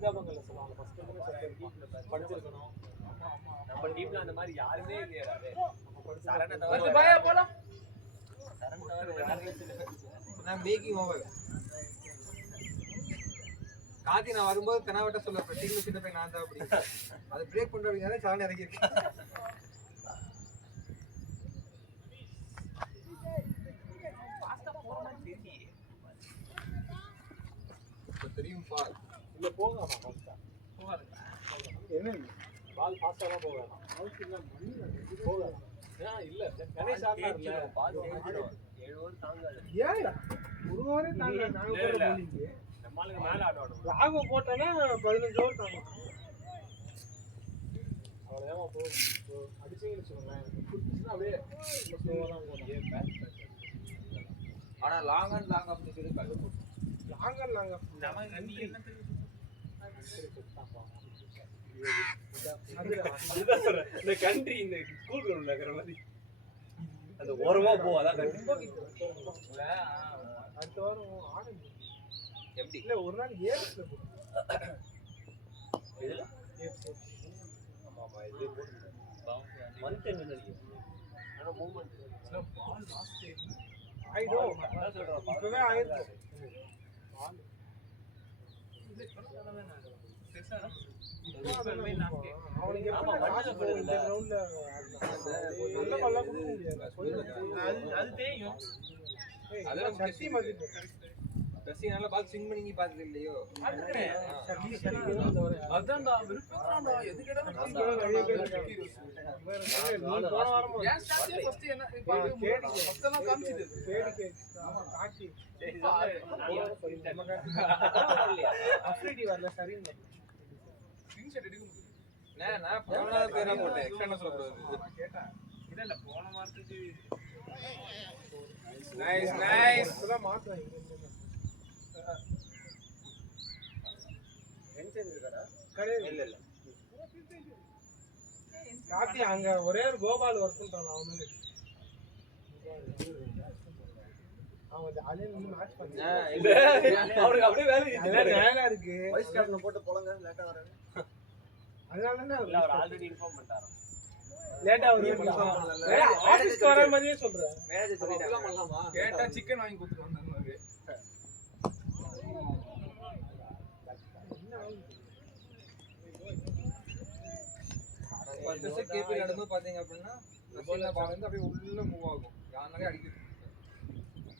பரிதாபங்கள்ல சொல்லுவாங்க ஃபர்ஸ்ட் படிச்சிருக்கணும். நம்ம டீம்ல அந்த மாதிரி யாருமே இல்லையா? சரண தவிர பாயா போலாம். சரண தவிர யாருமே இல்ல. நான் மேக்கிங் ஓவர் காத்தி நான் வரும்போது தெனாவட்ட சொல்ல டீம்ல சின்ன பையன் நான் தான் அப்படி அதை பிரேக் பண்ற அப்படிங்கிறத சரண இறங்கியிருக்கேன். தெரியும் பால் இல்ல போகலாம் ஃபாஸ்டா என்ன பால் ஃபாஸ்டா தான் போகலாம் போகலாம் இல்ல கணேஷ் ஆடுறாரு இல்ல பால் 7 ஓவர் தாங்காது. ஏன்டா ஒரு ஓவரே தாங்க நாங்க போற போலிங்க நம்மளுக்கு மேல ஆடுவாங்க. ராகு போட்டானா 15 ஓவர் தாங்க. அவ்வளவுதான் போ அடிச்சீங்கன்னு சொல்லுங்க குடிச்சுனா அப்படியே ஸ்லோவா தான் போகும். ஏ பேட் ஆனா லாங் அண்ட் லாங் அப்படி சொல்லி கல்லு போட்டு நாங்க நமக்கு என்ன தெரியும் இந்த கண்ட்ரி இந்த ஸ்கூல் கிரவுண்ட்ல இருக்கிற மாதிரி அந்த ஓரமா போ. அதான் அடுத்த வாரம் ஆடுங்க எப்படி இல்ல ஒரு நாள் ஏப்ஸ்ல போ. இதுல ஆமா ஆமா இது மந்த் என்ன ஆனா மூவ்மெண்ட் இல்ல பால் லாஸ்ட் டைம் ஆயிடோ நான் சொல்றேன் இப்பவே ஆயிடும். அங்க ஒரே ஒரு கோபால் ஒர்க் பண்றான் அவனு அவன் ஜாலியா நின்னு மேட்ச் பண்ணான். அவருக்கு அப்படியே வேலை இருக்கு. வைஸ் கேப்டன் போட்டு போலங்க லேட்டா வரேன். அதனால என்ன அவர் ஆல்ரெடி இன்ஃபார்ம் பண்ணிட்டாரு. லேட்டா வருது. ஆபீஸ் வர மாதிரியே சொல்றேன். மேனேஜர் சொல்லிட்டாங்க. கேட்டா சிக்கன் வாங்கி கொடுத்து வந்தாங்க. ஃபர்ஸ்ட் கேபி நடந்து பாத்தீங்க அப்படினா ரசிகனா பால் வந்து அப்படியே உள்ள மூவ் ஆகும். யானாலே அடிக்குது.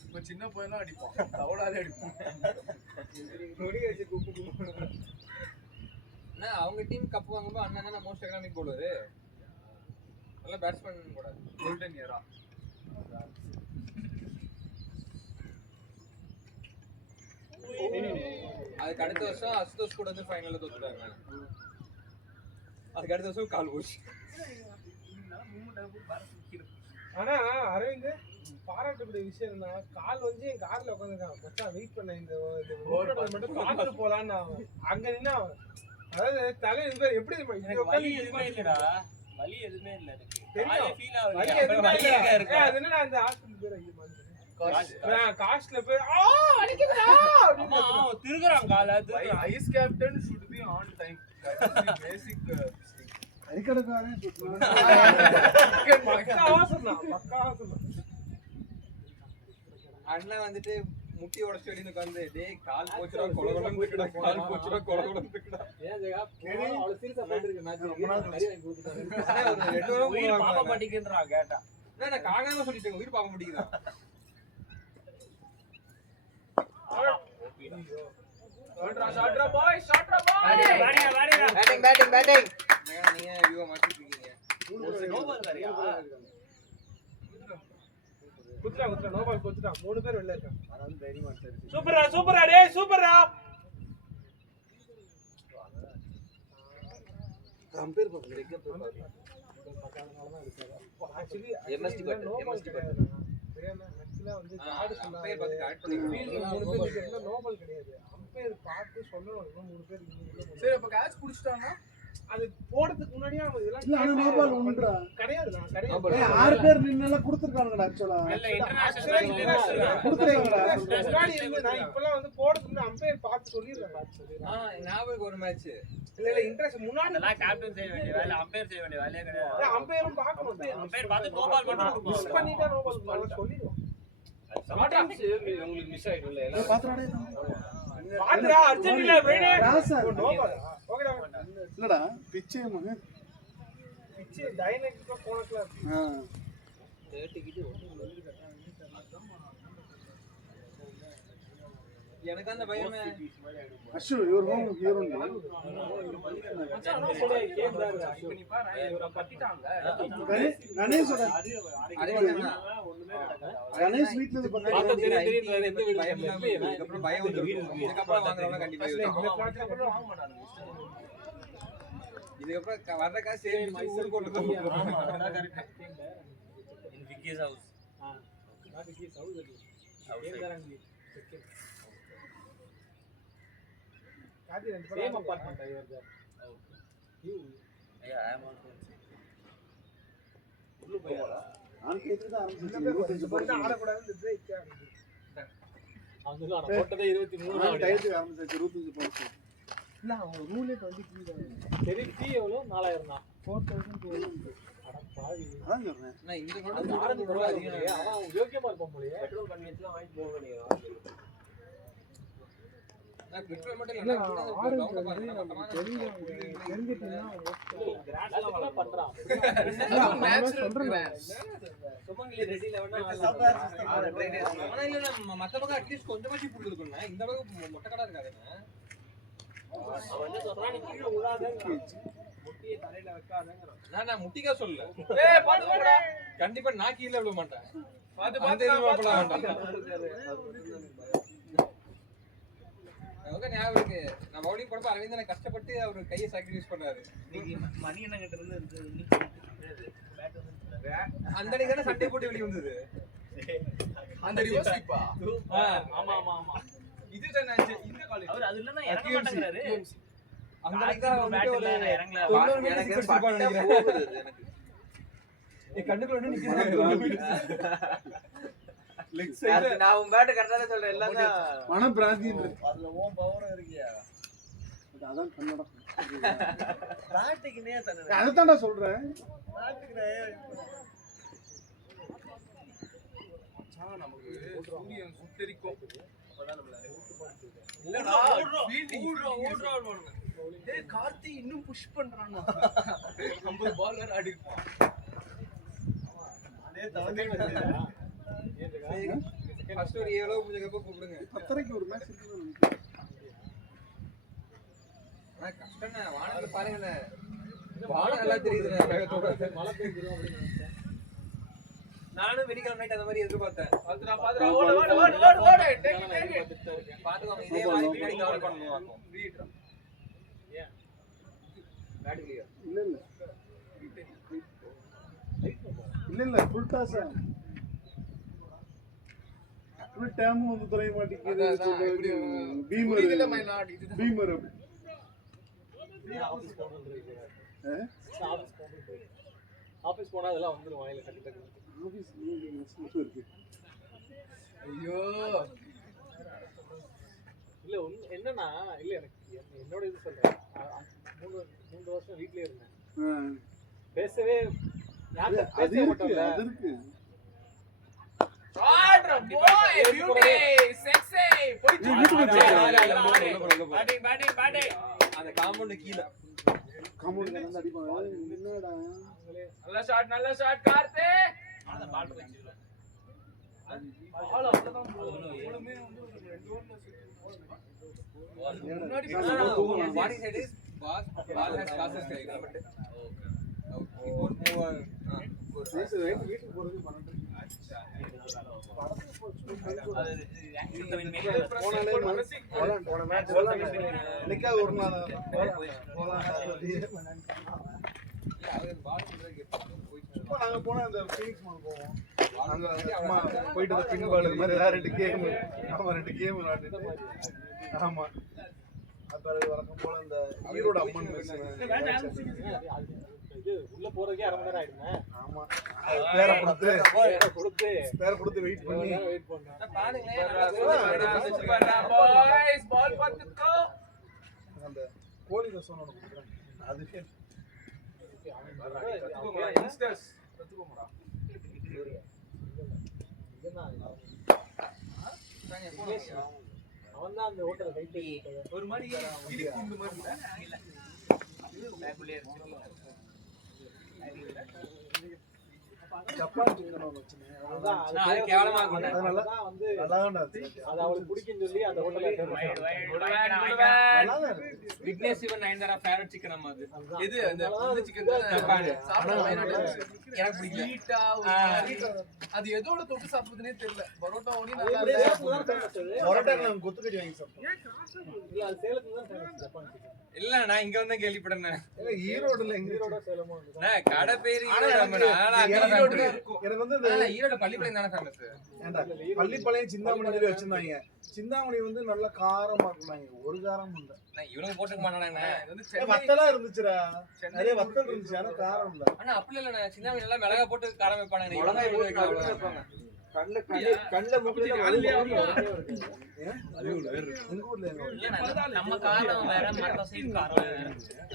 இப்ப சின்ன பையனா அடிப்பான். தவளாலே அடிப்பான். நொடி வச்சு குப்பு அண்ணா அவங்க டீம் கப் வாங்கும்போது அண்ணா தான் மோஸ்ட் எகனாமிக் பவுலர். நல்ல பேட்ஸ்மேன் கூட. கோல்டன் இயரா. அதுக்கு அடுத்த வருஷம் அசுதோஷ் கூட வந்து ஃபைனல்ல தோத்துட்டாங்க. அதுக்கு அடுத்த வருஷம் கால் போச்சு. ஆனா அரவிந்த் பாராட்டக்கூடிய விஷயம் என்ன, கால் வந்து என் கார்ல உட்காந்துருக்கான். மச்சான் வெயிட் பண்ண இந்த மட்டும் பார்த்துட்டு போலான்னு அங்க நின்னா அதாவது தலை எப்படி வலி எதுவுமே இல்லடா. வலி எதுவுமே இல்ல எனக்கு. அது என்ன அந்த ஹாஸ்பிடல் பேர் காஸ்ட்ல போய் அடிக்குதா அப்படிமா திருகுறான் கால. ஐஸ் captain should be on time. Basic அடிக்கடக்காரே சொல்றாங்க. பக்காவா சொன்னா அண்ணன் வந்துட்டு முட்டி உடைச்சு வெளிய உட்கார்ந்து டேய் கால் போச்சுடா கொலகொலன்னு இருக்குடா கால் போச்சுடா கொலகொலன்னு இருக்குடா. ஏன் ஜெகா அவ்வளவு சீரியஸா போயிட்டு மேட்ச் ரொம்ப நாள் நிறைய வாங்கி கொடுத்துட்டாங்க. ஒரு 2 வாரம் உயிர் பாப்ப மாட்டேங்கன்றா கேட்டா. நான் காகமா சொல்லிட்டேன் உயிர் பாப்ப மாட்டேங்குதா. ஷாட்ரா பாய் பேட்டிங் நீங்க வியூ மாத்திட்டு இருக்கீங்க. நோபால் வரையா குத்ரா நோபால் குத்ரா 3 பேர் வெளிய இருக்காங்க. அதாவது வெரி மச் சூப்பரா டேய் சூப்பரா கம்பேர் பண்ணு ரெக்க பக்கனால தான் இருக்கு. एक्चुअली எம்எஸ்டி பட் தெரியாம நெக்ஸ்ட்ல வந்து கார்டு சொன்னாங்க பார்த்து ஆட் பண்ணிருக்கீங்க. 3 பேர் நோபால் கிடையாது. அம்பையர் பார்த்து சொல்லணும் 3 பேர். சரி அப்ப கேட்ச் புடிச்சிட்டாங்க அது போறதுக்கு முன்னாடியே அவங்க இதெல்லாம் இல்ல அது நோபால் உண்டுடா கிடையாதுடா கிடையாது நோபால். 6 பேர் நின்னெல்லாம் கொடுத்துருக்கானுங்கடா ஆக்சுவலா கொடுத்துருக்காங்கடா முன்னாடி இருந்து நான் இப்பெல்லாம் வந்து போறதுக்கு முன்னாடி அம்பையர் பார்த்து சொல்லிடுறேன் ஞாபகம் ஒரு மேட்ச் இல்ல இன்ட்ரெஸ்ட் முன்னாடி கேப்டன் செய்ய வேண்டிய வேலை அம்பையர் செய்ய வேண்டிய வேலையே கிடையாது. அம்பையரும் பார்க்கணும் அம்பையர் பார்த்து நோபால் மட்டும் மிஸ் பண்ணிட்டா நோபால் சொல்லிடுவோம் உங்களுக்கு மிஸ் ஆயிடும்ல எல்லாம் பாத்துறானே பாத்துடா அர்ஜென்டினா வெயினே ராசா நோபால் ஓகேடா இல்லடா பிச்சை மகன் பிச்சு டைனமிக்கா போனக்குல எனக்கு அந்த பயமே Ashu your home hero Ganesh Ganesh வீட்ல இருந்து அதுக்கப்புறம் பயம் வந்துடும் இதுக்கப்புறம் வாங்குறவங்க கண்டிப்பா இதுக்கப்புறம் வர்ற காசு சேமிச்சு ஊருக்கு கொண்டு போகணும் விக்கிஸ் ஹவுஸ் காதி ரெண்டு சேம் அபார்ட்மெண்ட் ஐவர் சார் ஐயா ஐ அம் ஆல்சோ நான் கேக்குது ஆரம்பிச்சு 25 ஆட கூடாது பிரேக் அதுல போட்டதே 23 டைத்துக்கு ஆரம்பிச்சு 25 போச்சு இல்ல அவங்க ரூலே 23 சரி ஃபீ எவ்வளவு 4000 தான் 4200 அட பாவி அதான் சொல்றேன் நான் இந்த கூட ஆரஞ்சு கூட அதிகம் அவன் யோக்கியமா இருப்பான் போலயே பெட்ரோல் கன்வென்ஸ்லாம் வாங்கி போக வேண்டியது. நான் பெட்ரோல் மட்டும் இல்ல ஆரஞ்சு வந்து தெரிஞ்சிட்டேன்னா கிராஸ்லாம் பண்றான். சுமங்கலி ரெடில ஆனா இல்ல நம்ம மத்த பக்கம் அட்லீஸ்ட் கொஞ்சமாச்சு புல் இருக்கும்னா இந்த பக்கம் மொட்டை கடை இருக்காதுன்னா அவன் என்ன சொல்றான், நீ கீழ உலாதங்க முட்டியை தலையில வைக்காதங்கறான். நான் முட்டிக்கா சொல்லல ஏய் பாத்து போடா. கண்டிப்பா நான் கீழ விழ மாட்டேன் பாத்து அந்த இது மாப்பல வேண்டாம் ஓகே ஞாபகம் இருக்கு நான் பவுலிங் போறப்ப அரவிந்தனை கஷ்டப்பட்டு அவர் கையை சாக்ரிஃபைஸ் பண்ணாரு நீ மணி என்ன கிட்ட இருந்து அந்த அன்னைக்கு தானே சண்டை போட்டு வெளிய வந்தது அந்த ரிவர்ஸ் கிப்பா ஆமா ஆமா ஆமா. இது தானே இந்த காலேஜ் அவர் அது இல்லனா இறங்க மாட்டேங்கறாரு. அந்த அன்னைக்கு தான் வந்துட்டு ஒரு இறங்கல. 90 மினிட்ஸ் பட்ட போகுது எனக்கு ஏ கண்ணுக்குள்ள வந்து நிக்குது லெக் சைடு நான் உன் பேட் கரெக்ட்டா சொல்றேன் எல்லாம் மன பிராந்தின்றது அதுல ஓம் பவரும் இருக்கியா. அதான் கன்னடா பேட்டுக்குனே தண்ணி அதைத்தான்டா சொல்றேன் நமக்கு சூரியன் சுட்டரிக்கும் இல்லடா ஓடுறோம். டேய் கார்த்தி இன்னும் புஷ் பண்றானா 50 பால் வேற ஆடி இருப்பான் ஃபர்ஸ்ட் ஒரு 7 பூஜை கப்ப கூப்பிடுங்க 10:30க்கு ஒரு மேட்ச் இருக்கு ஆனா கஷ்டம்னா வானத்துல பாருங்கண்ணே வானம் நல்லா தெரியுதுண்ணே மழை பெய்ஞ்சிரும் அப்படின்னு நினைச்சேன் நானும் வெடிக்கிற நைட் அந்த மாதிரி எதிர்பார்த்தேன் பாத்துடா ஓடு டேக் பாத்துக்கோங்க இதே மாதிரி பின்னாடி கவர் பண்ணணும் ரீட்ரா ஏன் பேட் கிளியர் இல்ல ஃபுல் டாஸ் ஃபுல் டைம் வந்து துறைய மாட்டேங்குது பீமர் ஆபீஸ் போனா அதெல்லாம் வந்துரும் வாயில கட்டி கட்டி ஆபீஸ் இருக்கு ஐயோ இல்ல என்னன்னா இல்ல எனக்கு என்னோட இது சொல்றேன் 3 வருஷம் வீட்லயே இருந்தேன் பேசவே யார்கிட்ட அது பேசவே இருக்கு மாட்டோம்ல அது இருக்கு ஆட்ரா பாய் பியூட்டி செக்ஸி பேட்டிங் அந்த காம்பவுண்ட் கீழ காம்பவுண்ட் வந்து அடிப்பாங்க என்னடா நல்ல ஷாட் கார்த்தி அந்த பால் போயிடுச்சு பால் அவ்வளவுதான் மூணுமே வந்து ஒரு 2 ஓவர்ல முன்னாடி பாடி சைடு பால் ஹஸ் காசஸ் கைல பட் வீட்டுக்கு போறது பண்ணணும் என்னைக்காவது ஒரு நாள் சும்மா நாங்க போனா அந்த ஃபீனிக்ஸ் மால் போவோம் அங்க அம்மா போயிட்டு அந்த பின் பால் இது மாதிரி ஏதாவது 2 கேம் விளையாடிட்டு ஆமா அப்புறம் வழக்கம் போல இந்த ஈரோடு அம்மன் மெஸ். இது உள்ள போறதுக்கே 1/2 மணி நேரம் ஆயிடுமே. ஆமா, அது பேரை கொடுத்து வெயிட் பண்ணி வெயிட் பண்ணேன். பாய்ஸ் பால் பாத்துக்கோ. அந்த கோழி ரசம் ஒன்று கொடுக்குறேன். அதுவே யங்ஸ்டர்ஸ் கத்துக்கோங்கடா. அவன் தான் அந்த ஹோட்டல் கைட்டு ஒரு மாதிரி கிளி குண்டு மாதிரி இல்ல பேக்குலயே இருக்கு. ஜப்பான் சிக்கன் ஒன்று வச்சுனேன். அது கேவலமா இருக்கும். அது நல்லா வந்து நல்லாதான் இருந்துச்சு. அது அவளுக்கு பிடிக்குன்னு சொல்லி அந்த ஹோட்டல்ல விக்னேஷ் சிவன் நயன்தாரா ஃபேவரட் சிக்கன் அம்மா அது. இது அந்த சிக்கன் சாப்பிட எனக்கு பிடிக்கல. ஹீட்டா அது எதோட தொட்டு சாப்பிடுறதுனே தெரியல. பரோட்டா ஓனி நல்லா இருக்கு. பரோட்டாக்கு நாங்கள் கொத்துக்கறி வாங்கி சாப்பிட்டோம். இல்ல அது சேலத்துல தான் ஃபேமஸ் ஜப்பான் சிக்கன். இல்ல நான் இங்க வந்து கேள்விப்பட்டேன். ஏன்னா ஈரோடுல எங்க ஈரோட சேலமா வந்து நான் கடை பேரு எனக்கு வந்து இந்த ஈரோட பள்ளிப்பாளையம் தானே ஃபேமஸ். ஏன்டா பள்ளிப்பாளையம் சிந்தாமணி சொல்லி வச்சிருந்தாங்க. சிந்தாமணி வந்து நல்ல காரமா இருந்தாங்க. ஒரு காரம் இல்ல. இவனுக்கு போட்டுக்க மாட்டானே. வத்தலா இருந்துச்சுடா. நிறைய வத்தல் இருந்துச்சு. ஆனா காரம் இல்ல. ஆனா அப்படி இல்ல, சின்ன வயசுல எல்லாம் மிளகா போட்டு காரம் வைப்பானே. கண்ணுல மூக்குல நம்ம காரம் வேற, மத்த சைடு காரம் வேற.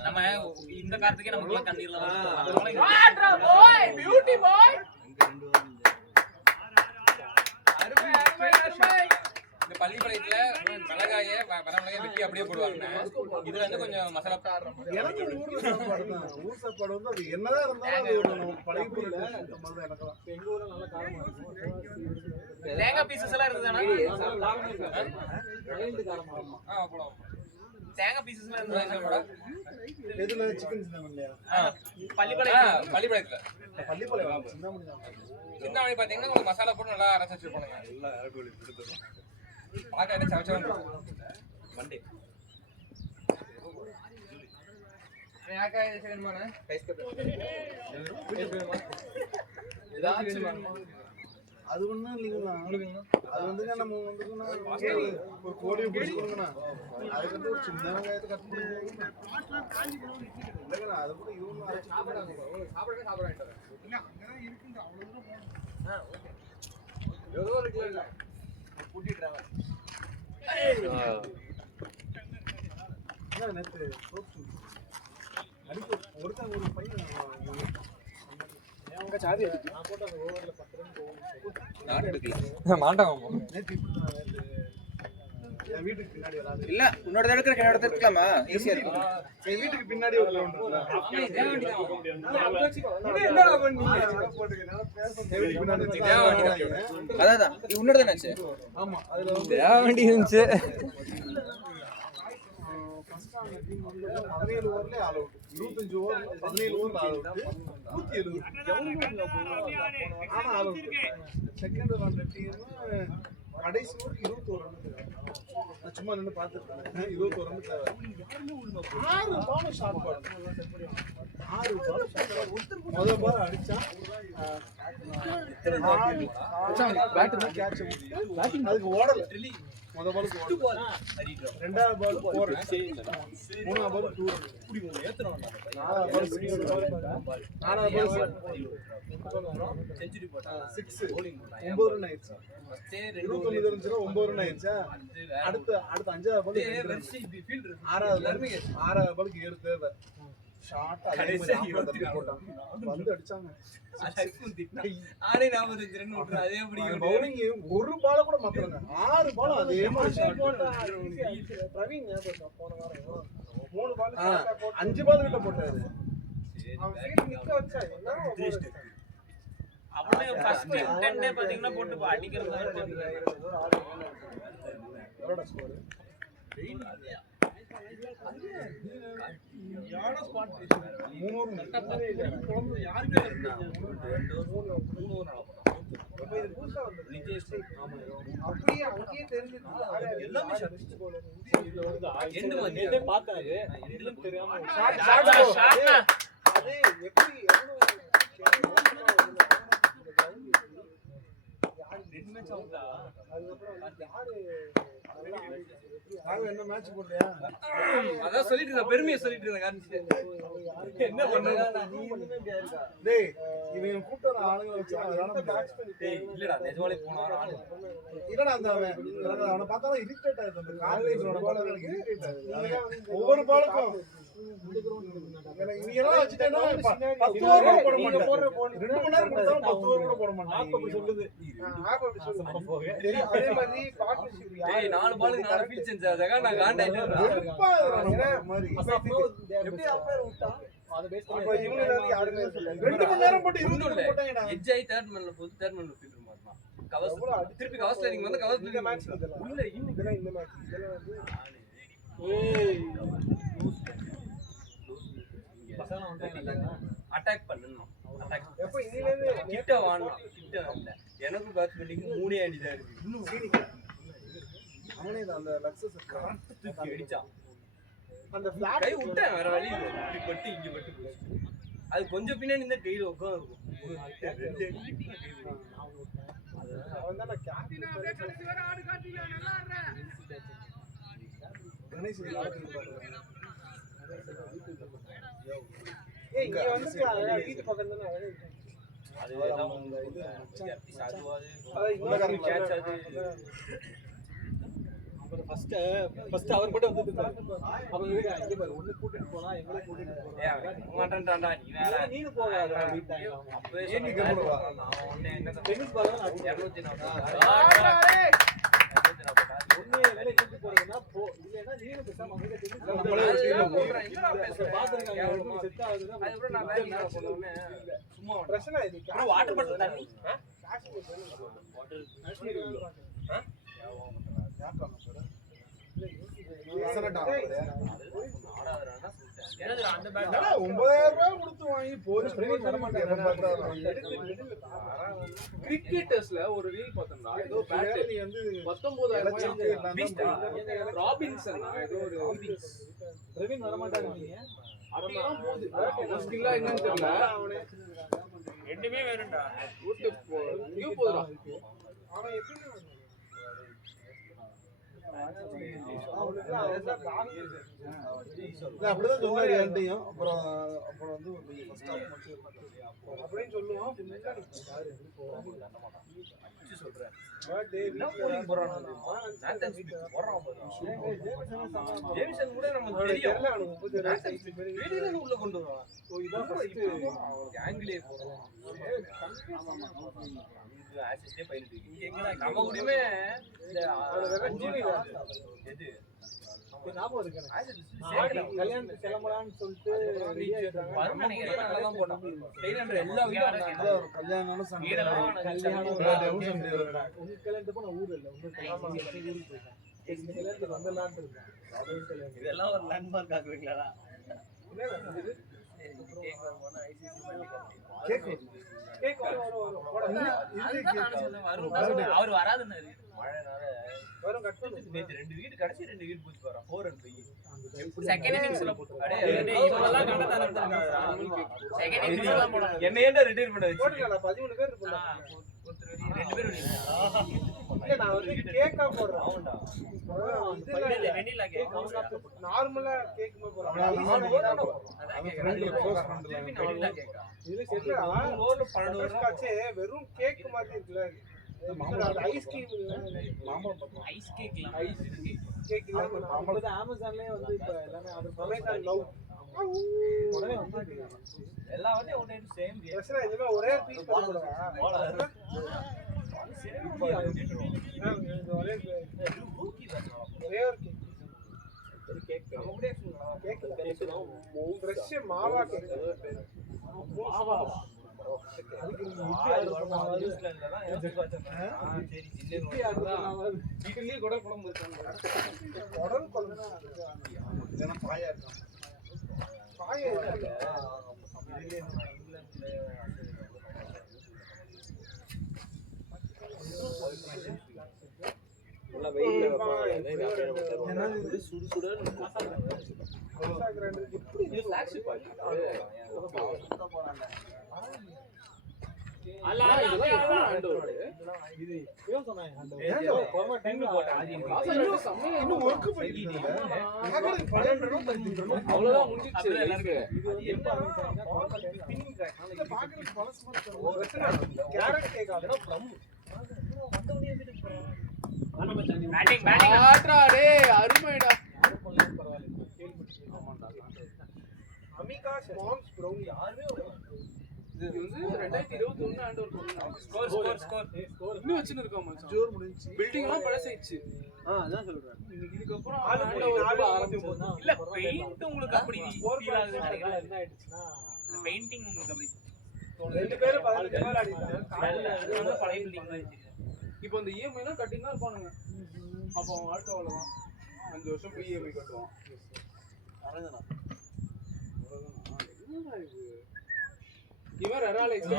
நம்ம இந்த காரத்துக்கே நமக்கு கண்ணீர்ல பாய் பியூட்டி பாய். அருமை அருமை அருமை. இந்த பள்ளிப்பாளையத்துல மிளகாய வரமிளகாய வெட்டி அப்படியே போடுவாங்க. இதுல வந்து கொஞ்சம் மசாலா. எனக்கு ஊர்ல சாப்பாடு தான். ஊர் சாப்பாடு வந்து அது என்னதான் இருந்தாலும் அது ஒரு நம்ம பழகி போறது எனக்குலாம். எங்க ஊர்ல நல்ல காரமா இருக்கும். தேங்காய் பீசஸ் எல்லாம் இருக்குதானா? காரமா இருக்கும். போடுவோம். தேங்காய் பீசஸ் எல்லாம் இருந்தா எதுல சிக்கன் சிந்தாமணி இல்லையா? பள்ளிப்பாளையத்துல பள்ளிப்பாளையம் சிந்தாமணி தான். சிந்தாமணி பாத்தீங்கன்னா உங்களுக்கு மசாலா போட்டு நல்லா அரைச்சு வச்சிருப்பானுங்க. பாக்க சவச்சவன் மண்டே அது ஒண்ணும் இல்லைங்களா? அது வந்துங்க நம்ம வந்துங்கன்னா ஒரு கோழியை பிடிச்சிக்கணுங்கண்ணா. அதுக்கு ஒரு சின்ன வெங்காயத்தை கட் பண்ணி இல்லைங்கண்ணா. அது கூட இவங்க நேற்று அடிக்க ஒருத்தன் ஒரு பையன் அவங்க சாதி அடிச்சு நான் போட்டு அந்த ஓவர்ல 10 ரன் போகும். மாட்டாங்க. நேற்று இப்படி என் வீட்டுக்கு பின்னாடி வராது. இல்ல உன்னோட எடுக்கிற என்னோட எடுக்கலாமா? ஈஸியா இருக்கும். என் வீட்டுக்கு பின்னாடி ஒரு கிரவுண்ட் இருக்குல்ல. அதான் உன்னோட தானே. ஆமா, அதுல வந்து வண்டி இருந்துச்சு. ஃபர்ஸ்ட் அந்த டீம் வந்து 17 ஓவர்ல ஆல் அவுட். 25 ஓவர்ல 17 ஓவர்ல ஆல் அவுட். 170. ஆனா ஆல் அவுட். செகண்ட் வந்த டீம் கடைசி ஓவர் 21 ரன். நான் சும்மா நின்னு பார்த்துட்டேன். 21 ரன் தேவை. 6 பால் ஷாட் பால். 6 பால் ஷாட் பால். முதல் பால் அடிச்சா பேட் தான் கேட்ச் விட்டு அதுக்கு ஓடல. முதல் பாலுக்கு ஓடல. ரெண்டாவது பால் 4 ரன். மூணாவது பால் 2 ரன். நாலாவது பால் 6 ரன். நாலாவது பால் செஞ்சுரி போட்டா 6 9 ரன் ஆயிடுச்சு. 29 இருந்துச்சுன்னா 9 ரன் ஆயிடுச்சா. அடுத்த அஞ்சாவது பால் ஆறாவது பாலுக்கு 7 தேவை. ஷாட் அதே மாதிரி போட்டாங்க. வந்து அடிச்சாங்க. பவுலிங் ஒரு பால கூட மாத்துறாங்க. 6 பால் அதே மாதிரி ஷாட். பிரவீன் போன வாரம் 3 பால் 5 பால் விட்ட போட்டாரு. அவன் ஃபீல்ட் நிக்க வச்சா என்ன அப்படியே ஃபர்ஸ்ட் இன்டென்டே பாத்தீங்கன்னா போட்டு அடிக்கிறது தான். எவ்வளவு ஸ்கோர்? யாரோ ஸ்பாட் 3 ஓவர் யாருமே அப்படியே அங்கேயே தெரிஞ்சிருக்கு. எல்லாமே ஷாட் போல எண்டு வந்து பார்த்தாரு. எல்லாம் தெரியாம அது எப்படி 2 மேட்ச் அவுட்டா அதுக்கப்புறம் வந்து யாரு நல்லா ஆடிட்டு ராகு என்ன மேட்ச் போட்டியா? அதான் சொல்லிட்டு இருந்தேன், பெருமையை சொல்லிட்டு இருந்தேன் காமிச்சிட்டு. என்ன பண்ணுறது? டேய் இவன் கூப்பிட்டு வர ஆளுங்களை வச்சு அதனால இல்லடா நிஜமாலே போன வாரம் ஆளு இல்லடா அந்த அவனை பார்த்தா இரிட்டேட் ஆகுது. அந்த கார்லேஜ் பால் எனக்கு இரிட்டேட் ஆகுது. ஒவ்வொரு பாலுக்கும் நீ எல்லாம் வச்சுட்டேன்னா 10 ஓவர் கூட போட மாட்டேன். 2 மணி நேரம் கொடுத்தாலும் 10 ஓவர் கூட போட மாட்டேன். அப்படி சொல்லுது. அதே மாதிரி பார்ட்னர்ஷிப் டேய் 4 பாலுக்கு 4 ஃபீல்ட் செஞ்சாதா நான் காண்டாயிட்டேன். வெறுப்பா மாதிரி எப்படி அம்பையர் விட்டா அத பேஸ் அப்ப பண்ணி இவங்க எல்லாரும் யாருமே சொல்லல. 2 மணி நேரம் போட்டு 20 ஓவர் போட்டாங்கடா. எட்ஜ் ஆயி தேர்ட் மேன்ல போய் தேர்ட் மேன்ல ஃபீல்டர் மாறலாம். கவர்ஸ் திருப்பி கவர்ஸ் லைனிங் வந்து கவர்ஸ் இந்த மேட்ச் உள்ள இதெல்லாம் இந்த மேட்ச் இதெல்லாம் வந்து பசங்க வந்துட்டாங்க. அட்டாக் பண்ணனும். அட்டாக் எப்ப இதுல இருந்து கிட்ட வாடணும். கிட்ட இல்ல. எனக்கு பேட்ஸ்மேனுக்கு 3 அடி தான் இருக்கு. இன்னும் அவனே அந்த லக்ஸஸ் கரெக்ட் தூக்கி அடிச்சான். அந்த ஃபிளாட் கை விட்டேன் வேற வழி இல்ல. இப்படி பட்டு இங்க பட்டு போச்சு. அது கொஞ்சம் பின்னாடி இந்த கையில உட்கார்ந்து இருக்கும். அவன் தான் கேப்டன் கணேஷ் ஏய் இங்க வந்து வீட்டு பக்கம் தானே அது நம்ம இது அதுவாது இன்னொரு கேட்ச் அது அப்புறம் ஃபர்ஸ்ட் அவர் மட்டும் வந்து அவங்க இங்க பாரு ஒண்ணு கூட்டிட்டு போனா எங்களை கூட்டிட்டு போறாங்க. மாட்டேன்டா நீ வேற நீனு போகாத அப்படிட்டாங்க அவங்க. அப்பவே ஏன் நீ கம்முனு நான் உன்னை என்ன டென்னிஸ் பால் தான் 240 ஒண்ணு வேலை கூட்டி போறதுன்னா போ இல்லனா நீனு பேசாம அவங்க டென்னிஸ் நம்மளே ஒரு டீம்ல போறேன் என்னடா பேசுற பாத்துங்க செட் ஆகுதுன்னா அதுக்கப்புறம் நான் வேற என்ன பண்ணுவேன் சும்மா பிரச்சனை இது அப்புறம் வாட்டர் பாட்டில் தண்ணி ஆடாதறானா சொல்லிட்டேன் அந்த பேட் 9000 ரூபாய் கொடுத்து வாங்கி போலீஸ் வர மாட்டாங்க. கிரிக்கெட்டர்ஸ்ல ஒரு ரீல் பார்த்தோம்னா ஏதோ பேட் நீ வந்து 19000 ராபின்சன் ஏதோ ஒரு பிரவீன் வர மாட்டாங்க நீங்க அடிலாம் போகுது பேட் ஸ்கில்லா என்னன்னு தெரியல. ரெண்டுமே வேணும்டா விட்டு நியூ போறா அவன் எப்படி அப்படிதான் சொன்னாரு என்கிட்டயும். அப்புறம் வந்து ஃபர்ஸ்ட் ஹாஃப் மட்டும் அப்படின்னு சொல்லுவோம். சொல்றேன் பர்த்டே என்ன போலிங் போறானோ நாட்டன் ஸ்பீட் போறான் பாரு ஜேம்சன் கூட நமக்கு தெரியும் தெரியல அவனுக்கு 32 வெளியில உள்ள கொண்டு வரான் ஓ இதான் ஃபர்ஸ்ட் ஆங்கிலே போறான் ஆசிஸ்டே பைலட் எங்கடா நம்ம கூடவே இந்த எது ஞாபகம் இருக்கு ஆசிஸ்ட் கல்யாணத்துக்கு கிளம்பலாம்னு சொல்லிட்டு ரெடியா இருக்காங்க. வருமானம் நல்லா தான் போட்டான் டெய்லர் எல்லா வீடியோ ஒரு கல்யாணம்னு சண்டை கல்யாணம் உங்க கல்யாணத்துக்கு நான் ஊர் இல்ல உங்க கல்யாணத்துக்கு ஊருக்கு போயிட்டேன். இந்த கல்யாணத்துக்கு வந்தலாம்னு இருக்கேன். அதுவும் கல்யாணம் இதெல்லாம் ஒரு லேண்ட்மார்க் ஆக்குவீங்களா கேக் கேக் வரும் அவர் வராதுன்னு மழைனால வரும் கட் பண்ணு. நேத்து 2 வீடு கடைசி 2 வீடு போச்சு வரான் 4 ரன் போய் செகண்ட் இன்னிங்ஸ்ல போட்டு அடே இவெல்லாம் கண்டதா நடந்துருக்காங்க செகண்ட் இன்னிங்ஸ்ல போடுறாங்க என்ன ஏன்டா ரிட்டையர் பண்ண வச்சு போட்டுக்கல 13 பேர் இருப்பாங்க. ரெண்டு பேரும் இல்ல நான் வந்து கேக்கா போடுறேன். ஆவுண்டா இதுல வெண்ணிலா கேக் நார்மலா கேக் மாதிரி போடுறேன். வெண்ணிலா கேக்கா இதுல செட்ல ஓவர்ல 12 ஓவர் காச்சே வெறும் கேக் மாதிரி இருக்குல. அது ஐஸ் கிரீம் இல்ல மாம்பழம் ஐஸ் கேக்லாம் ஐஸ் கேக் இல்ல. நம்ம அமேசான்லயே வந்து இப்ப எல்லாமே ஆர்டர் பண்ணலாம். லவ் உடனே வந்து எல்லா வாட்டியும் ஒரே சேம் பிரச்சனை இதுல ஒரே பீஸ் போடுறா. ஒரே ஒரு கேக் ஃப்ரெஷ் மாவா கேக் மாவா அதுக்கு ஆர்டர் பண்ணாத நியூசிலாந்துல தான் எனக்கு பார்த்தேன் சரி சின்ன இட்லி கூட குழம்பு இருக்காங்க. குடல் குழம்பு இல்லைன்னா பாயா இருக்கும். பாயா இருக்கு. உள்ள வெயில்ல என்னது சுடு சுடுன்னு எப்படி இது ஃபிளாக்ஷிப் ஆச்சு இது இவன் சொன்னாங்க இன்னும் ஒர்க் பண்ணிட்டு அவ்வளவுதான் முடிஞ்சிச்சு எல்லாருக்கு. இது வந்து எப்ப ஆரம்பிச்சாங்கன்னா பாக்குறதுக்கு பழசு மாதிரி கேரட் கேக் ஆகுதுன்னா ப்ளம் ஆட்ரா டேய் அருமைடா. அமிகா ஸ்பான்ஸ் ப்ரௌனி யாருமே இது வந்து 2021 ஆண்டு ஒரு பொண்ணு. ஸ்கோர் இன்னும் வச்சுன்னு இருக்கோம் மச்சான். ஜோர் முடிஞ்சு பில்டிங் எல்லாம் பழசாயிடுச்சு. அதான் சொல்றேன். இதுக்கப்புறம் ஆளு ஆண்ட போய் ஒரு நாலு ஆரம்பிச்சு. இல்ல பெயிண்ட் உங்களுக்கு அப்படி ஸ்கோர் ஃபீல் ஆகுது என்ன நினைக்கிறேன். ஆயிடுச்சுன்னா பெயிண்டிங் உங்களுக்கு அப்படி ரெண்டு பேரும் 15 பேர் ஆடிட்டாங்க அது வந்து பழைய பில்டிங் மாதிரி தெரியுது. இப்போ இந்த இஎம்ஐ எல்லாம் கட்டிங் தான் இருப்பானுங்க. அப்போ அவன் வாழ்க்கை அவ்வளவுதான். 5 வருஷம் ஃப்ரீ இஎம்ஐ கட்டுவான். என்னடா இது? இவன் ரெராலெக்ஸ்.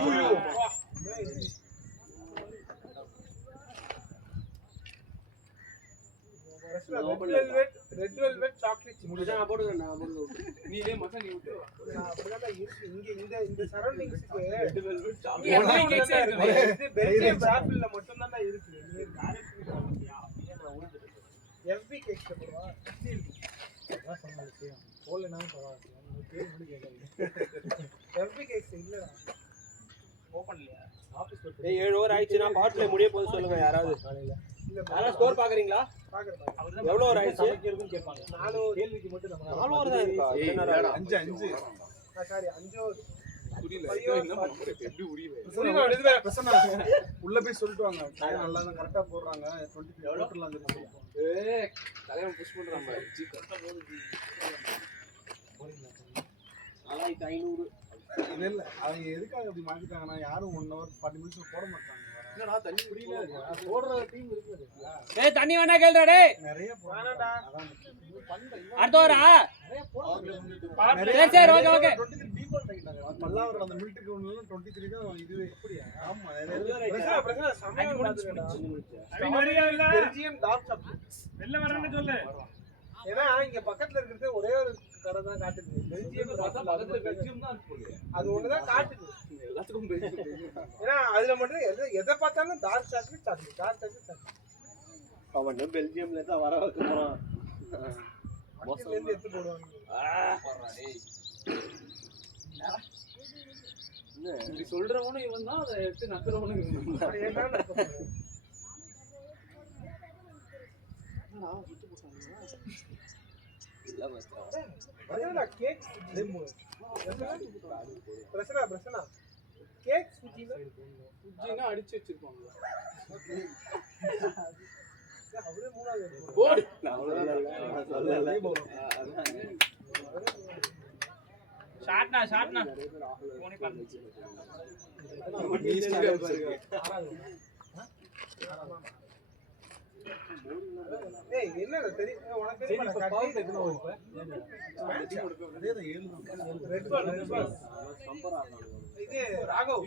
ரெட் வெல்வெட் சாக்லேட் நான் போடுவேன். நீலே மச்சான் நீ விட்டு. அப்படிதான் இருக்கு இங்க இந்த சரௌண்டிங்ஸ்க்கு எல்லாமே கேக்ஸா இருக்கு. இது பெல்ஜியம் சாப்பிள்ல மட்டும் தான் இருக்கு எஃபி கேக்ஸ் போடுவா அதான் சொன்னாங்க செய்யும் போடலனாலும் பரவாயில்ல உங்களுக்கு பேர் மட்டும் கேட்காது எஃபி கேக்ஸ் இல்லடா ஓபன் இல்லையா? ஆஃபீஸ் போய் 7 ஓவர் ஆயிடுச்சுனா பாட்ல முடிய போது சொல்லுங்க யாராவது. காலையில இல்ல யாரா ஸ்கோர் பாக்குறீங்களா? பாக்குறேன் அவர்தான் எவ்வளவு ஓவர் ஆயிடுச்சு? சமைக்கிறதும் கேட்பாங்க 4 கேள்விக்கு மட்டும் நம்ம 4 ஓவர் தான் இருக்கா? என்ன நேரம்? 5 சாரி 5 புரியல. ஐயோ, என்ன பண்றது? எப்படி புரியல? உள்ள போய் சொல்லிட்டு வாங்க டைம் நல்லா தான் கரெக்ட்டா போடுறாங்க 20 ஓட்டலாம் தெரியும் ஏய் தலைவன் புஷ் பண்றான் பாரு. ஜி கரெக்ட்டா போகுது. 4500. இல்ல அவங்க எதுக்காக அப்படி மாத்திட்டாங்கன்னா யாரும் 1 hour 40 நிமிஷம் போட மாட்டாங்க என்னடா தண்ணி புரியல. போடுற டீம் இருக்குது ஏய் தண்ணி வேணா கேளுடா டேய். நிறைய போடுறாங்க அதான் அடுத்த ஓவரா? நிறைய போடுறாங்க சரி ஓகே ஓகே. 23 டீஃபால்ட் ஆயிட்டாங்க பல்லாவரம் அந்த மிலிட்டரி கிரவுண்ட்ல 23 தான் இதுவே எப்படியா ஆமா பிரச்சனை சமயம் பாத்துடா பெல்ஜியம் டார்க் சாக்லேட் வெளில வரேன்னு சொல்லு. ஏன்னா இங்க பக்கத்துல இருக்கிறது ஒரே ஒரு கடை தான் காட்டுது பெல்ஜியம் பார்த்தா பக்கத்துல பெல்ஜியம் தான் இருக்கு போல. அது ஒண்ணுதான் காட்டுது எல்லாத்துக்கும் பெல்ஜியம். ஏன்னா அதுல மட்டும் எதை பார்த்தாலும் டார்க் சாக்லேட் அவன் பெல்ஜியம்ல தான் வர வைக்க போறான். மொத்தத்துல இருந்து எடுத்து போடுவாங்க போறா டேய். இப்படி சொல்றவனும் இவன் தான், அதை எடுத்து நக்குறவனும் இவன் தான். அது என்னன்னு எனக்கு தெரியல. என்னடா விட்டு போட்டாங்க? அதேடா கேக் பிரச்சனை கேக் சுஜினா அடிச்சு வச்சிருப்பாங்க. அவரே மூணாவது எடுத்து போடு. ஷாட்னா போனே பாருங்க. ஏய் என்னடா தெரியும் உனக்கு சரி தெரியுமா இப்ப பால் எதுனா இப்ப அதேதான் 7 ரெட் பால் இது ராகவ்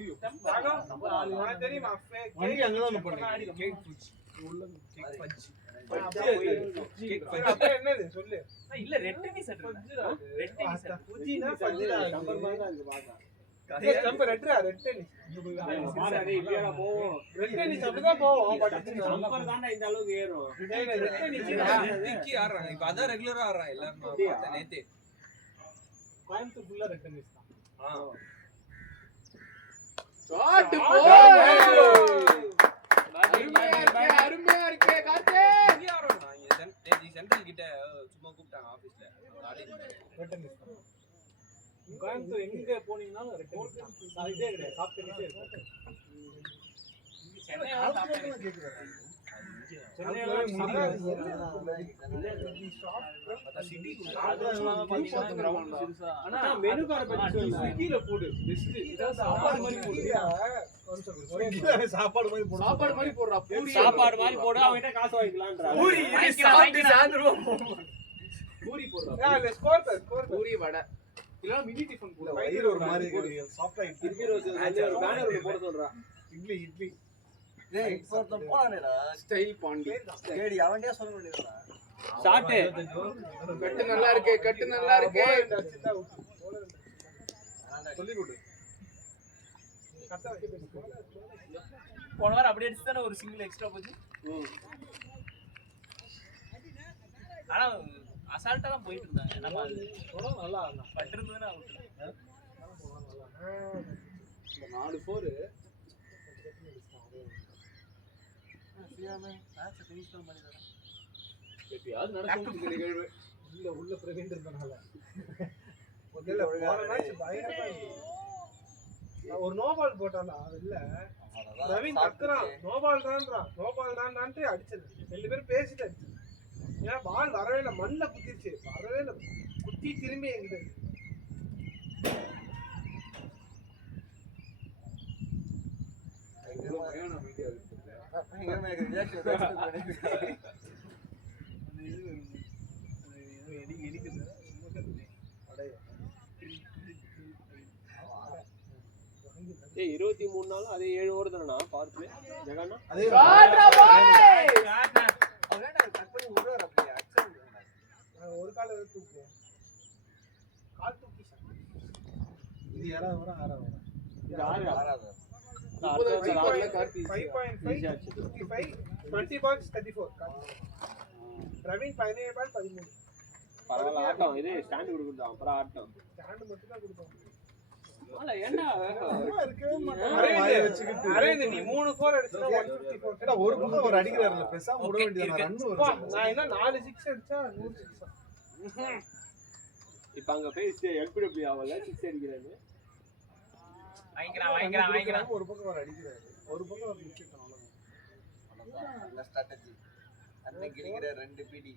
உனக்கு தெரியுமா வண்டி அங்க தான் பண்ணி கேக் ஃபுட்ஸ் உள்ள கேக் பஞ்ச் அப்படியே என்னது சொல்லு இல்ல ரெட் டென்னிஸ் ரெட் டென்னிஸ் புஜினா பஞ்சுடா நம்பர் மாதிரி தான் இங்க பாக்க. நம்ம ரெட்ரா ரெட் டென்னிஸ் மாடா டேய் இப்படியா போவோம். ரெட் டென்னிஸ் அப்படிதான் போவோம் பட் நம்பர் தான்டா இந்த அளவுக்கு ஏறும். ரெட் டென்னிஸ் திக்கி ஆடுறாங்க இப்ப அதான் ரெகுலரா ஆடுறாங்க எல்லாரும் பார்த்தேன் நேத்து. கோயம்புத்தூர் ஃபுல்லா ரெட் டென்னிஸ் தான் ஷாட் அருமையா இருக்கே கார்த்தே. இங்க ஆடுறாங்க நேத்து சென்ட்ரல் கிட்ட சும்மா கூப்பிட்டாங்க ஆபீஸ்ல ஆடி ரெட் டென்னிஸ் தான் கோயம்புத்தூர் எங்க போனீங்கனாலும் ரெட் டென்னிஸ் தான் இதே கிடையாது சாஃப்ட் டென்னிஸே இருக்கு சென்னை ஆனா மெனு கார்டு பத்தி சொல்லுங்க. ஸ்விக்கில போடு பெஸ்ட். இதான் சாப்பாடு மாதிரி போடு. சாப்பாடு மாதிரி போடுறோம் சாப்பாடு மாதிரி போடுறா. பூரி சாப்பாடு மாதிரி போடு அவன்கிட்ட காசு வாங்கிக்கலாம்ன்றா. பூரி சாப்பிட்டு சாயந்தரம் பூரி போடுறா. ஸ்கோர் பூரி வடை இல்ல மினி டிஃபன் போடு. வயிறு ஒரு மாதிரி சாஃப்ட் ஆயிட்டு கிரிக்கெட் ஒரு பேனர் ஒன்னு போட சொல்றா. இட்லி டேய் ஒருத்தன் போறானேடா ஸ்டைல் பாண்டி. டேடி அவன்டே சொல்ல வேண்டியதுடா. ஷாட் கட்டு நல்லா இருக்கு, கட்டு நல்லா இருக்கு. சொல்லி கொடு போன வாரம் அப்படியே அடிச்சு தானே ஒரு சிங்கிள் எக்ஸ்ட்ரா போச்சு. ஆனா அசால்ட்டா தான் போயிட்டு இருந்தாங்க. நம்ம அது நல்லா பட்டு இருந்ததுன்னா அவுட். 4 4 எப்பயாவது நடக்கும் நிகழ்வு. உள்ள பிரவீன் இருந்தனால முதல்ல போன மேட்ச் பயங்கரமா இருந்துச்சு. ஒரு நோ பால் போட்டானா இல்ல பிரவீன் தக்குறான், நோ பால் தான்றான்ட்டு அடிச்சது. 2 பேரும் பேசிட்டு அடிச்சது. ஏன்னா பால் வரவே இல்லை, மண்ணில் குத்திருச்சு, வரவே இல்லை, குத்தி திரும்பி எங்கிட்ட ஏய் 23 நாளும் அதே 7 ஓவர் தானடா பவர் பிளே ஜெகண்ணா. அதே ஒரு கால தூக்கு கால் தூக்கி இது 7வது வர 6வது வர இது 6 20 பால்ஸ் 34 பிரவீன் 17 பால் 13. பரவாயில்ல ஆட்டம். இது ஸ்டாண்ட் கொடுக்குறோம் அப்புறம் ஆட்டம் ஸ்டாண்ட் மட்டும் தான் கொடுப்போம். என்ன இருக்கவே மாட்டாங்க. அரேந்து நீ 3 4 அடிச்சா 154. ஏடா ஒரு பக்கம் அவர் அடிக்கிறாருல பேசாம விட வேண்டியது ரன் வரும். நான் என்ன 4 6 அடிச்சா 100 6. இப்ப அங்க போய் எல்பிடபிள்யூ ஆவல 6 அடிக்கிறாரு. வாங்கிக்கிறான். ஒரு பக்கம் அவர் அடிக்கிறாரு, ஒரு பக்கம் அவர் விக்கெட். அவ்வளவுதான் நல்ல ஸ்ட்ராட்டஜி. அன்னைக்கு இருக்கிற 2 பிடி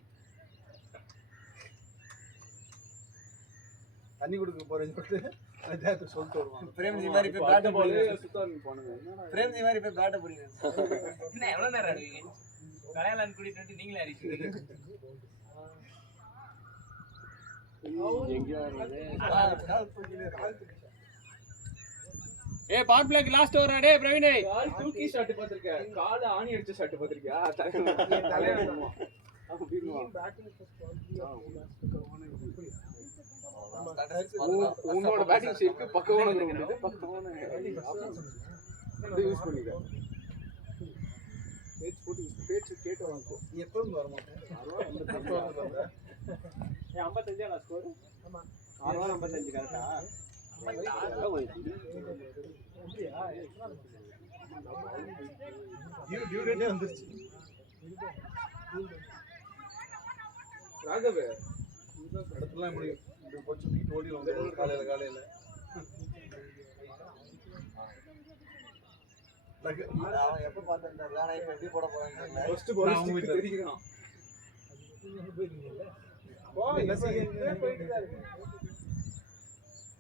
தண்ணி கொடுக்க போறேன்னு சொல்லிட்டு வருவாங்க. பிரேம்ஜி மாதிரி போய் பேட் போடுங்க, சுத்தாமி போனுங்க. பிரேம்ஜி மாதிரி போய் பேட் போடுங்க. என்ன எவ்வளவு நேரம் ஆடுவீங்க? கலையாளன் கூட்டிட்டு நீங்களே அடிச்சீங்க. எங்க வரது? ஏய் பவர் பிளேக்கு லாஸ்ட் ஓவர் டேய் பிரவீன். கால் தூக்கி ஷாட் பாத்திருக்கேன், கால் ஆணி அடிச்ச ஷாட் பாத்திருக்கியா? தலையில உன்னோட பேட்டிங் ஷேப்க்கு பக்கவான கிரவுண்ட், பக்கவான யூஸ் பண்ணிக்க. பேச்சு கேட்டு வாங்க. நீ எப்பவும் வர மாட்டேன். ஏய் 55 ஆ ஸ்கோர்? ஆமா 55 கரெக்ட்டா? டியூ டேட்டே வந்துருச்சு. ராகவே இடத்துலாம் முடியும். இப்படி போச்சு தூக்கிட்டு ஓடி வந்து காலையில அவன் எப்ப பார்த்தேன் தெரியல. இப்ப எப்படி போட போறான்னு தெரியல. ஃபர்ஸ்ட் பால் உங்களுக்கு தெரியும். என்ன செய்ய போயிட்டு தான் இருக்கு.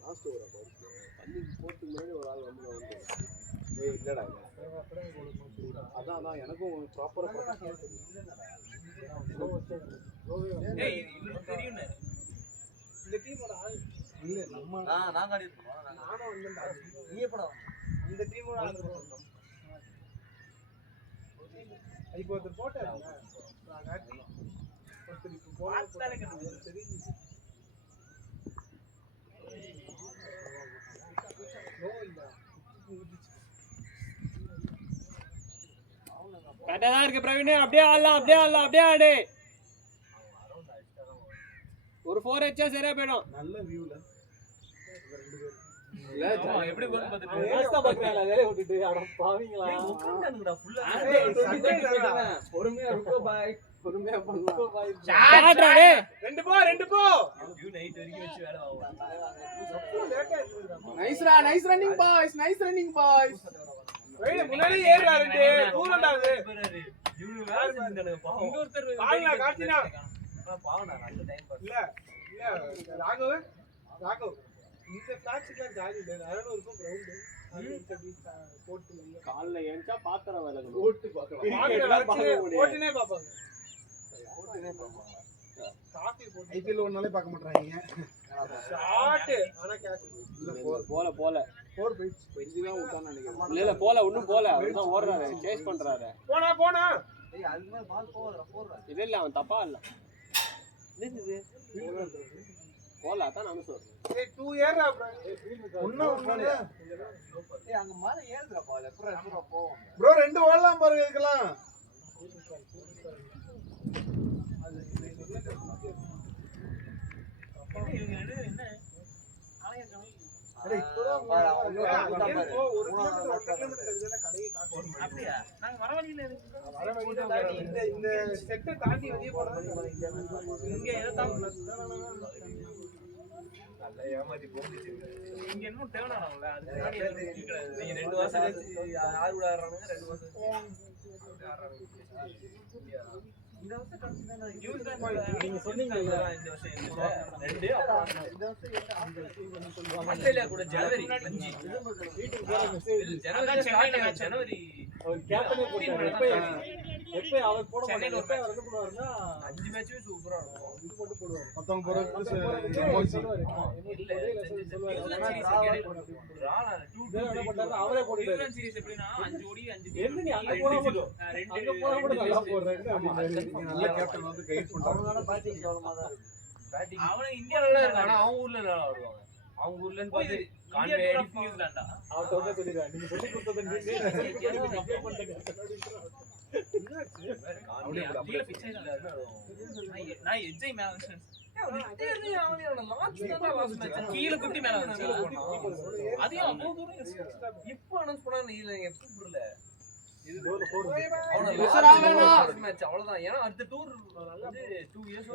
லாஸ்ட் ஓவரா பாருங்க. தண்ணி போட்டு மேல ஒரு ஆள் வந்து ஏய் இல்லடா. அதான் எனக்கும் ப்ராப்பரா ஏய் இவனுக்கு தெரியும்னே. இந்த டீமோட ஆள் இல்ல நம்ம நாங்க ஆடி இருக்கோம். நானும் வந்தேன்டா. நீ எப்படா இந்த டீமோட ஆள் இருக்கோம். இப்போ ஒருத்தர் போட்டாருல ராகாட்டி ஒருத்தர் இப்போ போட்டாரு தெரியுது. கரெக்டா தான் இருக்கு பிரவீன். அப்படியே ஆடு. ஒரு 4 அடிச்சா சரியா போயிடும். நல்ல வியூல எப்படி போன்னு பாத்துட்டு நாஸ்தா பக்கறால வேலைய விட்டுட்டு அட பாவீங்களா. உட்கார்ந்துடா ஃபுல்லா. பொறுமையா இருக்கோ பாய், பொறுமையா பண்ணு பாய். ஷாட்ரா டேய். 2 போ. டியூ நைட் வரைக்கும் வச்சு வேலை ஆகும். லேட்டா இருக்குடா. Nice running boys. வெயில முன்னாடி ஏறுறாரு. தூரம்டா அது. டியூ வேலை செஞ்சானுங்க பாவம். இங்க ஒருத்தர் கால்ல காட்டினா பாவம்டா நல்ல டைம் பாஸ். இல்ல ராகவ் இந்த ஃபிளாக்ஸ்லாம் ஜாலி இல்ல. 600 இருக்கும் கிரவுண்ட். அது போட்டு கால்ல ஏஞ்சா பாத்திரம் வேலை ஓட்டு பார்க்கலாம். போட்டுனே பாப்பாங்க. காபி போட்டு ஐபிஎல் ஒரு நாளே பார்க்க மாட்டாங்க. ஷாட் ஆனா கேட்ச் இல்ல போல 4 போயிடுச்சு. பெஞ்சிலாம் விட்டான்னு நினைக்கிறேன். இல்ல போல ஒண்ணும் போல. அவர்தான் ஓடுறாரு, சேஸ் பண்றாரு. போனா ஏய் அது மாதிரி பால் போறா. இல்ல அவன் தப்பா இல்ல. போல அதான் நானும் சொல்றேன். ஏய் 2 இயர் அப்புறம் ஒண்ணு ஏய் அங்க மேல ஏறுதுடா அது எப்பறம் போவோம் ப்ரோ 2 ஓடலாம் பாருங்க இதுக்கெல்லாம். அட இப்போதான் ஒரு கிலோமீட்டர் இதுல கடையை காட்டுவோம். அப்படியா நாங்க வர வழியில இருக்கு வர வழியில தாண்டி இந்த செட்டை தாண்டி வெளிய போறது இங்க எதை தான் நல்லா ஏமாத்தி போகுது இங்க இன்னும் டேர்ன் ஆனவங்கள அது முன்னாடி நீங்க 2 வருஷம் கழிச்சு யார் கூட ஆடுறாங்க 2 வருஷம் இந்த வருஷம் கழிச்சு நீங்க சொன்னீங்க இந்த வருஷம் ரெண்டு ஆஸ்திரேலியா கூட ஜனவரி 5 ஜனவரி ஸ்டார்ட் ஜனவரி கேப்டனே போட்டாரு. எப்ப அவர் போட சென்னையில ஒரு மாட்டாரு. வந்து போடுவாருன்னா 5 மேட்சுமே சூப்பரா இருக்கும் இது போட்டு போடுவாரு. மத்தவங்க போறது அவரே போட்டுட்டாரு. சீரிஸ் எப்படின்னா 5 ஓடி 5 என்ன நீ அங்க போற மட்டும் அங்க போற மட்டும் நல்லா போடுறேன்னு அப்படினாரு. நல்ல கேப்டன் வந்து கைட் பண்றாங்க. பேட்டிங் அவனே இந்தியால இருக்கானா அவன் ஊர்ல நல்லா ஆடுவாங்க அவங்க ஊர்ல இருந்து பாத்து கான்வே நியூசிலாண்டா அவர் தொட சொல்லிடுறாரு. நீங்க சொல்லி கொடுத்தத நீங்க அப்ளை பண்ணிட்டீங்க. அப்படியே ஃபிக்ஸ் ஆயிட்டாரு நான் எஜ்ஜை மேல கீழ குட்டி மேல அதையும் அவ்வளவு தூரம் இப்போ அனௌன்ஸ் பண்ணா நீ எப்படி புரியல அவ்வளவுதான் ஏன்னா அடுத்த டூர் வந்து 2 இயர்ஸ்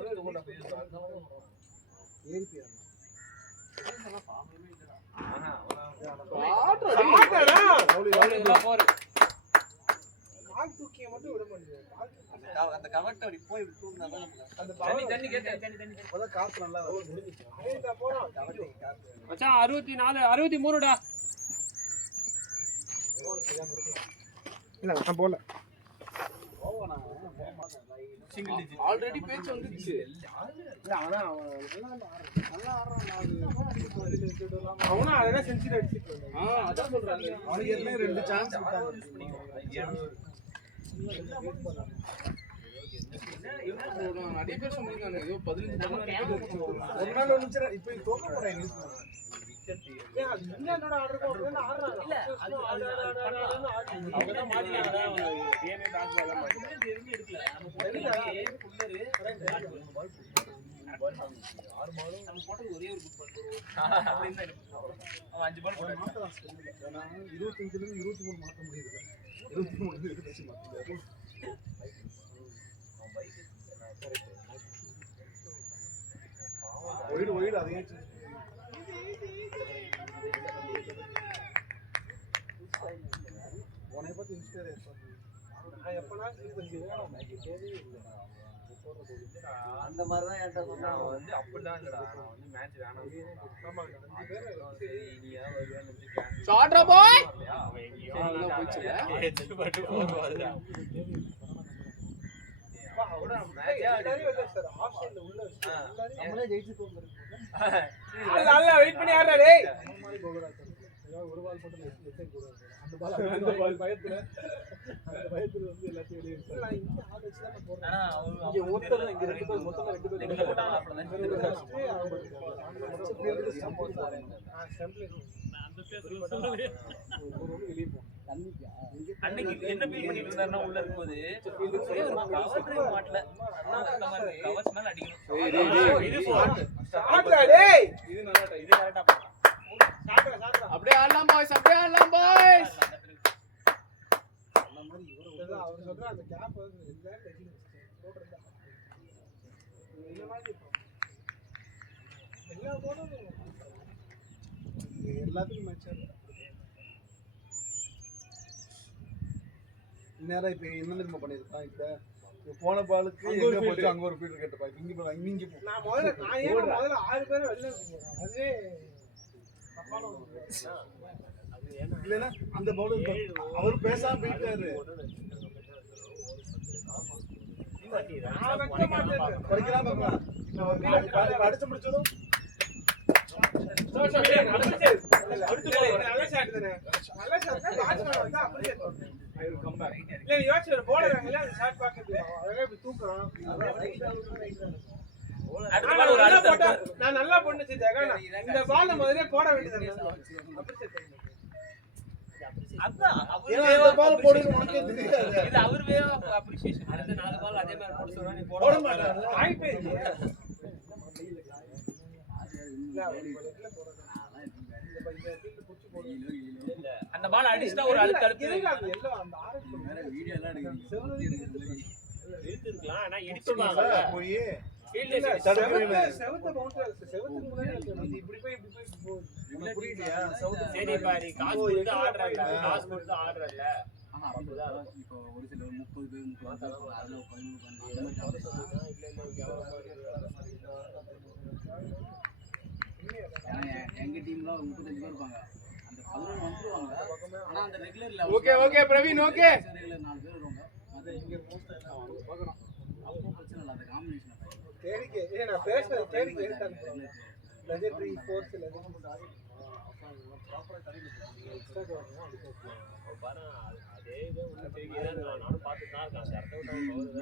தூக்கிய மட்டும் விட மாட்டேங்குது. அந்த கவர்ட்ட அப்படி போய் தூக்குனாதான் அந்த தண்ணி தண்ணி அப்பதான் காத்து நல்லா வரும். ஐயா போறோம். மச்சான் 64 63டா இல்ல நான் போல. சிங்கிள் டிஜிட் ஆல்ரெடி பேச்சு வந்துச்சு இல்ல நல்லா ஆடுறான். அவனா அதெல்லாம் செஞ்சுரி அடிச்சிட்டு அதான் சொல்றாங்க அவனுக்கு ஏற்கனவே 2 சான்ஸ் விட்டாங்க. நிறைய பேர் சொல்லிருக்காங்க ஏதோ 15 ஒரு நாள் வந்துச்சு இப்போ தோக்க போறேன் இங்கிலீஷ். இங்கிலாந்தோட ஆர்டர் போடுறேன்னு ஆடுறாங்க. இல்ல அது அவங்க தான் மாட்டிட்டாங்க கேமே பேக் பால் தான் மாட்டிட்டாங்க தெரிஞ்சு எடுக்கல நம்ம போட்டே புல்லரு 6 பால் நம்ம போட்டது ஒரே ஒரு குட் பால் அப்படியே தான் அவன் 5 பால் போட்டான். ஏன்னா 25ல இருந்து 23 மாத்த முடியல. 23 வச்சு மாத்திட்டாரு. ஒயிடு அதே உன்னை பத்தி இன்ஸ்பயர் நான் எப்பனா அந்த மாதிரி தான் என்கிட்ட நான் சொன்னாங்க. வந்து அப்படிதான் இல்லடா நான் வந்து மேட்ச் வேணாம் ஆமா 5 பேர் நீயா வருவேன்னு நினைச்சு ஷாட்ரா பாய் அவன் எங்கேயோ நல்லா போச்சுல. பட்டு போவாதா அவட மேட்ச் ஆடி சார் ஆப்ஷன்ல உள்ள வச்சு எல்லாரும் நம்மளே ஜெயிச்சு தோத்துறோம். நல்லா வெயிட் பண்ணி ஆடுறா டேய். மாதிரி போகடா சார். ஏதாவது ஒரு பால் போட்டு எஸ்ஐ போடுவாங்க. அந்த பால் பயத்துல வந்து எல்லாத்தையும் வெளிய எடுத்து நான் இங்க ஆட வச்சு தான் போறேன். ஆனா இங்க ஒருத்தர் இங்க 2 பேர் மொத்தமா 2 பேர் ரெண்டு போட்டாங்க அப்படிதான் வெளிய போ. அன்னைக்கு என்ன ஃபீல் பண்ணிட்டு இருந்தாருன்னா உள்ள இருக்கும்போது கவர் டிரைவ் மாட்டல கவர் ஸ்மெல் அடிக்கணும் இது ஸ்டார்ட்ரா டேய். இது கரெக்ட்டா போட்டான் ஸ்டார்ட்ரா அப்படியே ஆடலாம் பாய்ஸ் அப்படியே ஆடலாம் பாய்ஸ். அந்த மாதிரி இவரு அவர் சொல்ற அந்த கேப் வந்து எல்லா டெக்னிக் போடுறதா இந்த மாதிரி எல்லா போடுறதும் எல்லாத்துக்கும் மேட்ச் ஆகுது. நேரா இப்ப என்ன தெரியுமா பண்ணிருக்கான் இப்ப போன பாலுக்கு எங்க போச்சு அங்க ஒரு ஃபீல்டர் கேட்டப்பா இங்க போ இங்க போ. நான் முதல்ல 6 பேர் வெளில போறேன். அதுவே தப்பான இல்லனா அந்த பவுலர் அவர் பேசாம போயிட்டாரு. நான் வைக்க மாட்டேன். படிக்கலாம் பாக்கலாம் அடிச்சு முடிச்சதும் அடுத்து நல்ல ஷாட் தானே. நல்ல ஷாட் தான் பேட்ஸ்மேன் வந்து அப்படியே ஐ வில் கம் பேக். இல்ல யோசிச்சு போலர் இல்ல அந்த ஷாட் பாக்குறது அதெல்லாம் இப்படி தூக்குறான். அடுத்த பால் ஒரு அழுத்தம் போட்டா நான் நல்லா பண்ணுச்சு ஜெகன் இந்த பால்ல முதல்ல போட வேண்டியது அதான் ஏன்னா இந்த பால் போடுறது உனக்கே தெரியாது. இது அவருவே அப்ரிசியேஷன். அடுத்த 4 பால் அதே மாதிரி போட சொன்னா நீ போட மாட்டாங்க. வாய்ப்பே அந்த பால் அடிச்சா ஒரு அழுத்த இருக்கலாம். ஆனா இடிச்சுவாங்க போய் செவத்த பவுண்டர் செவத்துக்கு முன்னாடி இப்படி போய் இவ்வளவு புரியலையா? சரி பாரு காசு கொடுத்து ஆடுறல்ல காசு கொடுத்து ஆடுறல்ல இப்போ ஒரு சில 30 பேர் 30 பேர் அதுல 15 எங்க டீம்ல ஒரு 35 பேர் இருப்பாங்க. அந்த 11 வந்துருவாங்க. ஆனா அந்த ரெகுலர்ல ஓகே பிரவீன் ஓகே ரெகுலர் 4 பேர் வருவாங்க. அது இங்க மோஸ்டா பார்க்கறோம். அப்போ பிரச்சனை இல்ல. அந்த காம்பினேஷன் தேடிக்கே நான் பேசுறது தேடிக்கே எடுத்தாங்க லெஜெண்டரி ஃபோர்ஸ் ப்ராப்பரா கரெக்ட் பாரு அதே இது உள்ள தெரியுது. நானும் பார்த்துட்டு தான் இருக்கேன். அந்த இடத்த விட்டு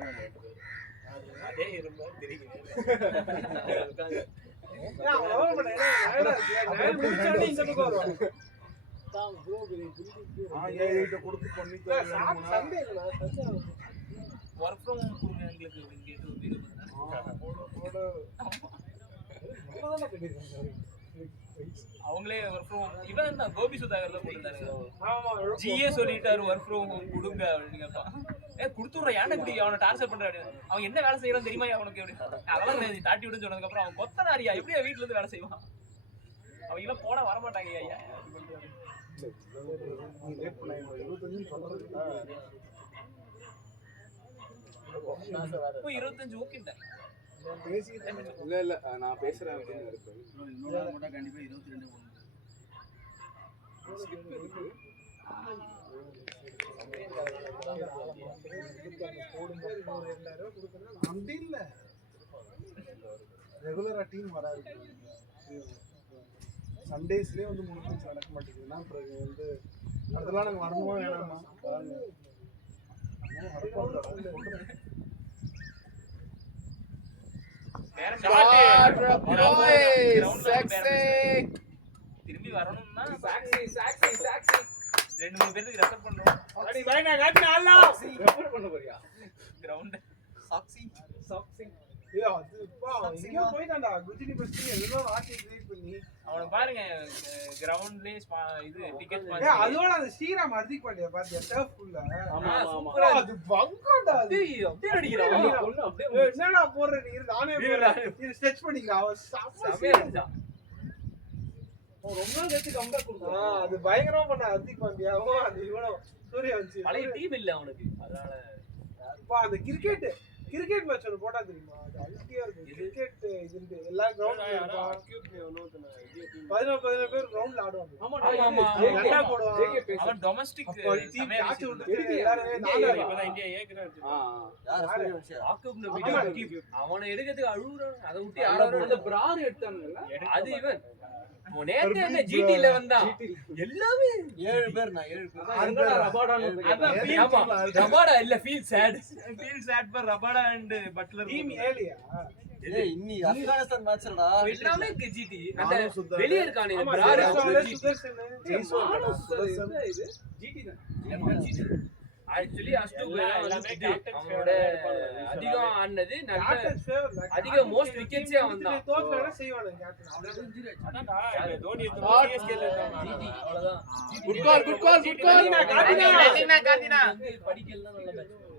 அதே இரும்ப தெரியுது. கொடுத்து பண்ணி ஒர்க் ஃப்ரம் ஹோம் கொடுங்க எங்களுக்கு இங்க ஒரு வீடு அவங்களே ஒர்க் ஃப்ரம் ஹோம் இவன் தான் கோபி சுதாகர்ல போட்டுருந்தாரு. ஜிஏ சொல்லிட்டாரு ஒர்க் ஃப்ரம் ஹோம் கொடுங்க அப்படிங்கப்பா. கொடுத்துட்றேன் ஏன்டா இப்படி அவனை டார்ச்சர் பண்றாரு. அவன் என்ன வேலை செய்யறான்னு தெரியுமா அவனுக்கு? எப்படி அதெல்லாம் கிடையாது. தாட்டி விடுன்னு சொன்னதுக்கு அப்புறம் அவன் கொத்தனாரியா எப்படியா வீட்டுல இருந்து வேலை செய்வான்? அவங்க எல்லாம் போனா வரமாட்டாங்க. ஐயா இப்போ 25 ஓகேண்டா இல்ல நான் பேசுறேன் அப்படின்னு இருக்கேன். இன்னொரு ஆள் போட்டா கண்டிப்பா 22 போடணும். அப்படி இல்ல ரெகுலரா டீம் வராது. சண்டேஸ்லயே வந்து முடிச்சு நடக்க மாட்டேங்குதுன்னா அப்புறம் வந்து அதெல்லாம் நாங்க வரணுமா வேணாமா திரும்பி வரணும்னா 2-3 பேருக்கு ரெஃபர் பண்றோம். ரெஃபர் பண்ண போறியா? கிரவுண்ட் சாக்ஸி போயிட்டான்டா குஜிலி பஸ்டி எல்லாம் ஆட்சி கிரியேட் பண்ணி அவனை பாருங்க கிரவுண்ட்லயே இது டிக்கெட் அதோட அந்த ஸ்ரீராம் ஹர்திக் பாண்டியா பாத்தியா டர்ஃப்ல சூப்பரா அது பங்கடா அது அப்படியே அடிக்கிறான். என்னடா போடுற நீ நானே இது ஸ்ட்ரெச் பண்ணிக்கலாம் அவன் செமையா அடிச்சான். ரொம்ப நாள் கழிச்சு கம்பேக் கொடுத்தான். அது பயங்கரமா பண்ண ஹர்திக் பாண்டியாவும் அது இவனும் சூர்யா வந்துச்சு. பழைய டீம் இல்ல அவனுக்கு அதனால அந்த கிரிக்கெட் மேட்ச் ஒன்று போட்டா தெரியுமா? அது அல்டியா இருக்கும். கிரிக்கெட் இது இருக்கு எல்லா கிரவுண்ட்ல 15 பேர் கிரவுண்ட்ல ஆடுவாங்க. நல்லா போடுவாங்க. அவன் டொமஸ்டிக் டீம் கேட்ச் விட்டு எல்லாரும் நானே இப்பதான் இந்தியா ஏக்குறாரு. அவனை எடுக்கிறதுக்கு அழுகுறான். அதை விட்டு அந்த பிரான் எடுத்தானுங்கல்ல அது இவன் நேத்து என்ன ஜிடில வந்தா எல்லாமே 7 பேர் நான் 7 அங்கடா ரபாடா இல்ல feel sad for Rabada and Butler team ஏலியா ஏய் இன்னி ஆப்கானிஸ்தான் மேட்ச்லடா எல்லாமே ஜிடி அந்த வெளிய இருக்கானே சுதர்சன் இது ஜிடி தான் ஆக்சுவலி அவனோட அதிகம் ஆனது அதிக மோஸ்ட் விக்கெட்ஸே அவன் தான். தோற்றானே செய்வானே கேப்டன் அதான்டா தோனி சிஎஸ்கேல இருக்கான். அவ்வளவுதான். குட் கால் கார்த்தினா படிக்கல நல்ல மேட்ச் இருக்கு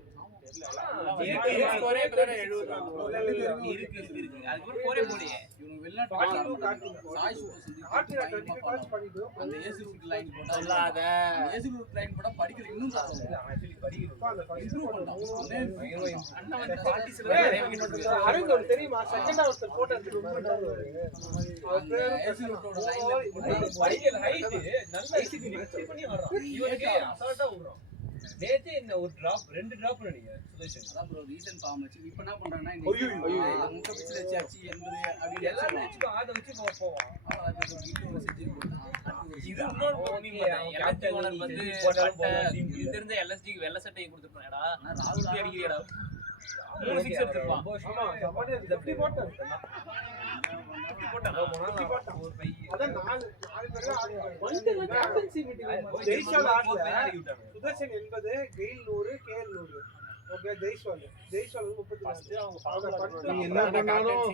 ஸ்கோரே பேர 70 இருக்கு அதுக்கு போரே போடியே இவங்க வெளிநாட்டு சாய் கார்த்தினா 25 பாஸ் பண்ணிட்டு அந்த ஏசி ரூட் லைன் போட்டா சொல்லாத ஏசி ரூட் லைன் போட்டா படிக்கிற இன்னும் ஆக்சுவலி படிக்கிறது இம்ப்ரூவ் பண்ணலாம். அண்ணா வந்து 40 சில நிறைய விக்கெட் அரவிந்த் ஒரு தெரியுமா செகண்ட் ஹாஃப் போட்டா அவர் பேரு ஏசி ரூட்டோட லைன்ல படிக்கல ஹைட் நல்ல எக்ஸ்பீரியன்ஸ் பண்ணி வர்றான். இவனுக்கு அசால்ட்டா விடுறான். நேத்து என்ன ஒரு டிராப் 2 டிராப் நினைக்கிறேன் சுதேஷ். அதான் ப்ரோ ரீசன்ட் ஃபார்ம் வச்சு இப்போ என்ன பண்றாங்கன்னா இந்த 30 பிச்சில வச்சு 80 அப்படி எல்லாரும் வெச்சுக்கோ அத வெச்சு போவான். இது இன்னொரு மீம் எல்எஸ்டி ஓனர் வந்து இது தெரிஞ்ச எல்எஸ்டிக்கு வெள்ளை சட்டையை கொடுத்துட்டானேடா. ராகுல் அடிக்கிறடா. 3 6 எடுத்துப்பான் ஆமா சமாடியா லெஃப்டி போட்டான் போட்டானா அதான் நாலு பேர் வந்துட்டு கேப்டன்சி மீட்டிங் ஜெய்ஸ்வால் ஆடல ஆடி விட்டாங்க சுதர்ஷன் 80 கெயில் 100 கேஎல் 100 ஓகே ஜெய்ஸ்வால் 34 நீ என்ன பண்ணாலும்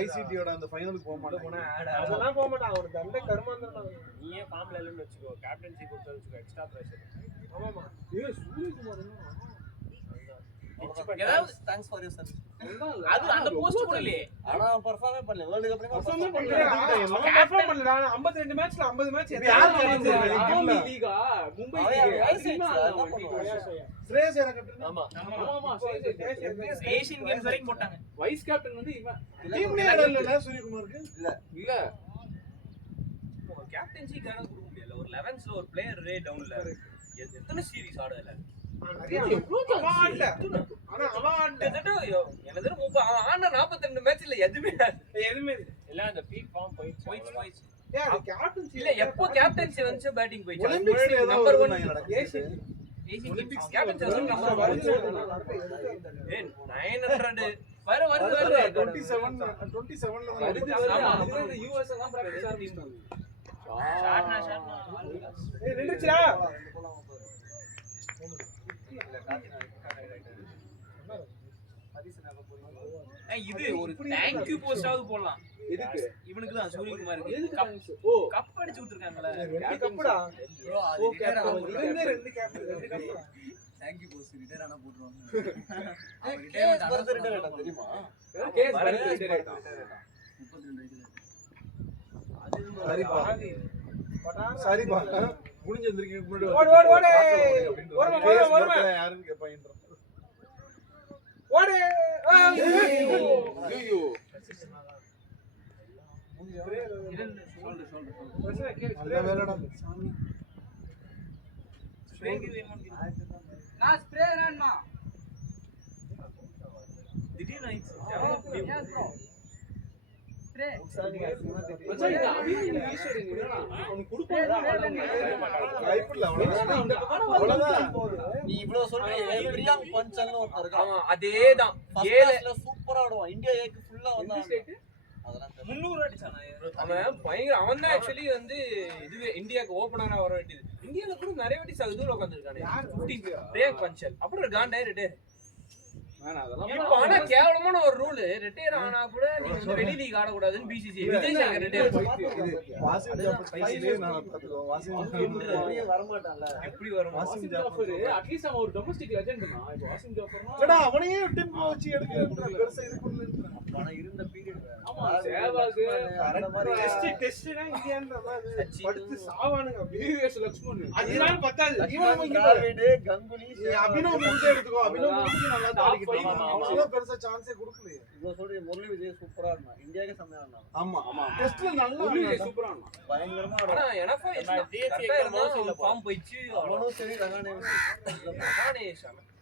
ஐசிடியோட அந்த ஃபைனலுக்கு போக மாட்டாங்க. அதெல்லாம் போக மாட்டான் அவனுக்கு தண்டை கர்மாந்தம் நீயே ஃபார்ம்ல இல்லன்னு வெச்சுக்கோ கேப்டன்சி கொடுத்து வெச்சுக்கோ எக்ஸ்ட்ரா பிரஷர் ஆமாமா சூரியகுமார் ஏதாவது தேங்க்ஸ் ஃபார் யுவர் சர்வீஸ். அது அந்த போஸ்ட் கூட இல்லையே ஆனா பெர்ஃபார்மே பண்ணல வேர்ல்ட் கப்ல பெர்ஃபார்ம் பண்ணல 52 மேட்ச்ல 50 மேட்ச் யார் கேப்டன் ஆர்மி லீகா மும்பை ஸ்ரேயஸ் இறக்கட்டும். ஆமா ஆமா ஏசியன் கேம்ஸ் வரைக்கும் போட்டாங்க வைஸ் கேப்டன் வந்து இவன் டீம்லயே இடம்ல சூரியகுமாருக்கு இல்ல கேப்டன்சி கான கொடுக்க முடியல ஒரு 11ஸ்ல ஒரு பிளேயர் ரே டவுன்ல எத்தனை சீரிஸ் ஆடல எனக்கு அவன் ஆன 42 மேட்ச்ல எதுவுமே இல்ல அந்த பீக் ஃபார்ம் போயிடுச்சு இல்ல எப்போ கேப்டன்சி வந்து பேட்டிங் போயிடுச்சு ஒலிம்பிக்ஸ்ல ஏதோ நம்பர் 1 ஏசியன் ஒலிம்பிக்ஸ் கேப்டன்சி வந்து நம்பர் 1 900 வருது 27ல வருது ஆமா. வருது யுஎஸ் எல்லாம் பிராக்டீஸ் ஆரம்பிச்சாங்க ஷாட்னா நின்றுச்சுடா இது ஒரு தேங்க் யூ போஸ்டாவது போடலாம் எதுக்கு இவனுக்கு தான் சூரியகுமாருக்கு எதுக்கு கப் thanks? ஓ கப் அடிச்சு கொடுத்திருக்காங்கல ரெண்டு கப்புடா ப்ரோ ஓ கேப்டன் இருந்தே ரெண்டு கப்பு थैंक यू போஸ் ரிட்டையர் ஆனா போடுவாங்க. கேஎஸ் பர்த் ரிட்டையர் ஆனா தெரியுமா? கேஸ் வரது ரிட்டையர் ஆயிட்டான் 32 வயசுல. சரிப்பா சரிப்பா முடிஞ்சு வந்திருக்கீங்க முன்னாடி ஓடு, ஓடு, ஓடு. ஓடுமா, ஓடுமா, ஓடுமா. யாருன்னு கேட்பாங்க. ஓடு ஐயோ நல்ல வேலைடா சாமி. நான் ஸ்ப்ரே வேணுமா திடீர்னு மச்சான் இந்த அபிநய ஈஸ்வரன் என்னடா அவனுக்கு கொடுப்பாங்க கைப்பிடல அவ்வளவுதான். நீ இவ்வளவு சொல்றீங்க பிரியாங் பஞ்சல்னு ஒருத்தர் இருக்கான். ஆமா அதேதான் ஏல சூப்பரா ஆடுவான். இந்தியா ஏக்கு ஃபுல்லா வந்தான். அதெல்லாம் தெரியல. 300 அடிச்சானா அவன் பயங்கர அவன் தான் एक्चुअली வந்து இதுவே இந்தியாக்கு ஓபனரா வர வேண்டியது இந்தியால கூட நிறைய வாட்டி சவுதில உட்கார்ந்திருக்கானே 15 பிரியாங் பஞ்சல் அப்புறம் காண்டே ரிட்டையர் வேணா அதெல்லாம் இப்போ ஆனா கேவலமான ஒரு ரூல் ரிட்டையர் ஆனா கூட நீங்க வந்து வெளி லீக் ஆட கூடாதுன்னு பிசிசி விஜய் சேகர் ரிட்டையர் வாசிம் ஜாஃபர் ஸ்பைஸ்லயே நான் பார்த்துக்கோ. வாசிம் அப்படியே வர மாட்டான்ல. எப்படி வரும் வாசிம் ஜாஃபர் அட்லீஸ்ட் அவன் ஒரு டொமஸ்டிக் லெஜெண்ட்னா இப்போ வாசிம் ஜாஃபர்னா இல்லடா அவனையே டெம்போ வச்சு எடுக்கறதுக்கு பெருசா இது பண்ணலன்றான். ஆனா இருந்த பீரியட் ஆமா சேவாக் அந்த மாதிரி டெஸ்ட்னா இந்தியான்ற மாதிரி படுத்து சாவானுங்க அப்படியே யூஎஸ் லக்ஷ்மன் அதெல்லாம் பத்தாது இவன் இங்க பாரு. டிராவிட் கங்குலி அபினவ் முடிஞ்சு எடுத்துக்கோ. அபினவ் முடிஞ்சு நல்லா தாடிக்கிட்டான். ஆமா, ஆமா. அவ்வளவு பெருசா சான்ஸே கொடுக்கலையே. இவ்வளவு சொல்றீங்க முரளி விஜய் சூப்பரா இருந்தான். இந்தியாவுக்கு செம்மையா இருந்தான். ஆமா டெஸ்ட்ல நல்லா ஆடுனான். சூப்பரா பயங்கரமா ஆனா ஆடுவான். எனக்கும் ஃபார்ம் போயிச்சு அவனும் சரி ரகானே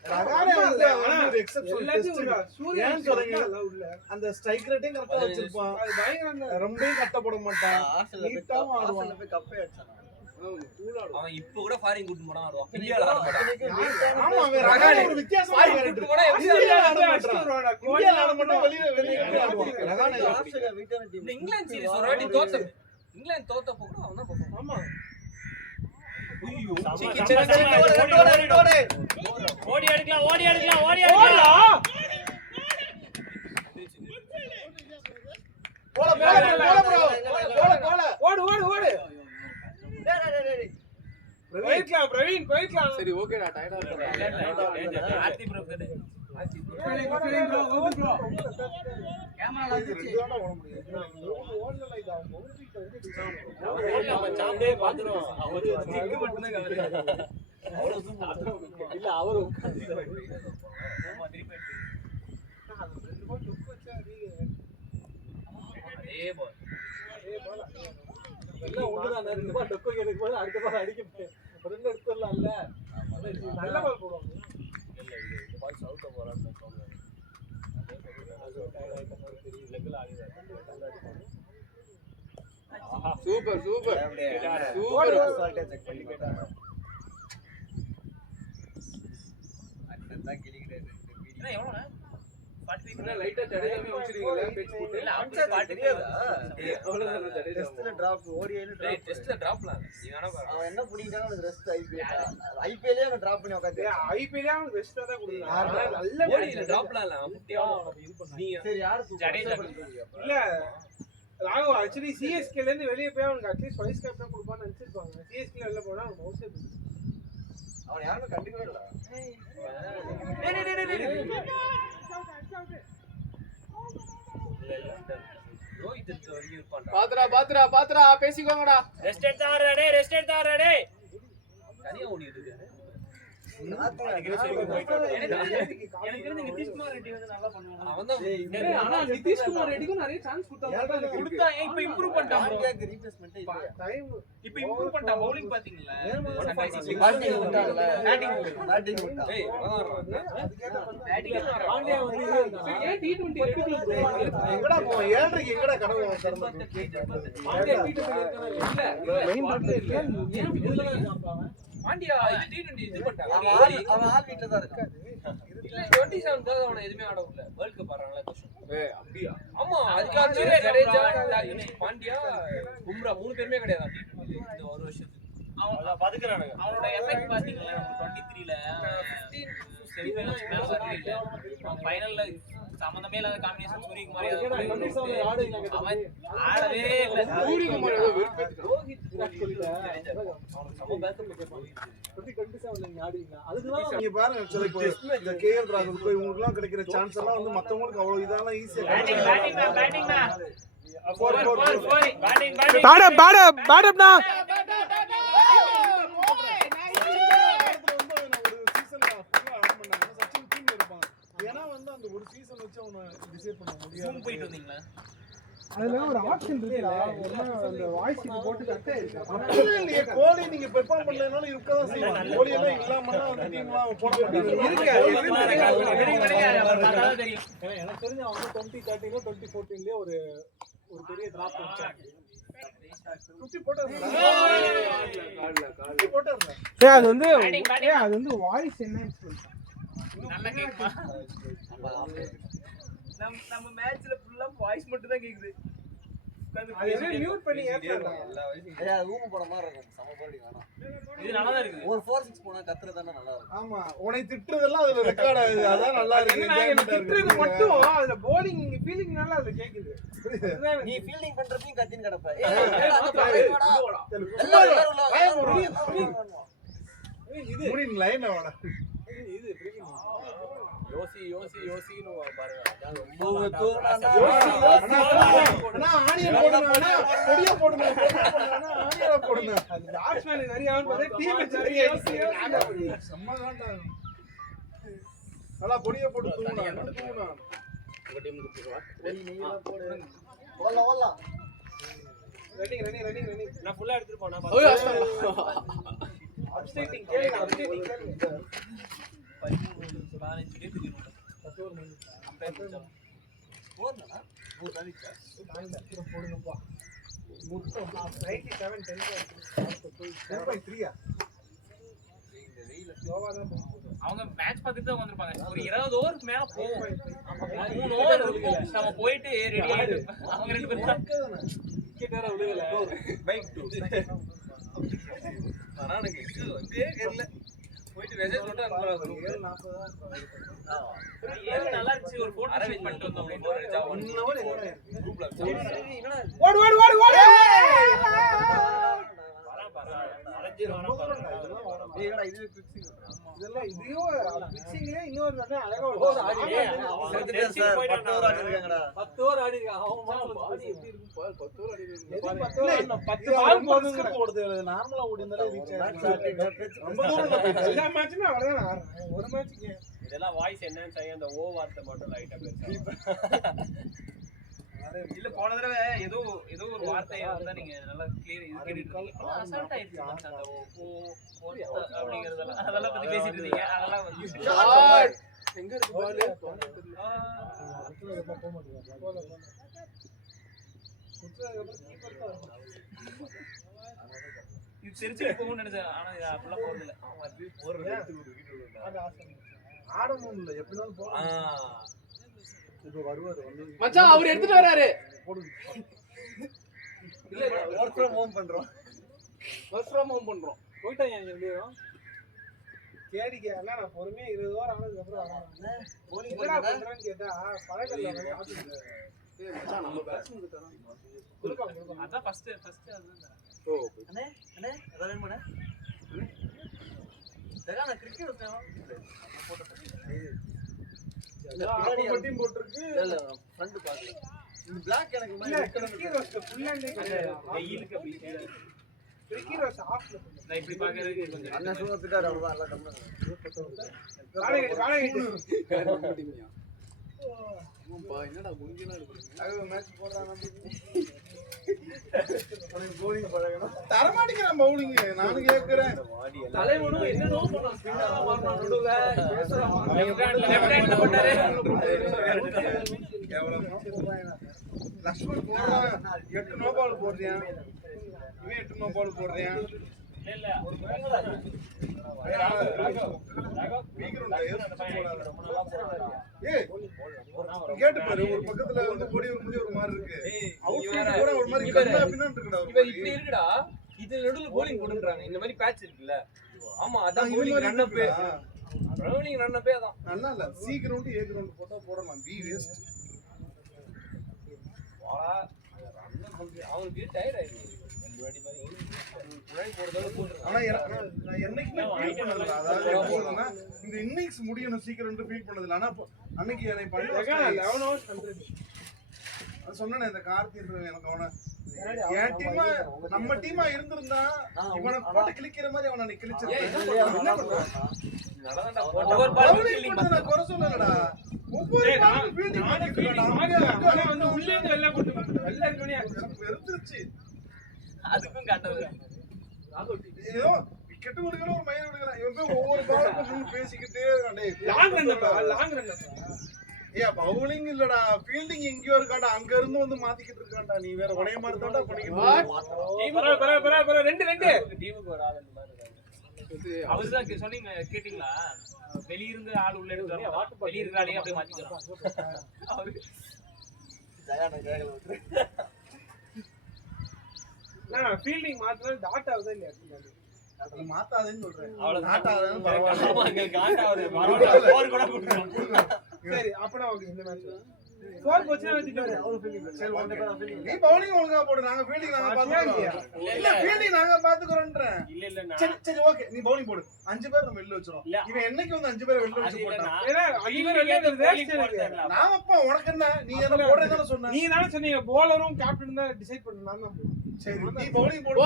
ரகானே வந்து அவன் ஒரு எக்ஸெப்ஷனல் எல்லாத்தையும் டெஸ்ட். விடுறா. சூரியன் ஏன் சொல்றீங்க? நல்லா உள்ள அந்த ஸ்ட்ரைக் ரேட்டையும் கரெக்டா வச்சிருப்பான். அது பயங்கரம் தான். ரொம்பவும் கட்டப்பட மாட்டான். ஆஸ்திரேலியா நீட்டாவும் ஆடுவான். ஆஸ்திரேலியா போய் கப்பே அடிச்சான். அவன் இப்ப கூட ஃபாரின் கூட்டு போனா ஆடுவான் இந்தியால ஆட மாட்டான் ஆமா அவன் ரகானே ஒரு வித்தியாசமா ஃபாரின் விளையாடிட்டு கூட்டு போனா எப்படி இந்தியால ஆடுவான்? ஆட மாட்டான். இந்தியால ஆட மாட்டான். வெளிய ஆடுவான். ரகானே ஆஸ்திரேலியா வீட்டான டீம். இந்த இங்கிலாந்து சீரிஸ் ஒரு வாட்டி தோத்த இங்கிலாந்து தோத்தப்போ கூட அவன் தான் perform ஆமா ஐயோ ஓடி எடுக்கலாம் போல போல போல போல போல ஓடு ஓடு ஓடு போயிக்கலாம் பிரவீன் போயிக்கலாம் சரி ஓகேடா டயர்டா இருக்கா ஆர்த்தி ப்ரோ கேடு சாந்தே பாத்துறோம் அவர் திக்கு மட்டும் தான் இல்ல அவர் அதே பால் எல்லாம் ஒண்ணுதான் ரெண்டு பால் டொக்கோ எனக்கு போல அடுத்த பால் அடிக்க ரெண்டு எடுத்துடலாம்ல நல்ல பால் போடுவாங்க சூப்பர் சூப்பர் ஓடு சூப்பர் செக் பண்ணி கேட்டாங்க. அண்ணன் தான் கிளிக்கிட்டாரு. என்ன எவ்வளவுண்ணே 43 லைட்டா ஜடேஜாவே அடிச்சிருவீங்களா பேட்ச் போட்டு இல்ல அப்படி பாட்டு தெரியாதா அவ்வளவுதான் ஜடேஜா டெஸ்ட்ல டிராப் ஓடிஐல டேய் டிராப் டெஸ்ட்ல டிராப்லாம் நீ வேணா பாரு அவன் என்ன புடிங்கறானோ அது ரெஸ்ட் ஐபிஎல்லே அவன் டிராப் பண்ணி உட்கார்ந்து ஐபிஎல்லே அவனுக்கு பெஸ்டா தான் கொடுக்குறான் நல்ல ஓடில டிராப்லாம் இல்ல 50 நீ சரி யாரு ஜடேஜா இல்ல ராகு ஆக்சுவலி சிஎஸ்கேல இருந்து வெளிய போய் அவனுக்கு அட்லீஸ்ட் வைஸ் கேப்டன் கொடுப்பான்னு நினைச்சிருப்பாங்க சிஎஸ்கே வெளில போனா அவன் மவுசே அவன் யாருமே கண்டுக்கவே இல்ல ரோஹித் வரைக்கும் இருப்பான்டா பாத்துடா பேசிக்கோங்கடா. ரெஸ்ட் எடுத்து ஆடுறா டேய் தனியா ஓடிட்டு இருக்காரு எனக்கு தெரிஞ்சு நிதிஷ்குமார் ரெட்டி வந்து நல்லா பண்ணுவாங்க அவன்தான் ஆனா நிதிஷ்குமார் ரெட்டிக்கும் நிறைய சான்ஸ் கொடுத்தாங்க. கொடுத்தா இப்ப இம்ப்ரூவ் பண்ணிட்டான் bro. பாண்டியாக்கு ரீப்ளேஸ்மென்ட் இல்ல டைம் இப்ப இம்ப்ரூவ் பண்ணிட்டான் பவுலிங் பாத்தீங்களா பேட்டிங் விட்டான்ல பேட்டிங் விட்டான் ஏய் பாண்டியா வந்து ஏன் T20 ரெட்டிக்குள்ள போவாங்க? எங்கடா போ 7:30 எங்கடா கனவு பாண்டியா T20 இருக்கானே இல்ல மெயின் ரோட்ல இல்ல. ஏன் இதுல இருக்கான்? பாண்டியா இது T20 இது பண்ணிட்டான் அவன் ஆள் வீட்ல தான் இருக்கான் இல்ல 27 தான் அவன எதுமே ஆட விடல வேர்ல்ட் கப் ஆடுறாங்களா கொஸ்டின் ஏய் அப்படியா? ஆமா அதுக்காக ஜடேஜா பாண்டியா பும்ரா மூணு பேருமே கிடையாது இந்த ஒரு வருஷத்துக்கு அவன் பதுக்குறானுங்க அவனோட எஃபெக்ட் பாத்தீங்களா 23ல 15 செமிஃபைனல்ஸ் மேல வரல அவன் ஃபைனல்ல சம்பந்தமே இல்லாத காம்பினேஷன் சூரியகுமார் அவன் ஆடவே இல்ல சூரியகுமார் ஏதோ வெறுப்பேத்துட்டான். ரோஹித் சம பேக்கப் நீங்க பாருங்க சரி, இப்போ இந்த கேஎல் ராகுல் போய் இவங்களுக்குலாம் கிடைக்கிற சான்ஸ் எல்லாம் வந்து மத்தவங்களுக்கு அவ்வளவு இதெல்லாம் ஈஸியா பேட்டிங் பேட்டிங் பேட்டிங் பேடப்னா ஏன்னா வந்து அந்த ஒரு சீசன் வச்சு அவனை டிசைட் பண்ண முடியாது. ஜூம் போயிட்டு வந்தீங்களா அதுல ஒரு ஆப்ஷன் இருக்குடா அந்த வாய்ஸ் இது போட்டு கட் ஆயிருக்கு அப்படியே இல்லையே, கோலி நீங்க பெர்ஃபார்ம் பண்ணலனாலும் இருக்கதான் செய்வாங்க. கோலி எல்லாம் இல்லாமலாம் அந்த டீம்லாம் போட மாட்டாங்க. தெரியும் எனக்கு தெரிஞ்சு அவங்க 2013 2014 ஒரு பெரிய டிராப் வச்சாங்க 50 போட்டாங்க. அது வந்து அது வந்து வாய்ஸ் என்னன்னு சொல்லிட்டாங்க. நல்ல கேக்குமா நம்ம மேட்ச்ல ஃபுல்லா வாய்ஸ் மட்டும் தான் கேக்குது அது என்ன மியூட் பண்ணி ஏத்துறாங்க. ஏய் ரூம் போற மாதிரி இருக்கும் சம போடி வேணாம் இது நல்லா தான் இருக்குது ஒரு 4-6 போனா கத்துறதானே நல்லா இருக்கும் ஆமா, உன்னை திட்டுறதெல்லாம் அதுல ரெக்கார்ட் ஆகுது. அதான் நல்லா இருக்கு. நான் எனக்கு திட்டுறது மட்டும் அதுல bowling ஃபீலிங் நல்லா அதுல கேக்குது. நீ ஃபீல்டிங் பண்றப்பையும் கத்தின்னு கிடப்ப முடின் லைன் அவன யோசின்னு பாருங்க அதான் ரொம்ப அண்ணா ஆனியன் போடுங்க, அண்ணா பொடியா போடுங்க, ஆனியனா போடுங்க. அது பேட்ஸ்மேன் நிறைய ஆன் பண்ணி டீம் சரியா செம்மதான்டா. நல்லா பொடியா போட்டு தூங்குனா. உங்க டீம் கொடுத்துருவா ஓடலாம் ரன்னிங் நான் ஃபுல்லா எடுத்துட்டு போனா அப்டேட்டிங் கேளுங்க அப்டேட்டிங் கேளுங்க 15 கேட்டுக்கு போறனா ஒரு தானிச்சா போடுங்கப்பா மொத்தம் 97 10 3 அவங்க மேட்ச் பார்த்துட்டு தான் வந்திருப்பாங்க ஒரு 20 ஓவருக்கு மேல போகும் 3 ஓவர் இருக்கும் நம்ம போயிட்டு ரெடி ஆயிட்டு அவங்க ரெண்டு பேரும் விக்கெட் வேற விழுகல பைக் 2 வரானுங்க இதே தெரியல போயிட்டு மெசேஜ் மட்டும் அனுப்புறாங்க ஏன் நல்லா இருந்துச்சு ஒரு போட்டோ ஷூட் பண்ணிட்டு வந்தோம் அப்படின்னு ஒரு ஜா ஒன் குரூப்ல ஓடு ஏடா இது ஃபிக்ஸிங் இதெல்லாம் இதையோ பிச்சிங்ல இன்னொரு நல்ல அழகா சார் 10 ஓவர் ஆடி இருக்காங்கடா 10 ஓவர் ஆடி இருக்கான். அவன் பாடி எப்படி இருக்கும் பாரு 10 ஓவர் ஆடி இருக்கான். 10 பால் போடுங்க போடுது நார்மலா ஓடினாலே ரீச் ஆயிடும். ரொம்ப ரொம்ப தூரம் போயிடுச்சு. எல்லா மேட்சுமே அவ்வளவுதான் ஆடுறேன் ஒரு மேட்ச்க்கு இதெல்லாம் வாய்ஸ் என்னன்னு செய்ய அந்த ஓ வார்த்தை மட்டும் லைட்டா பேசுறேன் இல்ல போன தடவை ஏதோ ஒரு வார்த்தை வந்து நீங்க நல்லா கிளியர் இது கேட்டிட்டு இருக்கீங்க அசால்ட் ஆயிடுச்சு அந்த அப்படிங்கறதெல்லாம் அதெல்லாம் பத்தி பேசிட்டு இருந்தீங்க அதெல்லாம் வந்து எங்க இருக்கு பால்? இது தெரிஞ்சு போகும்னு நினைச்சேன் ஆனா இது அப்படிலாம் போறது இல்ல அவன் வந்து ஒரு ஆடணும் இல்ல எப்படினாலும் போகலாம். இப்ப வருவாரு வந்து மச்சான் அவர் எடுத்துட்டு வராரு. போடுங்க. இல்ல ஒர்க் ஃப்ரம் ஹோம் பண்றோம். வொர்க் ஃப்ரம் ஹோம் பண்றோம். போயிட்டாங்க இங்க எப்படியும் கேடிக்கு எல்லாம் நான் பொறுமையா 20 ஓவர் ஆனதுக்கு அப்புறம் என்னடா பண்றேன்னு கேட்டா பழக்கல்ல வந்து காத்துட்டு மச்சான் நம்ம பேட்ஸ்மேன் தரோம். கொடுப்பாங்க அதான் ஃபர்ஸ்ட் அதுதான் அண்ணே அண்ணே அத வேணுமாண்ணே? சரியான கிரிக்கெட் வச்சேன். டீம் போட்டுருக்கு. இல்ல ஃப்ரண்ட் பாக்கல. இந்த Black எனக்கு இல்ல மாதிரி கிரிக்கெட் வச்சு ஃபுல் ஹேண்ட் வெயிலுக்கு அப்படி கிரிக்கெட் வச்சு ஆஃப்ல நான் இப்படி பாக்குறதுக்கு கொஞ்சம் அண்ணன் சூத்திட்டாரு அவ்வளவுதான் எல்லாம் கம்மி. வாடகை என்னடா குஞ்சினா இருக்கு. அது மேட்ச் போடுறாங்க. பவுலிங் பழகணும். தர மாட்டேங்கிறான் பவுலிங். நானும் கேக்குறேன். தலைவனும் என்னனோ பண்ணான். ஸ்பின்னரா மாறணும் நடுவுல பேசறான். லெஃப்ட் ஹேண்ட்ல போட்டாரு. லக்ஷ்மன் போடுறான். 8 நோ பால் போடுறான். இவன் 8 நோ பால் போடுறான். இல்ல கேட்டு பாரு ஒரு பக்கத்துல வந்து பொடி ஒரு முடி ஒரு மாதிரி இருக்கு. அவுட் கூட ஒரு மாதிரி கண்ணா பின்னான்னு இருக்குடா. இவர் இப்படி இருக்குடா. இது நடுவுல bowling போடுன்றாங்க. இந்த மாதிரி பேட்ச் இருக்குல்ல. ஆமா அதான் bowling ரன் அப். bowling ரன் அப்பே அதான். நல்லா இல்ல. சி கிரவுண்ட் ஏ கிரவுண்ட் போட்டா போடலாம். B waste. வாடா அவனுக்கு டயர்ட் ஆயிடுச்சு. ரெண்டு வாட்டி மாதிரி முன்னாடி போறதோட போட்டுறான். ஆனா நான் என்னைக்குமே ஃபீல் பண்ணதில்ல. அதாவது எப்படி சொல்றேன்னா இந்த இன்னிங்ஸ் முடியணும் சீக்கிரம் ஃபீல் பண்ணதில்ல. ஆனா அன்னைக்கு எனக்கு பண்ண 11 ஹவர்ஸ் கம்ப்ளீட் சொன்னேன் இந்த கார்த்திக் எனக்கு அவன என் டீமா நம்ம டீமா இருந்திருந்தா இவனை போட்டு கிழிக்கிற மாதிரி அவனை கிழிச்சிருக்கேன். நடந்தா ஓவர் பால் பவுலிங் பண்ண குறை சொல்லலடா. ஒவ்வொரு பாலும் ஃபீல்டிங் பண்ணிட்டு ஆனா வந்து உள்ளே இருந்து வெளில போட்டு வெளில இருக்கனே வெறுத்துருச்சு. அதுக்கும் கண்டது ஏதோ விக்கெட் விடுகிற ஒரு மயிர் விடுகிறான். இவன் போய் ஒவ்வொரு பாலுக்கும் நின்னு பேசிக்கிட்டே இருக்கான். டேய் லாங் ரன் ஏய் பவுலிங் இல்லடா ஃபீல்டிங் எங்கயோ இருக்காடா. அங்க இருந்து வந்து மாத்திக்கிட்டு இருக்கான்டா. நீ வேற ஒரே மாதிரி தான்டா பண்ணிக்கிட்டு பரவ 2 டீமுக்கு ஒரு ஆள் அந்த மாதிரி இருக்காங்க. அவர்தான் சொன்னீங்க கேட்டீங்களா? வெளியிருந்து ஆள் உள்ள எடுத்து வெளிய இருக்கிற ஆளையே அப்படியே மாத்திக்கலாம். அவரு நான் ஃபீல்டிங் மாத்தினா டாட் ஆகுதா இல்லையா? நீ மாத்தாதேன்னு சொல்றேன். அவ்வளவு மாத்தாதேன்னு பரவாயில்லை. ஆமாங்க காண்டா அவரு பரவாயில்ல போர் கூட கொடுத்துறோம். சரி அப்பனா ஓகே இந்த மேட்ச் ஸ்கோர் போச்சுனா வெச்சிட்டாரு. சரி ஓகே. நீ பவுலிங் ஒழுங்கா போடு. நாங்க ஃபீல்டிங் நாங்க பாத்துக்கறோம். இல்ல ஃபீல்டிங் நாங்க பாத்துக்கறோம்ன்றேன். இல்ல சரி சரி ஓகே. நீ பவுலிங் போடு. 5 பேர் நம்ம வெளில வச்சிரோம். இவன் என்னைக்கு வந்து 5 பேர் வெளில வச்சு போட்டான்? ஏன்னா அடிவர் வெளில வேஸ்ட் இருக்கு. நான் அப்பா உனக்கு என்ன? நீ என்ன போடுறேன்னு சொன்ன. நீங்க தான சொன்னீங்க bowler-ம் கேப்டன் தான் டிசைட் பண்ணனும். நான் தான் சரி நீ பவுலிங் போடு.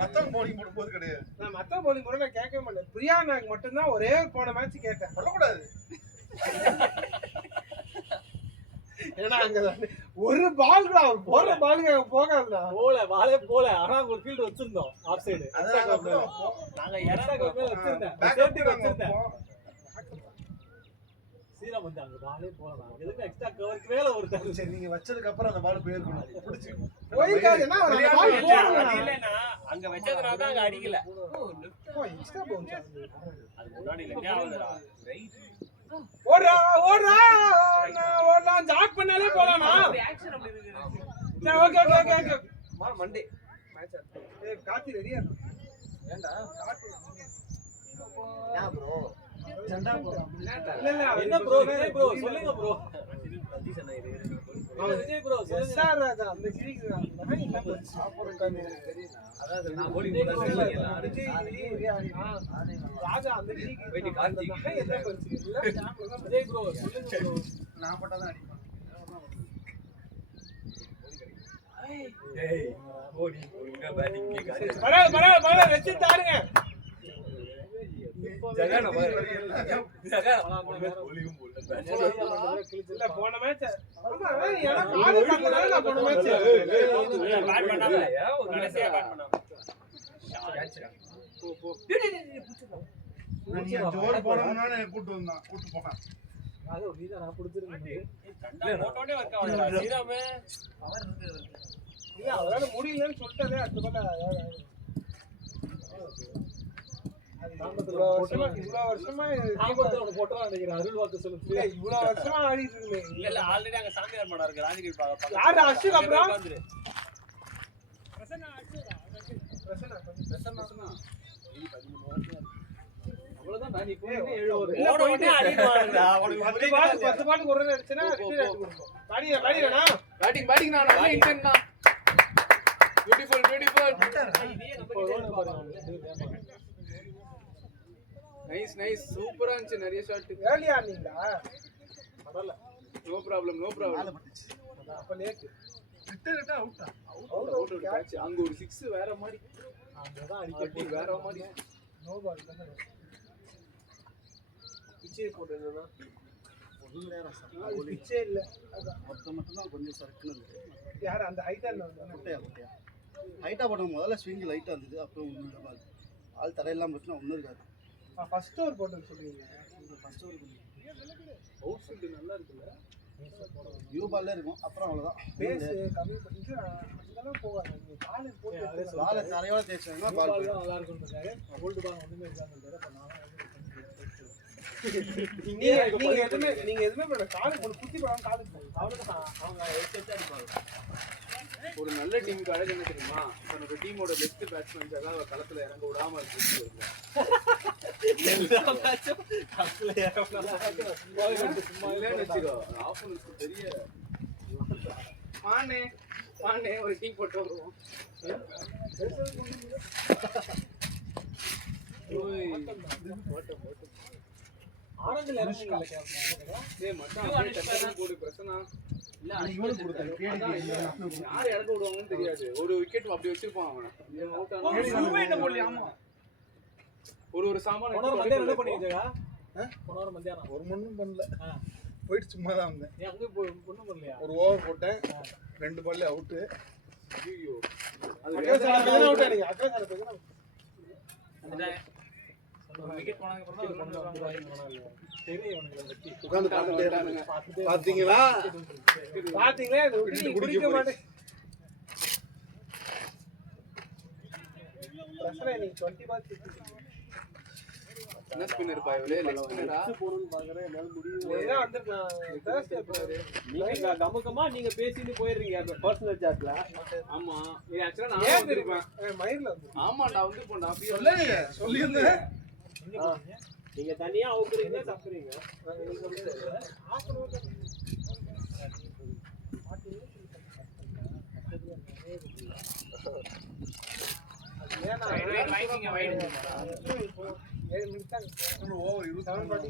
மத்தவங்க பவுலிங் போடு போது கிடையாது. நான் மத்த bowling கூட நான் கேட்கவே மாட்டேன். பிரியா நாக்கு மட்டும் தான் ஒரே ஒரு போன மேட்ச் கேட்டேன். சொல்ல கூடாது. ஏன்னா அங்க ஒரு பால் கூட அவர் போற பாலுக்கு போகாதுடா. பாலே போல ஆனா ஒரு ஃபீல்ட் வச்சிருந்தோம் ஆஃப் சைடு அதான் நாங்க எக்ஸ்ட்ரா கவர் வச்சிருந்தேன் சேஃப்டி வச்சிருந்தேன் சீரா வந்து அங்க பாலே போலாம் எதுக்கு எக்ஸ்ட்ரா கவருக்கு மேல ஒரு தடவை சரி நீங்க வச்சதுக்கு அப்புறம் அந்த பால் போயிருக்கணும். பிடிச்சு போயிருக்காது. என்ன ஒரு பால் போடணும். இல்லனா அங்க வச்சதுனால தான் அங்க அடிக்கல. ஓ எக்ஸ்ட்ரா பவுன்ஸ் ஆகுது. அது முன்னாடி இல்லங்க ஆவுதுடா. ரைட். ஓடுறா ஜாக் பண்ணாலே போலாமா? ஆக்சன் அப்படி இருக்கு. சரி ஓகே மண்டே மேட்ச் ஆச்சு. ஏய் காத்தி ரெடியா இரு. ஏன்டா? ஏன் ப்ரோ? சண்டா ப்ரோ. இல்ல என்ன ப்ரோ விஜய் ப்ரோ சொல்லுங்க ப்ரோ சதீஷ் அண்ணா இது விஜய் ப்ரோ சொல்லுங்க சார் அந்த கிரிக்கு நான் இல்ல சாப்பிடுற டைம் அதாவது நான் bowling போடுறேன் எல்லாம் அடிச்சு ராஜா அந்த கிரிக்கு வெயிட் கார்த்திக் என்ன பண்ணுச்சு இல்ல விஜய் ப்ரோ சொல்லுங்க ப்ரோ நான் பட்டாதான் அடிப்பேன். ஏய் ஓடி ஒழுங்கா பேட்டிங் கேக்காத பரவ வெச்சு தாருங்க. ஜகான பாரு ஜகா bowling போடல இல்ல போன மேட்ச் ஆமா எனக்கு கால் பண்ணல நான் போன மேட்ச் பேட் பண்ணாத. ஒரு கடைசியா பேட் பண்ணாத. நீ ஜோர் போடணும்னா என்ன கூட்டி போனான். அது நீதான் நான் புடிச்சிருக்கேன் கண்டா போட்டோனே வர்க் ஆவலடா. சீராமே இல்ல அவரால முடியலன்னு சொல்லிட்டதே அடுத்த பக்கம் இவ்வளவு வருஷமா அருள் வாக்கு சொல்லு. இவ்வளவு வருஷமா ஆடிட்டு இருக்குமே. இல்ல ஆல்ரெடி அங்க சாமியார் மாடா இருக்கு ராஜகிரி பாக்க. யாரு அஷ்ஷுக்கு அப்புறம் அவ்வளவுதான் நான் இப்போ 7 ஓவர் ஓட உடனே அடிவானுடா. உனக்கு 10 பாட்டுக்கு ஒரு ரன் அடிச்சனா ரிட்டர்ன் கொடுப்போம். பாடி வேணா. பேட்டிங் நான் நல்ல இன்டென்ட் தான். பியூட்டிஃபுல் நைஸ் சூப்பரா இருந்துச்சு. நிறைய ஷாட் ஏர்லியா ஆடுனீங்களா? பரவாயில்ல. நோ ப்ராப்ளம் அப்ப லேட். Out catch. அங்க ஒரு 6 வேற மாதிரி. அங்கதான் அடி வேற மாதிரி. நோ பால் தானே. பிச்சே போடுறதுனா ஒரு நேரம் பிச்சே இல்ல. மட்டும் தான் கொஞ்சம் சர்க்கிள் இருக்கு. யார் அந்த ஹைட்டா இருந்தாங்க? முட்டையா ஹைட்டா போடும். முதல்ல ஸ்விங் லைட்டா இருந்தது. அப்புறம் ஒன்றும் பால் ஆள் தரையெல்லாம் பிரச்சனை ஒன்றும் இருக்காது. ஃபர்ஸ்ட் ஓவர் போட்டேன்னு சொல்லுவீங்க. ஃபர்ஸ்ட் ஓவர் அவுட் ஃபீல்ட் நல்லா இருக்குல்ல. நியூ பால்ல இருக்கும். அப்புறம் அவ்வளவுதான். பேஸ் கம்மி பண்ணிட்டு அங்கெல்லாம் போவாங்க. நீங்க கால் போட்டு பால் தரையோட தேய்ச்சாங்கன்னா பால் நல்லா இருக்கும்ன்றதால ஓல்ட் பால் ஒண்ணுமே இருக்காதுன்றத பண்ணாங்க. நீங்க எதுவுமே பண்ண காலுக்கு ஒரு குத்தி போடாம காலுக்கு போகுது. அவ்வளவுதான். அவங்க எச்சா அடிப்பாங்க. ஒரு நல்ல டீமுக்கு அழகு என்ன தெரியுமா? தன்னோட டீமோட பெஸ்ட் பேட்ஸ்மேன்ஸ் எல்லாம் களத்துல இறங்க விடாம இருக்கு. பெரிய பாண்டே ஒரு டீம் போட்டு வருவோம். ஆரஞ்சில இறங்குங்களா போடு பிரச்சனை. யாரு இறக்க விடுவாங்கன்னு தெரியாது. ஒரு விக்கெட் அப்படி வச்சிருப்பான் அவன். ஒரு சாமான என்ன பண்ணிருக்கா? மத்தியானம் ஒரு மண்ணும் பண்ணல. போயிட்டு சும்மா தான் வந்தேன். நீ அங்க போய் ஒண்ணும் பண்ணலையா? ஒரு ஓவர் போட்டேன். 2 பால்ல அவுட்டு. ஐயோ விக்கெட் போனதுக்கு அப்புறம் உட்கார்ந்து பார்த்துட்டே இருக்கானுங்க. பாத்தீங்களா இது குடிக்க மாட்டேன். பிரச்சனை நீ 20 பால் என்ன ஸ்பின்னர் பாயவலே லெக் ஸ்பின்னரா போறன்னு பாக்குறேன். என்னால முடியல. ஏன் வந்திருக்கான்? தேர்ஸ்டே போறாரு. நீங்க கமகமா நீங்க பேசிட்டு போயிடுறீங்க பர்சனல் சாட்ல. ஆமா இது एक्चुअली நான் வந்திருப்பேன். மயிர்ல வந்து ஆமாடா வந்து போடா சொல்லிருந்தேன். நீங்க தனியா அவுக்குறீங்க தப்புறீங்க. வைங்க வைங்க. 7 நிமிஷம் தான். ஓவர் 7 பாட்டி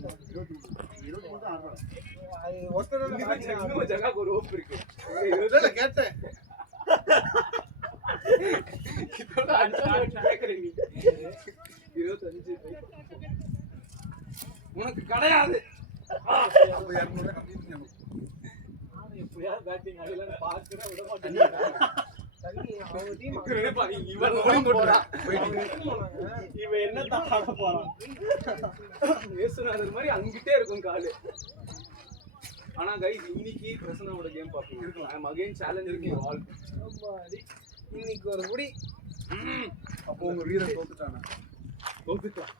20 மட்டும் ஆடுறான். அது ஒருத்தரோட இன்னும் ஜகாக்கு ஒரு ஹோப் இருக்கு. இல்ல கேட்டேன். இதோட அடிச்சு கேக்குறீங்க நீ 25 உனக்கு கிடையாது. அப்ப 200 கம்மி பண்ணி எப்படியாவது பேட்டிங் ஆடலன்னு பாக்குறேன் விட மாட்டேன். தண்ணி அவங்க டீம் இவன் ஓடி போறான். இவன் என்ன தான் ஆட போறான்? ஏசுநாதர் மாதிரி அங்கிட்டே இருக்கும் காலு. ஆனா கைஸ் இன்னைக்கு பிரசனாவோட கேம் பாப்பீங்க. ஐ அம் அகைன் சேலஞ்சிங் யூ ஆல். இன்னைக்கு ஒரு முடி. அப்போ உங்க வீரன் தோத்துட்டானா? தோத்துட்டான்.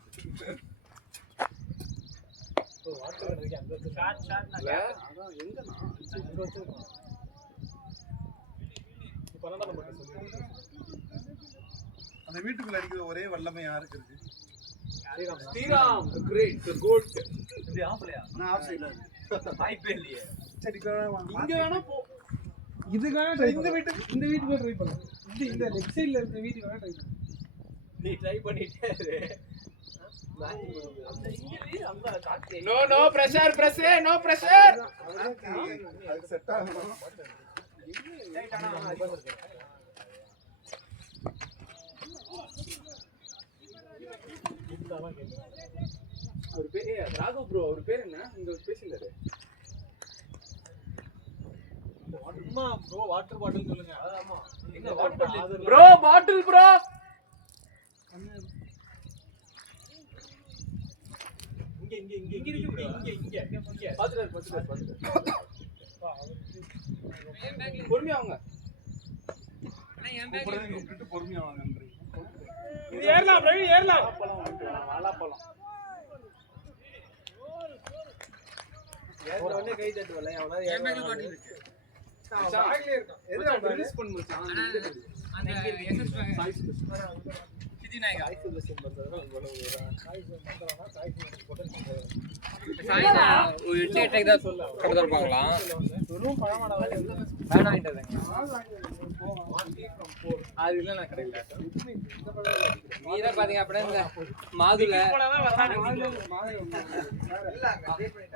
ஷாட் ஷாட் இல்ல அதான் எங்கனா அந்த வீட்டுக்குள்ள அடிக்கிற ஒரே வல்லமை யாருக்கு இருக்கு? Sriram the great the goat. இது ஆஃப்லையா? நான் ஆஃப் சைடுல இருக்கேன். வாய்ப்பே இல்லையே. சரி இங்க வேணா போ. இதுக்காக இந்த வீட்டுக்கு ட்ரை பண்ணு. இந்த லெஃப்ட் சைடுல இருக்க வீட்டுக்கு வேணா ட்ரை பண்ணு. நீ ட்ரை பண்ணிட்டே இரு. No pressure no pressure. அது செட் ஆகணும். ஒரு பேர் ராகு ப்ரோ. ஒரு பேர் என்ன இந்த பேசினாரு? அம்மா ப்ரோ வாட்டர் பாட்டில் சொல்லுங்க. ஆமா. எங்க வாட்டர் பாட்டில்? ப்ரோ பாட்டில் ப்ரோ. இங்க இருக்கு இங்க. பாத்துட்டாரு. பொறுமையா வாங்க. கூப்பிடுறது கூப்பிட்டு பொறுமையா வாங்கன்றீங்க. இது ஏறலாம் பிரவீன் ஏறலாம். அப்பலாம் உடனே கை தட்டுவல அவனால என் பேக்ல பாட்டி இருக்கு. பேக்லயே இருக்கான் எதுடா ரிலீஸ் பண்ணு மச்சான். அந்த SS பேக் சித்தி நாயகா சாயினா ஒரு 8 அட்டாக் தான் கொண்டு இருப்பாங்களாம். வேணாம்ட்டதுங்க. அது இல்ல நான் கரெக்ட்டா. நீங்க பாத்தீங்க அப்படியே இந்த மாதுளை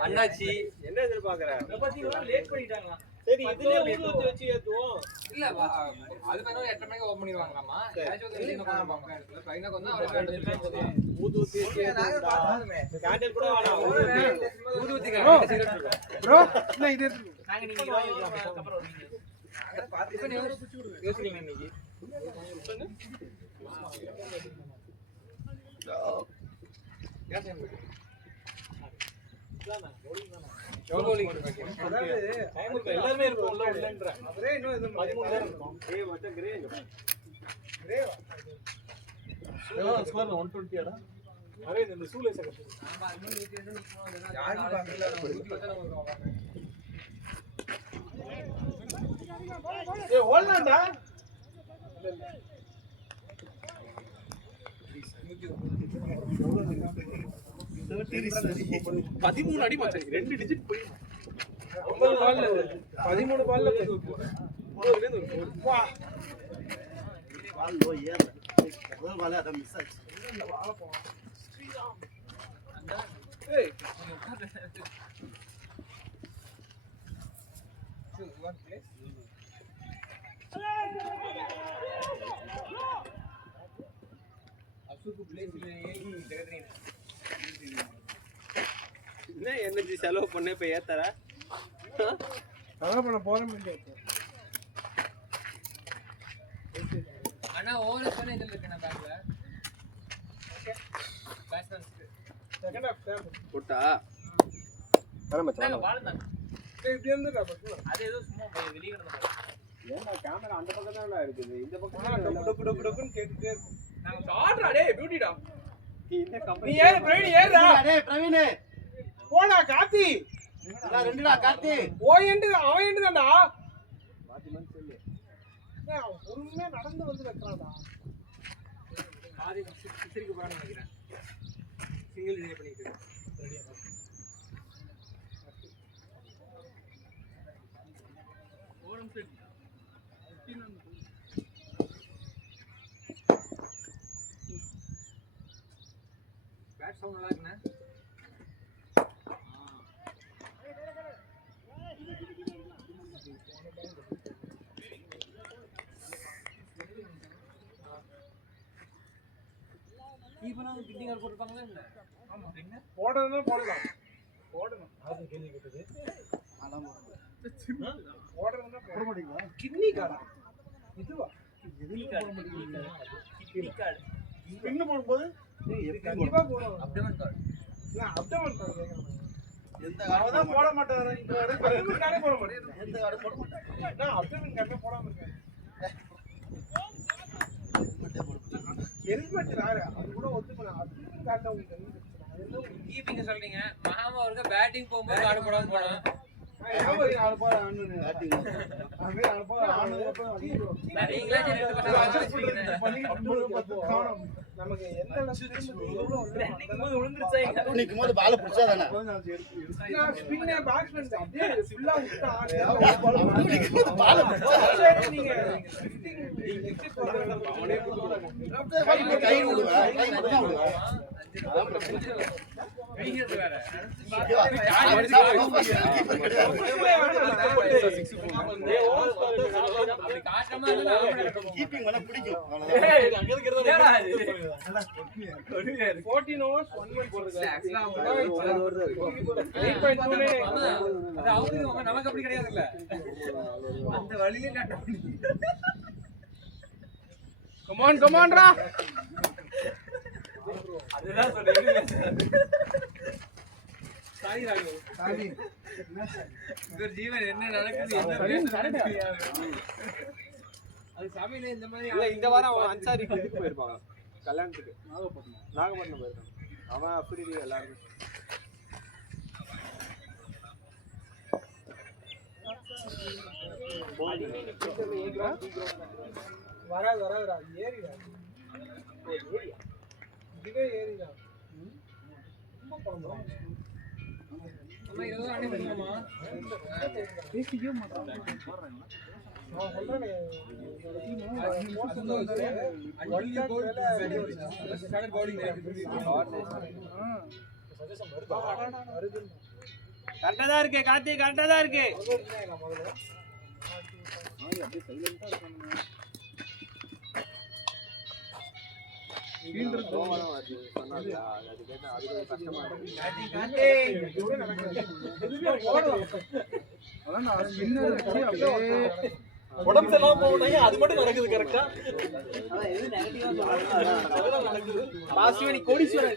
அண்ணாச்சி என்ன எதிர்பார்க்கற பாத்தீங்களா லேட் பண்ணிட்டாங்க. சரி இதுலயே ஊத்து வச்சு ஏத்துவோம் இல்ல அது வேணும் 8 மணிக்கு ஓபன் பண்ணிடுவாங்களாமா. ஏதாச்சும் ஒரு வெளியில போவாங்க இடத்துல பையனுக்கு வந்து அவருக்கு ஊத்து வச்சு கேண்டில் கூட வேணாம் ஊதுவத்தி ப்ரோ இல்ல இது நாங்க நீங்க வாங்கிக்கலாம் அப்புறம் வருவீங்க. யோசிக்கிறீங்க இன்னைக்கு எல்லாமே இருக்கும் உள்ள உள்ளன்ற அவரே இன்னும் இது 13 நேரம் இருக்கும் ஏய் மச்சான் கிரே கிரேவா ஸ்கோர் 120 ஆடா அரே இந்த சூலே சகத்து யாரு பாக்கல ஏய் ஓடலாம்டா 13 அடி மச்சான் 2 டிஜிட் போய் 9 பால்ல 13 பால்ல 9ல இருந்து ஒரு வா பால் லோ ஏற முதல் பால் அத மிஸ் ஆச்சு ஏய் அசுக்கு பிளேஸ் ஜெகத்ரீன் என்ன எனர்ஜி செலவு பண்ண இப்ப ஏத்தற அதெல்லாம் பண்ண போறேன் அண்ணா ஓவர் தானே இதுல இருக்கு நான் பேக்ல பேட்ஸ்மேன் செகண்ட் ஹாஃப் டைம் போட்டா நாங்க வாழ்ந்தாங்க. இப்படி இருந்துடா பக்கத்துல அது ஏதோ சும்மா வெளிய கிடந்த மாதிரி. ஏன்னா கேமரா அந்த பக்கம் தான் இருக்குது இந்த பக்கம் டப்பு டப்பு டப்புன்னு கேட்டுட்டே இருக்கும் நாங்க ஷாட்ரா டேய் பியூட்டிடா நீ ஏறு பிரவீன் ஏறுடா டேய் பிரவீன் போடா கார்த்தி நான் ரெண்டுடா கார்த்தி ஓயண்டு அவன் எண்டு தான்டா அவன் பொறுமையா நடந்து வந்து வைக்கிறான்டா பாதி சிரிக்கு போறான்னு நினைக்கிறேன் சிங்கிள் டிலே பண்ணிட்டு பேட் சவுண்ட் நல்லா இருக்குண்ணே இப்போ நான் கிட்டிங் கால் போட்டுருப்பாங்களா இல்லை ஆமா என்ன போடணும்னா போடலாம் போடணும் அது கேள்வி கேட்டது போடணும்னா போட மாட்டீங்களா கிட்னி கார்டா இதுவா பின்னு போடும்போது கண்டிப்பா போடும் அப்டமன் கார்டு அப்டமன் கார்டு எந்த அவன் தான் போட மாட்டான் இந்த அப்டமன் கார்டே போட மாட்டேன் எந்த கார்டு போட மாட்டேன் நான் அப்டமன் கார்டே போடாம இருக்கேன் ஹெல்மெட் வேற அது கூட ஒத்துக்கலாம் அப்டமன் கார்டு உங்களுக்கு என்ன பிரச்சனை கீப்பிங் சொல்றீங்க மகாமா அவருக்கு பேட்டிங் போகும்போது கார்டு போடாம போனோம் நமக்கு எந்த நிக்கும் போது பால் பிடிச்சாதானே நிக்கும் போது பால் கை விடுவேன் கை மட்டும் தான் விடுவேன் கீப்பிங் பண்ண பிடிக்கும் 14 overs 1 man போடுறது நமக்கு அப்படி கிடையாதுல்ல அந்த வழியில கமான்ரா அதுதான் சொல்றேன் சாரி ராகு சாரி இந்த ஜீவன் என்ன நடக்குது என்ன தெரியாது அது சபையில இந்த மாதிரி இல்ல இந்த வாரம் அவன் அன்சாரிக்கு இதுக்கு போயிருப்பாங்க கல்யாணத்துக்கு நாகப்பட்டினம் போயிருக்கான் அவன் அப்படி எல்லாரும் வராது அது ஏரிடா. இதுவே ஏரிடா. ரொம்ப பழம்புறான். அம்மா இதெல்லாம் அண்ணே பண்ணுமா பேசிக்கவே மாட்டான். நான் சொல்றேனே கரெக்டா தான் இருக்கு கார்த்தி, கரெக்டா தான் இருக்கு. உடம்பு செல்லாம போகுது அது மட்டும் நடக்குது கரெக்டா. பாசிவனி கோடீஸ்வரன்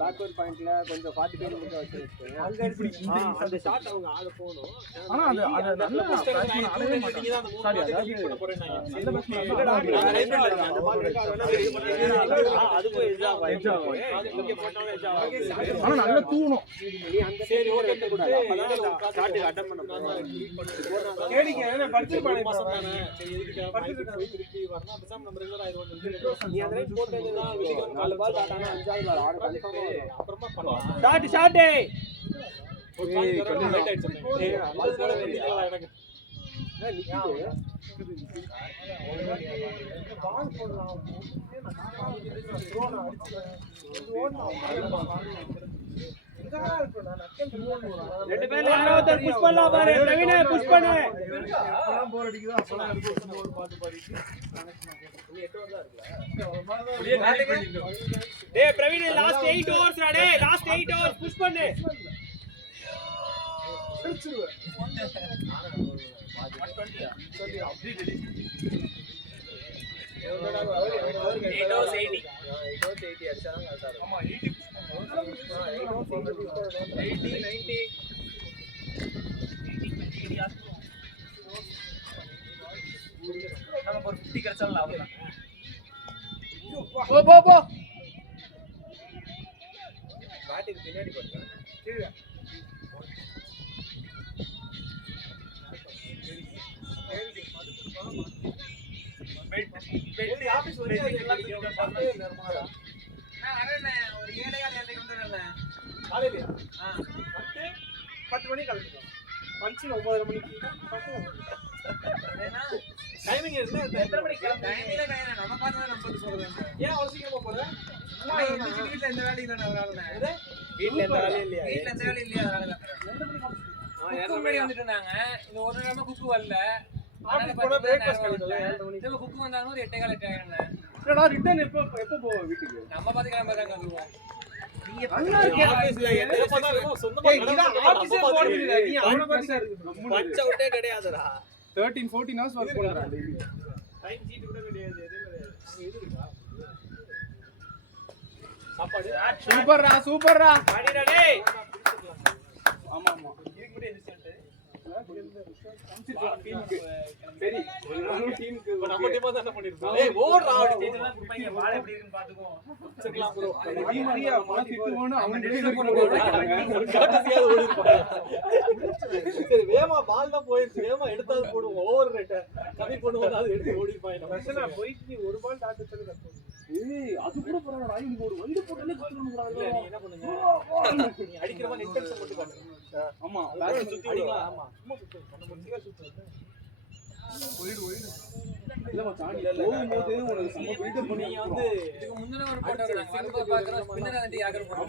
பேக்வர்ட் பாயிண்ட்ல கொஞ்சம் 40 பேர் மட்டும் வச்சிருக்கேன். அந்த ஷாட் அவங்க ஆள போணும். ஆனா அது நல்ல பேட்ஸ்மேன் ஆளவே மாட்டாங்க. சாரி அதாவது பண்ண போறேன் நான். நல்ல பேட்ஸ்மேன் அந்த பால் அது போய் எக்ஸாம் அது இங்க போட்டாலும் எக்ஸாம் ஆனா நல்லா தூணும். நீ அந்த சரி ஓகே கூட அப்பதான் ஷாட் அட்டெம்ப்ட் பண்ண போறோம். கேடிங்க என்ன படிச்சிருப்பானே மாசம் தானே. சரி எதுக்கு படிச்சிருக்காங்க திருப்பி வரணும். பேசாம நம்ம ரெகுலரா ஆயிடுவோம். நீ அந்த ரைட் போட்டேன்னா வீட்டுக்கு ஒரு 4 பால் டாட்டானா 5 பால் ஆட கன்ஃபார்மா வரும். அப்புறமா பண்ணலாம். ஷாட் ஒரு பால் கொஞ்சம் லேட் ஆயிடுச்சு. பால் போட வேண்டியதுல எனக்கு பால் போடலாம். த்ரோனா அடிச்சேன். ரெண்டு பேர்ல யாரோ ஒருத்தர் புஷ் பண்ணலாம் பாரு. பிரவீனே புஷ் பண்ணு. அப்பலாம் போர் அடிக்குதா அப்பலாம் இருக்கும் ஒரு பாட்டு பாடிட்டு டேய் பிரவீனே லாஸ்ட் 8 ஓவர்ஸ்டா டேய் லாஸ்ட் 8 ஓவர்ஸ் புஷ் பண்ணு. சிரிச்சுடுவேன். 8 ஓவர்ஸ் 80 அடிச்சாங்க கரெக்ட்டா இருக்கும். ஆமா 80 80 90 நமக்கு ஒரு 50 கிடைச்சாலும் லாபம் தான். போ பேட்டுக்கு பின்னாடி போடுறேன். பெட் ஆபீஸ் வரைக்கும் எல்லாம் பார்த்து நிர்மலா நான் வரேனே ஒரு 7:30 வந்துறேன். காலையில 10 மணிக்கு கிளம்பிடுவோம். பஞ்சிங் 9:30 மணிக்கு. டைமிங் என்ன? எத்தனை மணிக்கு டைமிங்ல கையில நம்ம பார்த்தா நம்ம சொல்றேன். ஏன் அவ்வளவு சீக்கிரமா போற? வீட்ல எந்த வேலையும் இல்ல அதனால. வீட்ல எந்த வேலையும் இல்லையா? வீட்ல எந்த வேலையும் இல்லையா அதனால. 2 மணிக்கு வந்துட்டாங்க. இந்த ஒரு நேரமா குக்கு வரல. ஆபீஸ் போனா பிரேக்ஃபாஸ்ட் கிடைக்கல 7 மணிக்கு. நம்ம குக்கு வந்தாலும் ஒரு 8:15 ஆயிடுங்க. என்னடா ரிட்டர்ன் எப்போ போவ வீட்டுக்கு? நம்ம பாத்து கிளம்ப தாங்க வருவோம். நீங்க அங்க இருக்க ஆபீஸ்ல என்ன பண்ணாலும் சொந்தமா ஆபீஸே போட முடியல. நீ அவன பத்தி பஞ்ச விட்டே கிடையாதுடா. 13-14 hours work பண்றான் டெய்லி. டைம் சீட் கூட கிடையாது. எதுவும் கிடையாது. சாப்பாடு சூப்பர்ரா பாடிடா டேய். ஆமா இதுக்கு முன்னாடி எந்திரச்சேன். சரி ஒரு நாள் டீமுக்கு நம்ம டீமா தான் என்ன பண்ணிருக்கோம். ஏய் ஓடுறா அப்படி இதெல்லாம் குப்பைங்க வாழ எப்படி இருக்குன்னு பாத்துக்குவோம். செக்கலாம் ப்ரோ. டீம் அறியா மாத்திட்டுவோன்னு அவங்க டெலிவரி பண்ண போறாங்க. ஒரு காட்டசியால ஓடி இருப்பாங்க. சரி வேமா பால் தான் போயிடுச்சு. வேமா எடுத்தாது போடுவோம். ஓவர் ரேட் கம்மி பண்ணுவோம். அது எடுத்து ஓடி இருப்பாங்க. பிரச்சனை போயிட்டு நீ ஒரு பால் டாட் எடுத்து கட்டணும். ஏய் அது கூட பரவாயில்லை இவங்க ஒரு வந்து போட்டலே குத்துறணும்ங்கறாங்க. இல்ல நீ என்ன பண்ணுங்க? நீ அடிக்கிற மாதிரி இன்டென்ஷன் மட்டும் காட்டுங்க. ஆமா சுத்தி அடிக்கலாம். ஆமா சும்மா சுத்து. நம்ம முடியா சுத்து. இல்ல மச்சான் நீ போகும்போது உனக்கு சம பில்டப் பண்ணி நீங்க வந்து இதுக்கு முந்தின ஒரு போட்டோ எடுங்க. வந்து பாக்குறோம் ஸ்பின்னர் வந்து யாகர் போடுறோம்.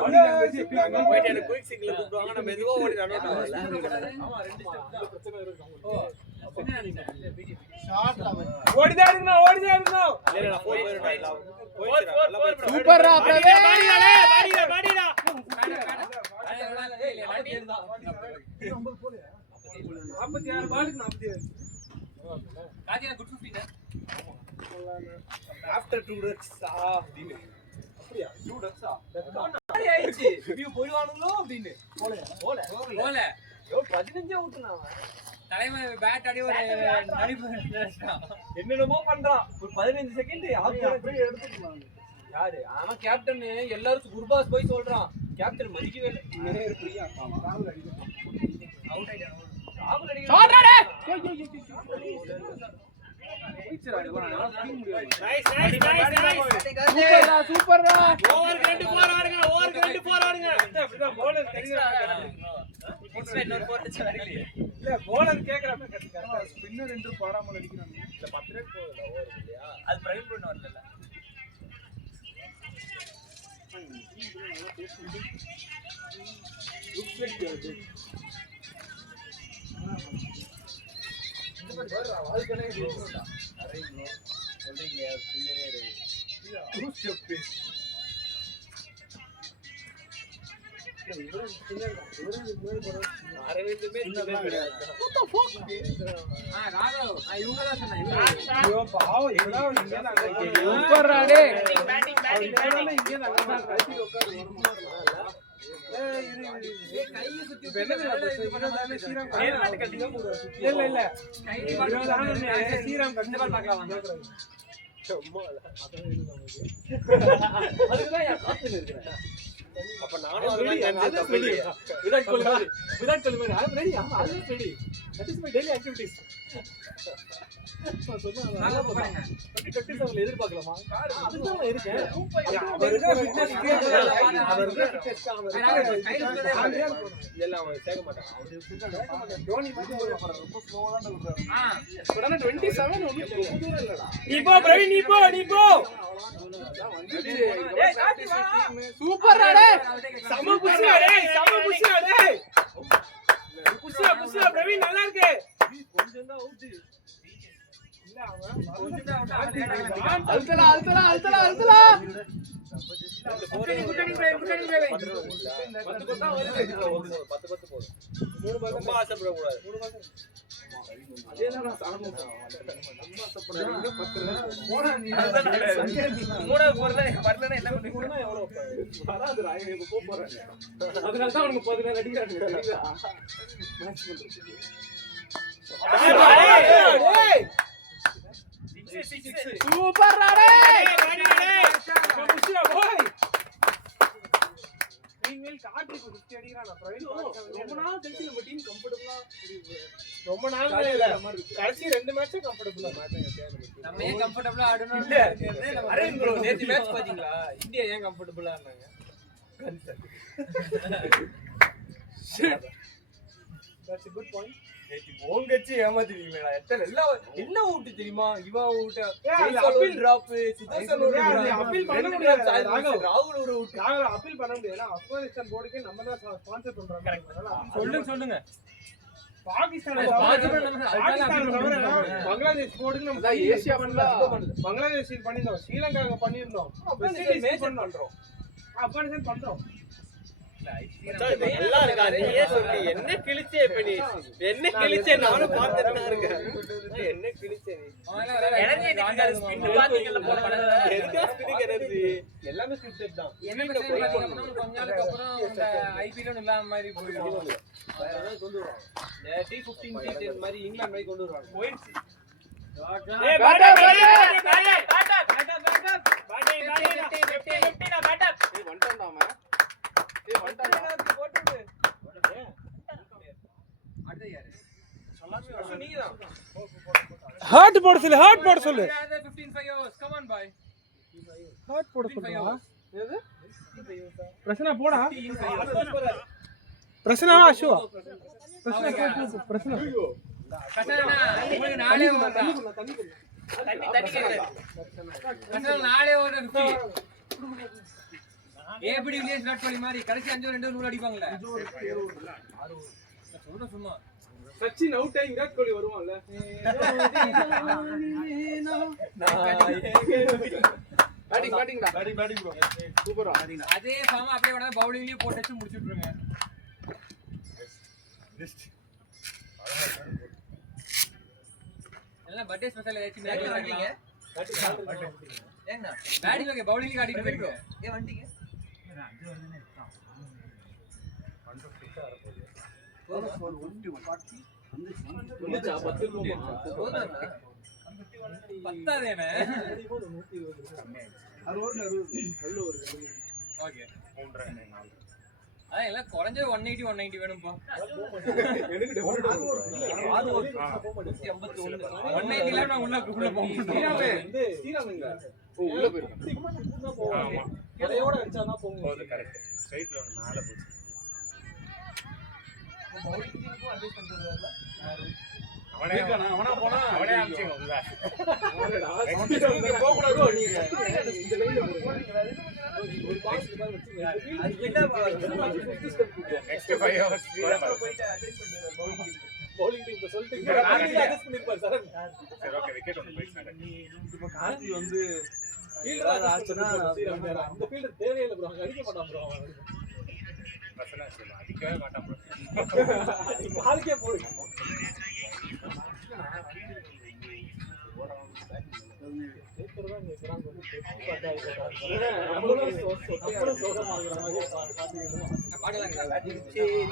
பாடி லாங்குவேஜ் எப்படி அங்க போயிட்டு எனக்கு குயிக் சிக்னல் கூப்பிடுவாங்க. நான் மெதுவா ஓடி ரன் அவுட் ஆகலாம். ஆமா 2 ஸ்டெப் தான் பிரச்சனை இருக்கு. ஓ ஸ்பின்னர் அடிச்சேன். பிஜேபி ஓடிதான் இருக்கணும். இல்ல நான் போய் போயிடுறேன். போயிடுறேன். சூப்பர்ரா பிரவீன். பாடிடா. 46 பாலுக்கு 47. காதியா குட் 50 ஆஃப்டர் 2 டக்ஸ் அப்படினு. அப்படியே 2 டக்ஸா? மாதிரி ஆயிடுச்சு. ரிவ்யூ போயிடுவானுங்களோ அப்படின்னு. போல. போல யோ 15 அவுட்னா அவன். தலைவன் பேட் அடி ஒரு நடிப்பு நினைச்சான். என்னென்னமோ பண்றான். ஒரு 15 செகண்ட் ஆஃப் அப்படியே எடுத்துக்கலாம். யாரு அவன் கேப்டன் எல்லாரும் குர்பாஸ் போய் சொல்றான் கேப்டன் மதிக்கவே இல்லை ராகுல் சூப்பர்ரா ஓவருக்கு 2 4 ஆடுங்க ஓவருக்கு 2 4 ஆடுங்க அப்படிதான் bowler தெரியுதா எக்ஸ்ட்ரா இன்னொரு 4 அடிச்சு வரலையே இல்ல bowler கேக்குறப்ப கரெக்ட்டா ஸ்பின்னர் என்று பாடாமல் அடிக்கிறாங்க இல்ல 10 ரன் போகுதுல ஓவர் இல்லையா அது பிரவீன் பண்ண வரல ஐயோ பாவம் இவனா இங்க சூப்பர்ரா டேய் பேட்டிங் பேட்டிங் இங்க நல்லா கழிச்சு உட்கார்ந்து வருமா கையை சுத்தி இல்ல இல்ல ஸ்ரீராம் கண்டிப்பா பார்க்கலாம் அதுதான் காத்து இருக்கிறேன் அப்ப நானும் விராட் கோலி மாதிரி I am ready I am ready that is my daily activities நல்லா பாருங்க 2027 எதிர்பார்க்கலாமா அதுதான் இருக்கேன் இல்ல அவன் சேக மாட்டான் தோனி மாதிரி ரொம்ப ஸ்லோவா தான் இருக்காரு ஆனா 27 ரொம்ப தூரம் இல்லடா நீ போ பிரவீன் நீ போ ஏய் காட்டி வா சூப்பர்ரா டேய் சம புஷ்யா டேய் புஷ்யா பிரவீன் நல்லா இருக்கு கொஞ்சம் தான் அவுட் இல்ல அவன் அல்தலா சூப்பர் ரொம்ப நாள் கடைசி 2 மேட்ச் கம்ஃபர்ட்டபிளா நம்ம ஏன் கம்ஃபர்ட்டபிளா ஆடணும் அரேன் ப்ரோ நேத்து மேட்ச் பாத்தீங்களா இந்தியா ஏன் கம்ஃபர்ட்டபிளா இருந்தாங்க தட்ஸ் a good point போங்கச்சி ஏமாத்திட்டீங்களா எத்தனை எல்லாம் என்ன ஊட்டு தெரியுமா இவன் ஊட்ட அப்பீல் டிராப் சுதர்சன் ஒரு அப்பீல் பண்ண முடியாது ராகுல் ஒரு ஊட்டு நாங்க அப்பீல் பண்ண முடியாது ஆப்கானிஸ்தான் போர்டுக்கு நம்ம தான் ஸ்பான்சர் பண்றோம் சொல்லுங்க பாகிஸ்தான் பங்களாதேஷ் போர்டுக்கு நம்ம ஏசியா பங்களாதேஷ் பண்ணிருந்தோம் ஸ்ரீலங்காக்கு பண்ணிருந்தோம் பண்றோம் ஆப்கானிஸ்தான் பண்றோம் எல்லாம் இருக்காரு ஏன் சொல்லி என்ன கிழிச்சே இப்ப நீ என்ன கிழிச்சே நானும் பார்த்துட்டு இருக்கேன் என்ன கிழிச்சே எனர்ஜி ஸ்பின் பாத்தீங்கல்ல போன எனர்ஜி எல்லாமே ஸ்கிரிப்டட் தான் என்ன பிரச்சனை கொஞ்ச நாளுக்கு அப்புறம் இந்த ஐபிஎல் இல்லாம மாதிரி போயிடும் வேற ஏதாவது கொண்டு வருவாங்க T15 T10 மாதிரி இங்கிலாந்து மாதிரி கொண்டு வருவாங்க போயிடுச்சு ஏய் பேட்டப் வந்துட்டான்டா ஹார்ட் போட சொல்லு 15 years come on boy ஹார்ட் போட சொல்லுடா எது பிரச்சனை போடா பிரச்சனை அஷோ பிரச்சனை கட்டணா உங்களுக்கு நாளே ஓடுறா கட்டணா நாளே ஓடுற 50 ஏபிடி வில்லியம்ஸ் விராட் கோலி மாதிரி கடைசி 5 2 100 அடிப்பாங்கல சொல்ற சும்மா சச்சின் அவுட் ஆகி விராட் கோலி வருவான்ல பேட்டிங் ப்ரோ சூப்பரா அதே ஃபார்ம் அப்படியே உடனே பவுலிங்லயே போட்டு வச்சு முடிச்சு விட்டுருங்க எல்லாம் பர்த்டே ஸ்பெஷல் ஏதாச்சும் மேட்ச் ஆடுறீங்க ஏங்க பேட்டிங் ஓகே பவுலிங்ல ஆடிட்டு போறீங்க ஏன் வந்தீங்க பத்தாதேனே ஓகே அதான் எல்லாம் குறைஞ்சது 180 190 வேணும்பா. எனக்கு அது ஒரு 181 190 நான் உள்ள போக முடியும். ஸ்ரீராமங்க உள்ள போயிருக்கேன். ஆமா இதையோட அடிச்சாதான் போகும். போகுது கரெக்ட் ஸ்ட்ரைட்ல ஒன்று மேலே போச்சு. அவனா போனா அவனே அமிச்சிங்க உள்ள. போக கூடாது நீங்க இந்த லைன்ல ஒரு பாக்ஸ் மாதிரி வச்சுங்க. அது என்ன நெக்ஸ்ட் 5 ஹவர்ஸ் பவுலிங் டீம் சொல்லிட்டு நானே அட்ஜஸ்ட் பண்ணிருப்பார் சார். சரி ஓகே விக்கெட் ஒன்று போயிடுச்சு. இப்ப கார்த்தி வந்து ஃபீல்டர் ஆச்சுனா அந்த ஃபீல்டர் தேவையில்லை ப்ரோ. அடிக்க மாட்டான் ப்ரோ. பிரச்சனை சொல்லுவான் அடிக்கவே மாட்டான் ப்ரோ. வாழ்க்கையே போய்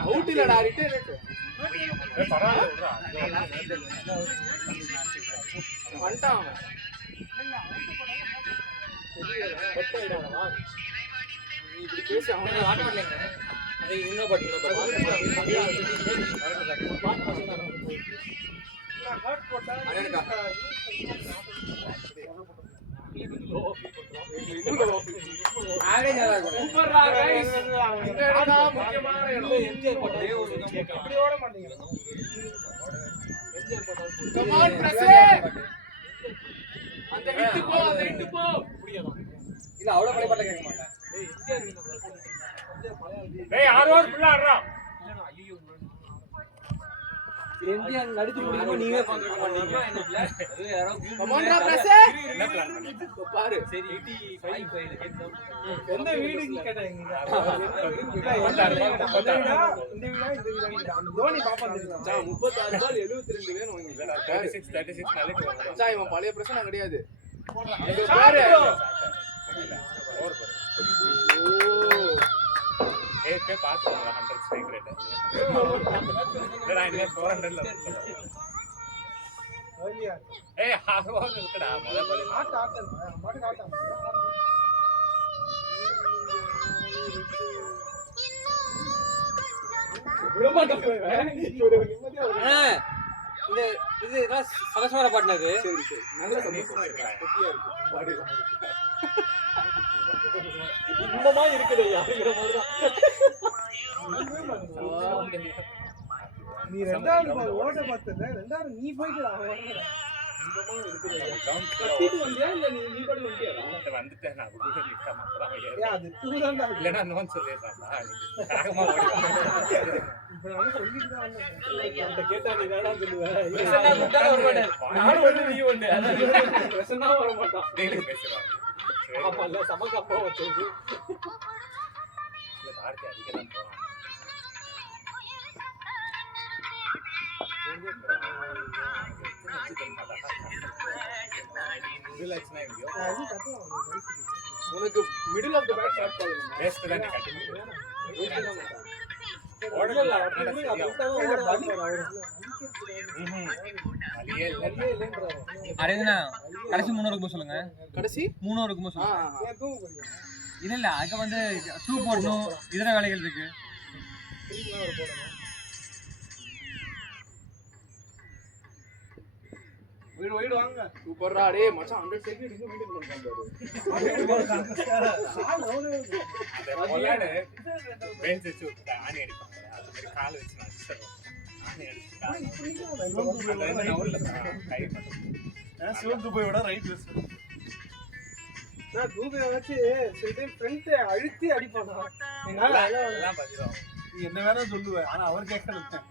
அவுட் இல்லடா ரிட்டர்ன் பரவாயில்ல வந்துட்டான். இப்படி பேசி அவனை ஆட்டோமேட்டிக் அதை இன்னும் இல்ல அவ்வளவு பழைய பாட்டை கேட்க மாட்டேன். டேய் 6 ஓவர் ஃபுல்லா ஆடுறா. எம்ஜிஆர் நடிச்சு முடிக்கும்போது நீங்களே பாத்துக்க மாட்டீங்க. அது யாரோ என்ன பிளான் பண்ணி பாரு சரி 85 கேட்டோம். எந்த வீடுன்னு கேட்டாங்க. இந்த வீடா தோனி பாப்பா தெரியும். 36 பால் 72 வேணும் உங்களுக்கு. 36 நாளே மச்சான் இவன் பழைய பிரச்சனை கிடையாது. பாரு ஓவர் பாரு. ஏகே பாத்து 100 ஸ்ட்ரைக் ரேட். நான் 400ல ஏர்லியா ஏய் 6 ஓவர் இருக்குடா முதல்ல பாரு. ஆட்ட மாட்டு ஆட்ட விட மாட்டேன். இது சமஸ்வர பாட்டினது. சரி சரி நல்ல சந்தோஷமா இருக்கு. இன்பமா இருக்குது அப்படிங்கிற மாதிரி நீ ரெண்டாவது ஓட்ட பார்த்தல ரெண்டாவது நீ போயிட்டு கத்திட்டு வந்தியா இல்ல நீ பாட்டு வந்தியா? வந்துட்டேன் நான் குடுக்க நிக்காம அப்புறம் அது தூதாண்டா. இல்லனா நோன் சொல்லிட்டான்டா. வேகமா ஓடி இப்ப நான் சொல்லிட்டு தான் வந்தேன். அந்த கேட்டா நீ வேணா சொல்லுவ. பிரசன்னா கூப்பிட்டா வர மாட்டான். நானும் வந்து நீ வந்து பிரசன்னா வர மாட்டான். டெய்லி பேசுறான். ஆமா இல்ல சமக்கப்பா வச்சது. இல்ல கார்த்தி அடிக்க தான் போறான். ரிலாக்ஸ்னா எங்கயோ உனக்கு middle of the bat shot பண்ணணும். வேஸ்ட் தான் நீ கட்டிட்டு ஓடல அப்படி ஓட வலியே இல்ல. அரேனா கடைசி 3 ஓவருக்கு போக சொல்லுங்க. கடைசி 3 ஓவருக்கு போக சொல்லுங்க. ஏன் தூங்க போறீங்க? இல்ல இல்ல அங்க வந்து ஷூ போடணும் இதர வேலைகள் இருக்கு. திருப்பி வர போறோம். வீடு வாங்க. சூப்பர்ரா டேய் மச்சான் 100 செகண்ட் இங்க மெயின்டெய்ன் பண்றான் பாரு. அந்த பொல்லாடு பெஞ்ச் வச்சு ஆணி அடிப்பாங்க. அது மாதிரி கால் வச்சு நான் அடிச்சறேன். ஆணி அடிச்சு கால் அந்த நவுல்ல கை மட்டும் சிவன் துபாய் விட ரைட் வெஸ்ட். நான் தூபை வச்சு சில ஃப்ரெண்ட் அழுத்தி அடிப்பானா. எல்லாம் பதிரும். நீ என்ன வேணா சொல்லுவ ஆனா அவர் கேட்க விட்டேன்.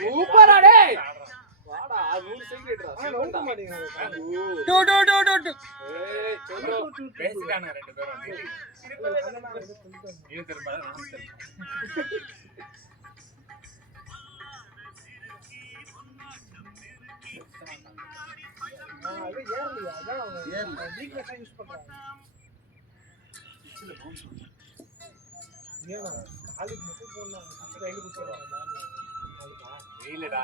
சூப்பர்ரா டேய் வாடா 100 செகண்ட்ரா. நோக்க மாட்டீங்க. To to to to to. ஏய் சோரோ பேசிட்டானுங்க ரெண்டு பேரும். இது திரும்ப நான் திரும்ப அது ஏறலையா? அதான் அவங்க வீக்னஸா யூஸ் பண்றாங்க. ஏன்னா காலுக்கு மட்டும் போடலாம். கையில குத்துறாங்க. வெயிலடா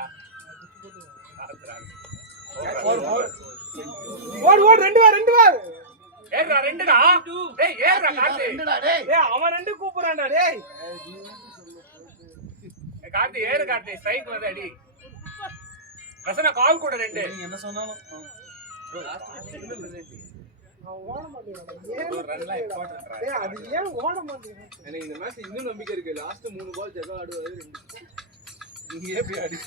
குத்து போட்டு காத்துறாங்க. ஓடு ரெண்டு வார் ஏறா ரெண்டுடா டேய் ஏறா கார்த்தி டேய் அவன் ரெண்டு கூப்புறான்டா டேய் கார்த்தி ஏறு கார்த்தி ஸ்ட்ரைக் வந்து அடி ரசனா கால் கூட ரெண்டு நீங்க என்ன சொன்னாலும் அவன் ஓட மாட்டேங்கிறான் டேய் அது ஏன் ஓட மாட்டேங்கிறான் எனக்கு இந்த மேட்ச் இன்னும் நம்பிக்கை இருக்கு லாஸ்ட் 3 பால் ஜெகா ஆடுவாரு 2 நீங்க எப்படி அடி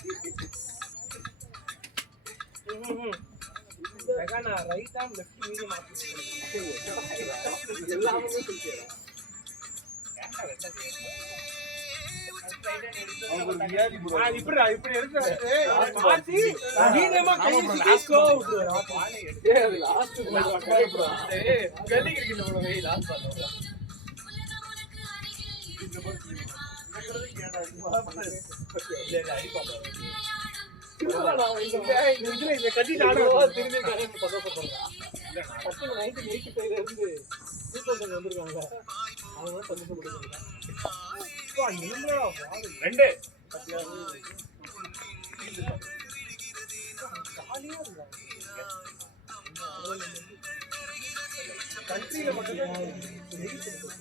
ஜெகனா ரைட் ஆம் லெஃப்ட் மீடியம் மாத்தி எல்லாமே சொல்லிட்டேன் இப்படி எடுத்து மாத்தி மீடியமா கை ஸ்லோ விட்டுறா ஏய் அது லாஸ்ட் பால் அட்டைப்ரா ஏய் கல்லி கிரிக்கெட்ல போற வெய் லாஸ்ட் பால் இந்த கட்டி ஆடுறா திரும்பி கரெக்ட் பக்கத்துல போறா 1985 ல இருந்து 2000 வந்திருக்காங்க அவங்க சந்தோஷப்படுறாங்க ரெண்டு கண்ட்ரியில மட்டும்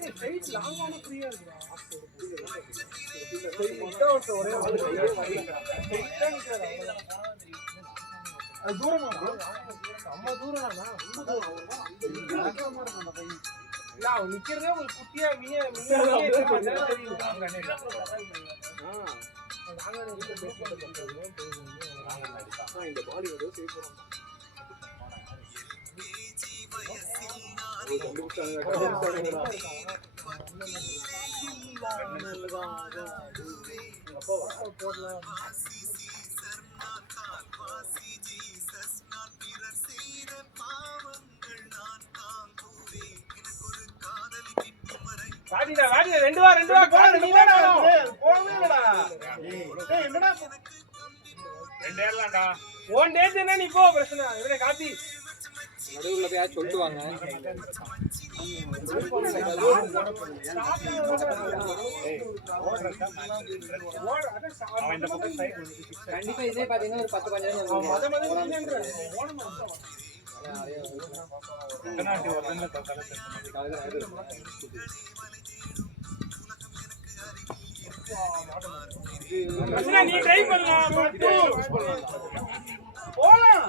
ஸ்ட்ரைட் லாங்கான ஃப்ரீயா இருக்குடா ஒரே அது தூரமா நம்ம தூரம்னா ரொம்ப தூரம் இல்ல அவன் நிக்கிறதே ஒரு குட்டியா இந்த பாடி வந்து சேவ் பண்ணுவாங்க ரெண்டு வா நீ வேணா போகவே இல்லடா டேய் என்னடா ரெண்டு ஏறலாம்டா ஓன் டேட் என்ன நீ போ பிரச்சனை இவரே காத்தி நடுவுல போய் சொல்லிட்டு வாங்க கண்டிப்பா இதே பாத்தீங்கன்னா ஒரு 10-15 நீ ட்ரை பண்ணுங்க போலாம்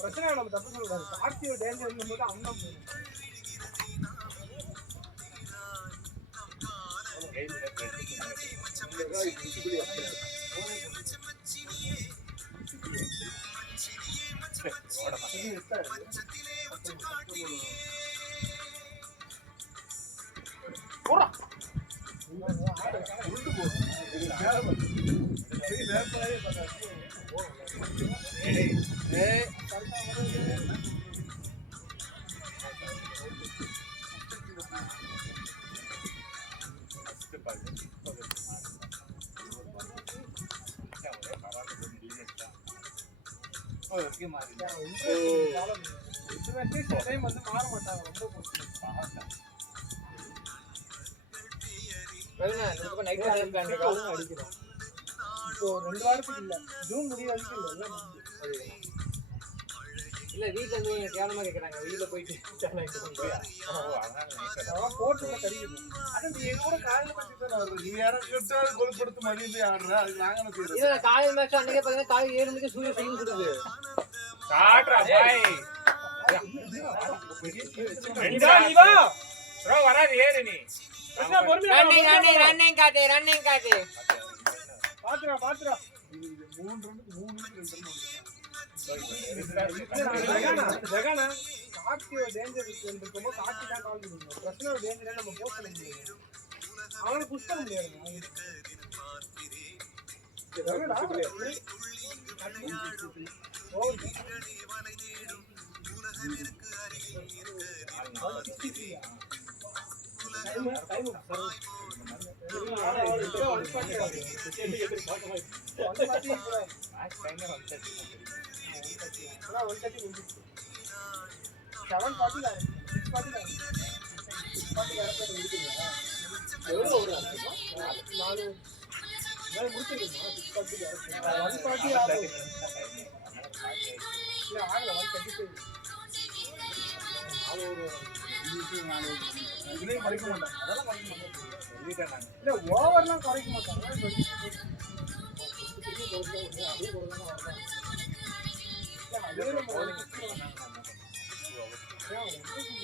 பிரச்சனை நம்ம தப்பு சொல்லக்கூடாது ஆக்டிவ் டேஞ்சர் இருக்கும்போது அண்ணன் டைம் வந்து மாற மாட்டாங்க ரொம்ப நைட் அடிக்கிறோம் இப்போ 2 வாரத்துக்கு இல்ல ஜூன் முடிய வரைக்கும் இல்ல வீட்ல இருந்து கேவலமா கேக்குறாங்க வீட்ல போயிட்டு போட்டுல கறியும் அத நீ கூட காலையில பத்தி தான் நீ யாரும் கிட்ட கோல்படுத்து மதியமே ஆடுற அதுக்கு நாங்க என்ன செய்யறது இல்ல காலையில மேட்ச் அன்னைக்கு பாத்தீங்கன்னா காலை 7 மணிக்கு சூரிய சைன் சுடுது காட்றா பாய் ரெண்டா நீ வா ப்ரோ வராது ஏறு நீ ரன்னிங் காட்டு பாத்துடா 3 ஜெகனா கார்த்தியோ டேஞ்சர் இருக்கும்போது கார்த்தி தான் கால் பண்ணுங்க பிரச்சனை டேஞ்சர் நம்ம போஸ்ட் பண்ண முடியாது அவனை புஷ் பண்ண முடியாது இல்ல ஆகல 135 இதுலயும் படிக்க மாட்டாங்க அதெல்லாம் படிக்க மாட்டாங்க சொல்லிட்டேன் நான் இல்ல ஓவர்லாம் குறைக்க மாட்டாங்க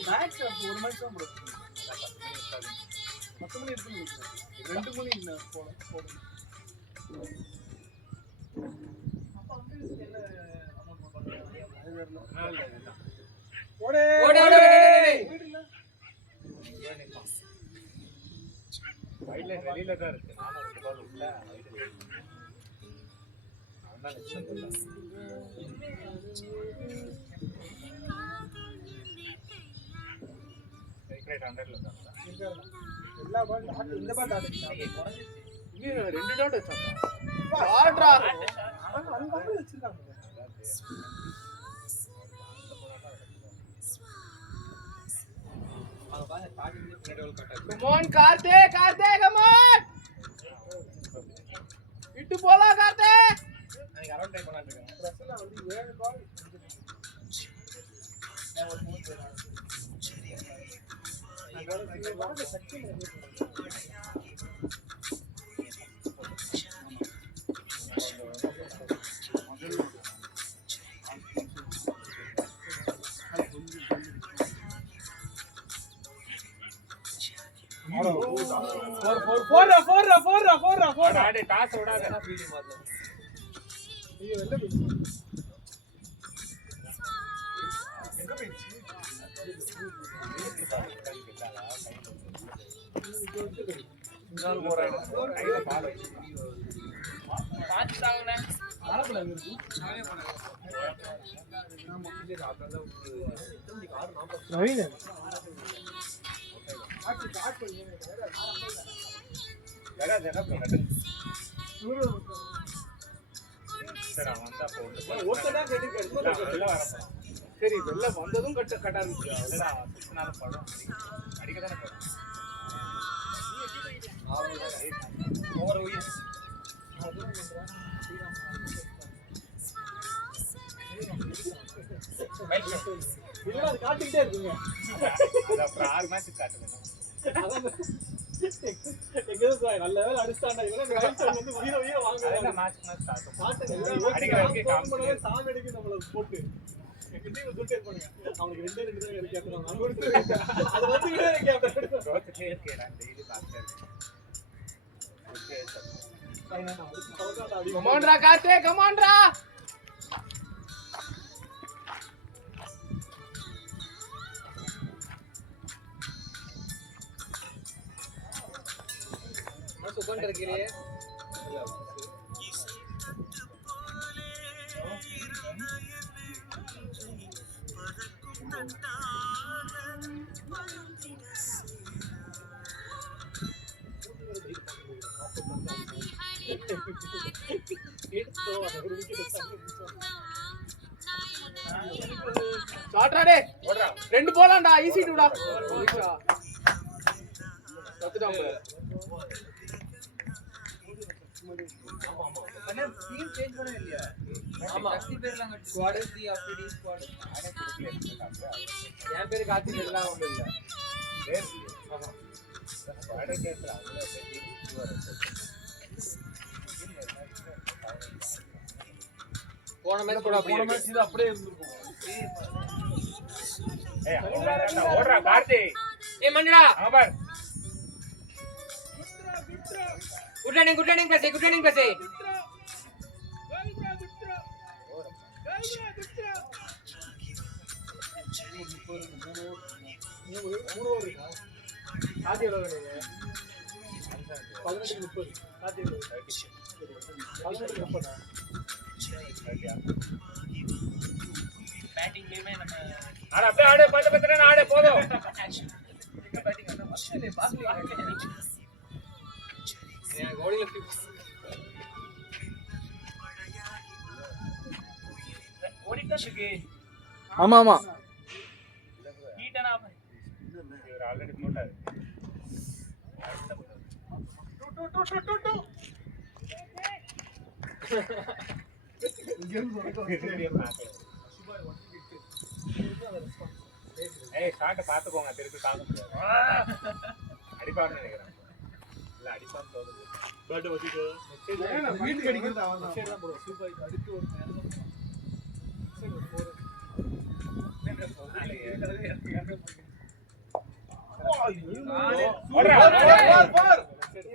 மேக்ஸ் ஒரு மேட்ச் தான் போடுறோம் 10 மணி இருக்கு 2 மணி போடும் ஓடே ஓடே வைட்ல வெளியில தான் இருக்கு நானும் 2 பால் விட்டேன் அதான் லட்சம் இல்ல சீக்ரெட் 100ல தான் எல்லா பால் இந்த பால் ஆடுச்சு இங்க 2 டாட் வச்சாங்க ஆட்ரா அந்த பால் வச்சிருக்காங்க Come on, Karthik, come on! Ittu pola, Karthik! நான் அரௌண்ட் டைம் பண்ணாட்டு இருக்கேன் பிரச்சனை வந்து 7 பால் ஆடு டாஸ் ஓடாத ஃபீலிங் மாத்தலாம் ஐயோ என்ன பேசுறீங்க எங்க போயிடுச்சு இன்னொரு போறாங்க கையில பால் வச்சு பாத்து தாங்கண்ணே ஆரம்பல இருக்கு நவீன ஆச்சு காட் பண்ணி ஜகா ஜகா போறது சரி வந்தா போடு ஒட்டதா கேட்டிருக்காரு வெளில வரப்போம் சரி வெளில வந்ததும் கட்ட ஆரம்பிச்சு அவ்வளவுதான் சுத்தினால படம் அடிக்க தானே படம் ஓவர் உயிர் இல்ல அது காட்டிட்டே இருக்குங்க அது அப்புறம் 6 மேட்ச் காட்டுவேன் எங்க சார் நல்ல வேளை அடிச்சாண்டா இவங்க ரைட் சைடு வந்து உயிர உயிர வாங்குறாங்க மேட்ச் ஸ்டார்ட் காட்டுங்க அடிக்கிறதுக்கு காமிச்சு சாமி அடிக்கு நம்மள போட்டு கிட்டே சுட்டே பண்ணுங்க அவங்களுக்கு 2 தான் இருக்கு கேக்குறாங்க அவங்க கொடுத்து அது வந்து விட கேக்குறாங்க ரோட்லயே இருக்கேன் டெய்லி பாத்துட்டேன் okay Come on, Karthik, come on, Ra! सुबह कर के लिए சாட்ராடே ஓடுறா ரெண்டு போலாம்டா ஈஸி டுடா ஓடிச்சா கத்துட்டான் பாரு பண்ண டீம் சேஞ்ச் பண்ணவே இல்லையா ஆமா 10 பேர்லாம் கட்டி ஸ்குவாட் தி ஆஃப்டி ஸ்குவாட் என் பேரு கார்த்திக் எல்லாம் ஒண்ணும் இல்ல வேர் ஆமா ஸ்குவாட் கேட்றா அவ்வளவு டீம் போன மேட்ச் கூட போன மேட்ச் இது அப்படியே இருந்திருக்கும் ஏய் ஓடுறா கார்த்தி ஏய் மண்டடா ஆமார் குட் ரன்னிங் பேசே காத்தி எவ்வளவு கிடையாது 18-30 காத்தி எவ்வளவு 18-30 பேட்டிங்லயுமே நம்ம ஆடு அப்படியே ஆடு பத்து பத்து ஆடு போதும் பேட்டிங் வந்து மஸ்ட் பாஸ்லிங் ஏன் கோலில ஃபிக்ஸ் ஓடிட்டா இருக்கு ஆமா ஆமா ஹீட்டனா இவர் ஆல்ரெடி போட்டாரு அந்த ரெஸ்பான்ஸ் ஏய் ஷாட் பாத்துக்கோங்க திருப்பி தாக்க முடியாது அடிப்பான்னு நினைக்கிறேன் இல்ல அடிப்பான்னு தோணுது பேட் வச்சிட்டு வீட்டுக்கு அடிக்கிறது அவன் தான் சைடு தான் போடுவோம் சூப்பர் அடுத்து ஒரு நேரம் தான் சரி ஒரு போர்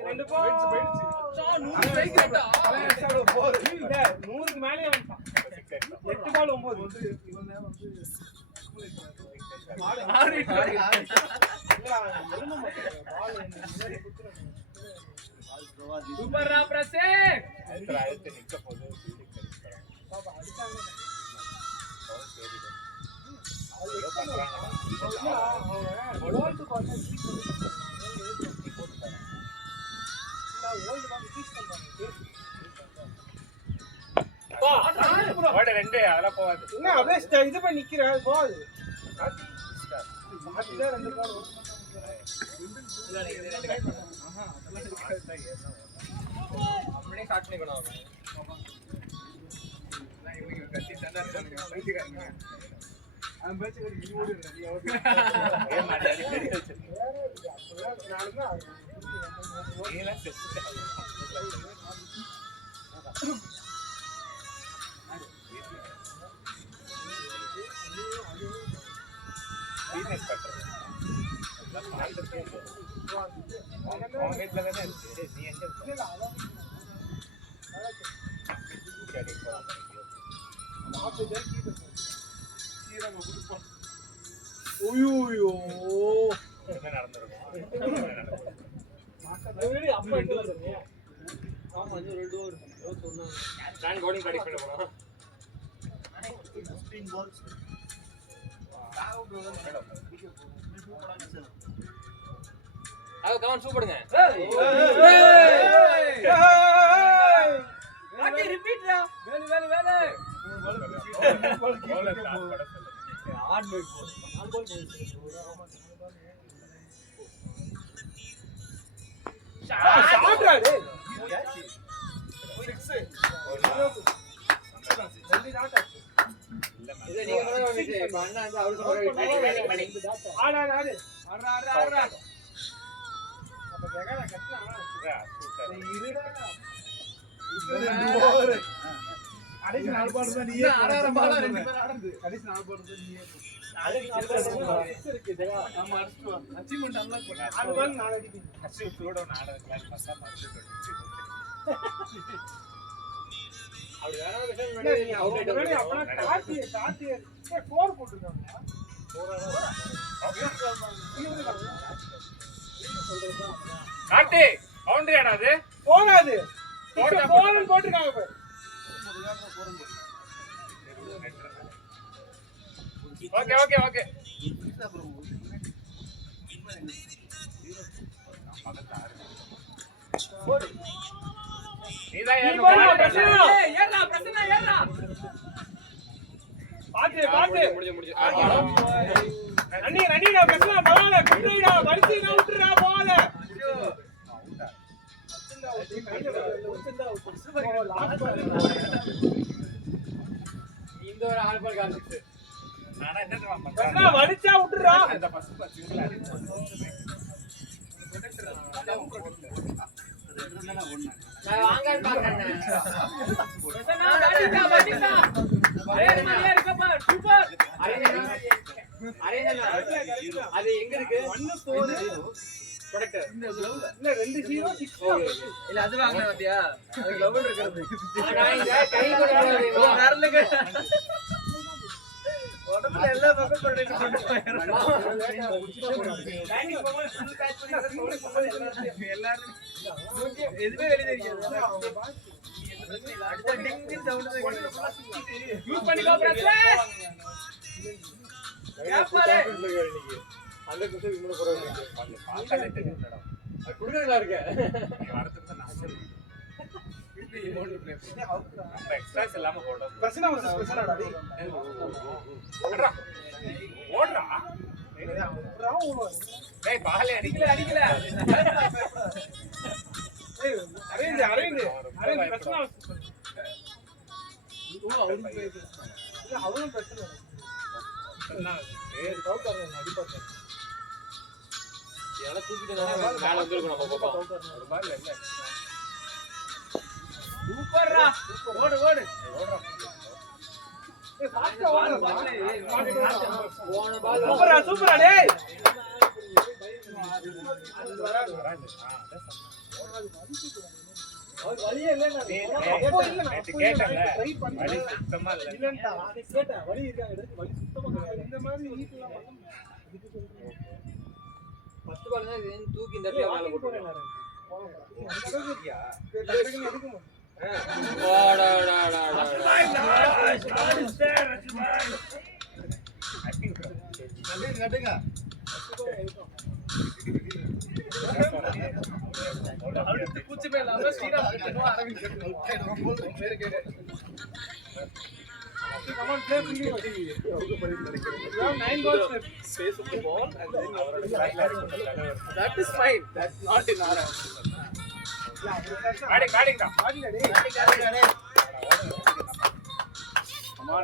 ரெண்டு போர் 100க்கு மேலே 8 பால் 9 வந்து இவன் நேரம் வந்து சூப்பர்ரா பிரசே அடுத்து நிக்க போகுது பாப்பா அடிச்சாங்க ஓல்ட் பார்த்தா ஓல்ட் வாங்கி டீச் பண்றாங்க ஓட ரெண்டு அதெல்லாம் போகாது என்ன அப்படியே இது பண்ணி நிக்கிற போகுது மாத்தில ரெண்டு பால் அப்படியே ஸ்டார்ட் பண்ணிக்கணும் இவங்க கத்தி தண்டா இருக்கானுங்க பைத்தியக்காரங்க அவன் பேச்சு ஒரு ஓடி ரெடி ஓடி பிசினஸ் பண்றது உன் வீட்டுல தானே இருக்கு நீ எங்க இருக்க என்ன நடந்திருக்கும் அப்பா ரெண்டு வருது ஆமா 2 ஓவர் சொன்னாங்க நான் கோடிங் கடிக் பண்ண போறோம் 15 balls அது கமெண்ட் சூப்பர்ங்க காட்டி ரிப்பீட்ரா வேலு வேலு வேலு பால் ஸ்டார்ட் பண்ண சொல்லு ஆட் பேக் போடு 4 பால் போடு ஷாட் டேய் 6 ஜல்தி டாட் இது நீங்க சொல்ற விஷயம் இப்ப அண்ணா வந்து அவரு சொல்ற ஆடு ஆடு ஆடு ஆடுறா ஆடுறா ஆடுறா அப்ப கேக்கடா கட்டனா இருடா கடைசி 4 பால் தான் நீயே இன்னும் ஆறாயிரம் பாலா ரெண்டு பேர் ஆடுறது கடைசி 4 பால் தான் நீயே இருக்கு ஜெகா நம்ம அடிச்சிட்டு அச்சீவ்மென்ட் அன்லாக் பண்ண 4 பால் 4 அடிப்பீங்க அசியூட்டோட நாடக கிளாஸ் பசா மறந்துட்டு அது வேற விஷயம் இல்ல, முன்னாடி நீங்க அவுட் முன்னாடி ஆயிட்டு அப்பனா காட்டி 4 போட்டுருக்காங்க காட்டி பவுண்டரி ஆடாது போகாது போன் போட்டுருக்காங்க பாரு ஓகே ஓகே ஓகே நீதான் ஏறா பிரச்சனை ஏறா பாத்து பாத்து முடிஞ்சு அண்ணி ரன்னிடா பிரச்சனை போகாத குட்ரைடா வரிசைனா விட்டுறா போகாத இந்த ஒரு ஆள் பால் காமிச்சு நானா என்ன பண்றேன் பிரச்சனை வலிச்சா விட்டுறா அந்த ஃபர்ஸ்ட் பால் சிங்கிள் அடிச்சு நான் வாங்கன்னு பாக்கறேன் பிரச்சனை வாடிடா வாடிடா அரே மாதிரியா இருக்கப்பா சூப்பர் அரே அது எங்க இருக்கு 1 ப்ராடக்ட் இல்ல 2 0 6 இல்ல அது வாங்குன பாத்தியா அது லெவல் இருக்குது நான் இங்க கை கூட வரலங்க உடம்புல எல்லா பக்கம் கொண்டு எல்லாரும் எதுவுமே வெளிய தெரியாது அடுத்த டிங் சவுண்ட் யூஸ் பண்ணிக்கோ பிரச்சனை கேப்பாரே அந்த குசு இம்முன போறது அந்த பாக்கல தெரியும்டா அது குடுங்கறதா இருக்க வரதுக்கு நான் சரி இப்படி இமோட் ப்ளே நம்ம எக்ஸ்ட்ராஸ் இல்லாம போடுறோம் பிரச்சனை வந்து ஸ்பெஷலாடா ஓடுறா ஓடுறா டேய் பாலே அடிக்கல அடிக்கல அரேஞ்ச் அரேஞ்ச் அரேஞ்ச் பிரச்சனை ஓ அவரும் இல்ல அவரும் பிரச்சனை இதெல்லாம் தூக்கிட்டு மேல வந்துருக்கும் நம்ம பக்கம். சூப்பர்ரா. ஓடு ஓடு. சூப்பரா சூப்பரா டேய். வலியே இல்ல அப்போ இல்ல நான் கேட்டல வலி சுத்தமா இல்ல இல்லடா அதை கேட்டேன் வலி இருக்காங்க எடுத்து வலி சுத்தமா கிடையாது இந்த மாதிரி வீட்லாம் பண்ண இதுக்கு சொல்றேன் 10 பால் தான் இது தூக்கி இந்த இடத்துல மேல போடுறேன் பூச்சிமே இல்லாம ஸ்ரீராம் கிட்டனும் அரவிந்த் கிட்டனும் பேரு கேடு. Come on, play fully. You have 9 balls left. Space of the ball and then அவரோட strike That is fine. That's not in our hands. காடிங்கடா டேய். Come on,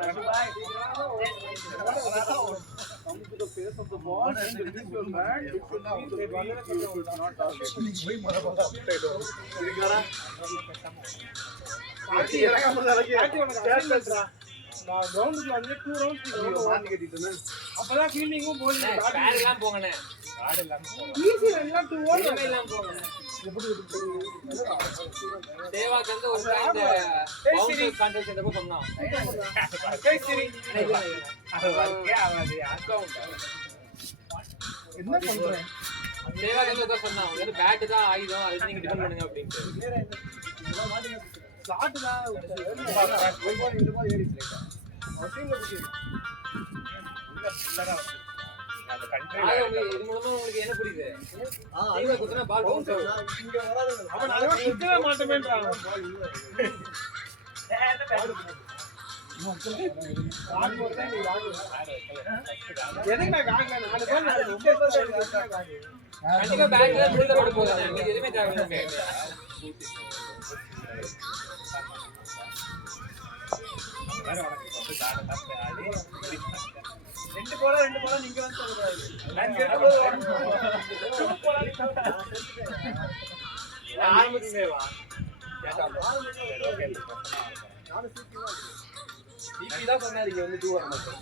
come to the face of the ball and release your bat. It should not ஆட்டி இறங்காம இருந்தாலக்கு நான் கிரவுண்டுக்கு வந்து 2 rounds மாத்தி கட்டிட்டேன். அப்பதான் ஃபீல்டிங்கும் polling பேர் எல்லாம் போங்கனே. ஈஸி எல்லாம் 2 ஓவர் எல்லாம் போங்க. தேவா கந்து ஒரு இந்த பவுன்சர் கான்டெஸ்ட் எதோ பண்ணோம். ஏய் சரி அது வரக்கே ஆகாது. அக்கவுண்ட் என்ன பண்றேன் தேவா கந்து ஏதோ சொன்னான். வந்து பேட் தான் ஆயுதம் அது நீங்க டிஃபெண்ட் பண்ணுங்க அப்படினு. ஷாட் தான் ஒரு பால் இந்த பால் ஏறிச்சு அசிங்க பிடி உள்ள சில்லரா அந்த கண்ட்ரி இது மூலமா உங்களுக்கு என்ன புரியுது? தேவா குத்துனா பால் பவுன்ஸ் ஆகும். இங்க வராது அவன் நாளை குத்தவே மாட்டேன்றான் எதுக்கு நான் காங்கல 4 பால் 9 பால் கண்டிப்பா பேட்ல புள்ள போட போகுது. நீங்க எதுமே தேவையில்லை. ரெண்டு போல நீங்க வந்து சொல்றாரு ஆரம்பத்துலயே வா. டிபி தான் சொன்னாரு இங்க வந்து 2 வர மாட்டேன்.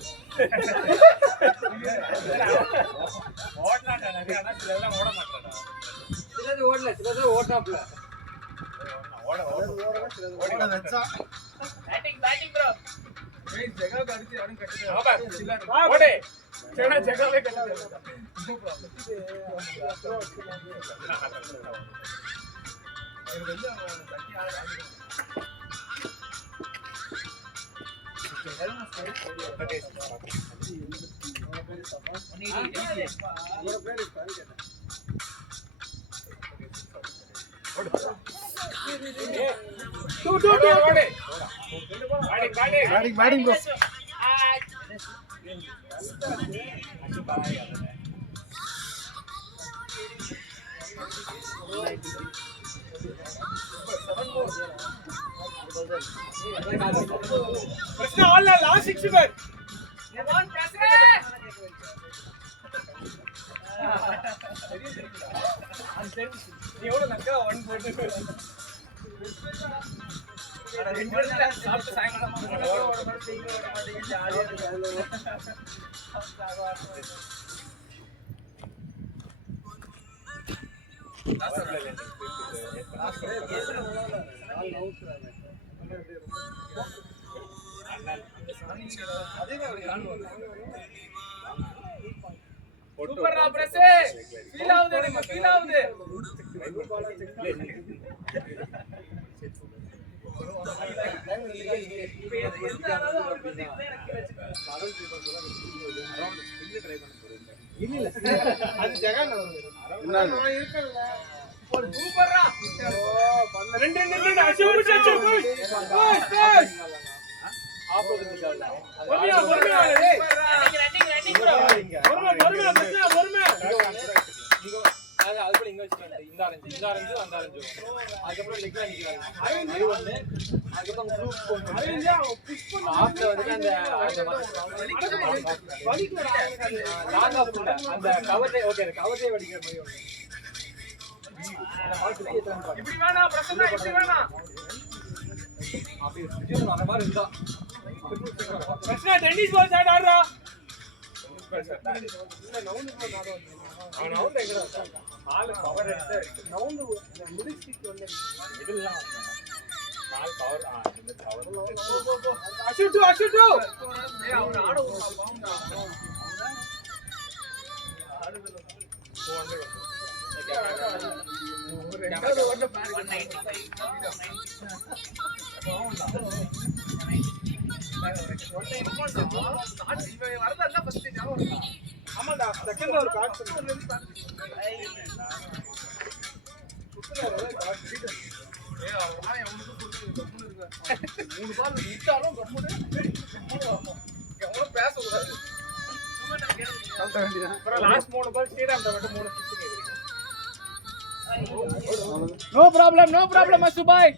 ஓடலாம் நிறைய ஆனா சிலதெல்லாம் ஓட மாட்டாடா. சிலது ஓடல சிலது ஓட்டாப்ல. ஓட வெச்சா பேட்டிங் ப்ரோ. ஏய் ஜெகாக்கு அடிச்சு யாரும் கட்டல. ஓடு ஜெகாவே கட்டல. No problem. இது வந்து தட்டி ஆடுறாங்க. Batting bro. பிரச்சனை ஆல்ல லாஸ்ட் 6 பேர் நீ எவ்வளவு நக்கா 1 போட்டு அட 2 பேர்ல சாப்பிட்டு சாயங்காலம் ஓட மாட்டீங்க ஜாலியா இருக்கு. சூப்பர்ரா பிரஸ் ஃபீல் ஆவுது எனக்கு ஃபீல் ஆவுது. இல்ல அது ஜெகன் நான் இருக்கல சூப்பர்ரா. ரெண்டு அச்சோ பொறுமையா டேய் ரன்னிங் ப்ரோ. பொறுமையா பிரச்சனை பொறுமையா அதுக்குள்ள இங்க வச்சுக்கலாம். இந்த ஆரஞ்சு அந்த ஆரஞ்சு அதுக்கப்புறம் லெக்ல நிக்கிறாங்க. அது ஒண்ணு அதுக்கப்புறம் குரூப் கொண்டு ஆஃப்ல வந்து அந்த லாங் ஆஃப் இல்ல அந்த கவரே ஓகே கவரே வடிக்கிற மாதிரி ஒண்ணு. இப்படி வேணாம் பிரச்சனை இப்படி வேணாம் அப்படியே சுஜித் அந்த மாதிரி இருந்தா பிரச்சனை டென்னிஸ் பால் சைடு ஆடுறா இல்ல நவுந்து நாடு அவன் நவுந்து எங்க கால் பவர் எடுத்து நவுந்து முடிச்சிட்டு வந்து மிடில்லாம் கால் பவர் இந்த பவர் அஷூட்டு ஏய் அவன் ஆட விடுறான் ரெண்டாவது ஓட்ட பாரு 195 வரதா ஃபர்ஸ்ட் ஞாபகம் ஆமாடா செகண்ட்ல ஒரு கார்ட் ஏய் அவன் அவனுக்கு கொடுத்து இருக்கு 3 பால் விட்டாலும் கம்முனு எவ்வளவு பேச கூடாது சும்மா நான் கேட்க அப்புறம் லாஸ்ட் 3 பால் ஸ்ரீராம் மட்டும் 3 சிக்ஸ் கேக்குறீங்க. நோ ப்ராப்ளம் மசுபாய்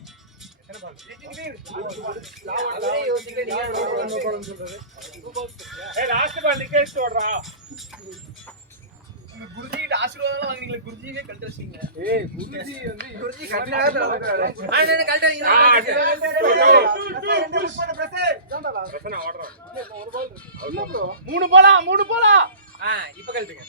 ஏய் லாஸ்ட் பால் நிக்கேஸ் ஓடுறா. குருஜி கிட்ட ஆசீர்வாதம் வாங்குனீங்களே குருஜியே கழட்ட வச்சீங்க ஏய் குருஜி கட்டினாத கழட்டீங்க பிரச்சனை ஓடுறா. 3 போலாம் இப்ப கழட்டுங்க.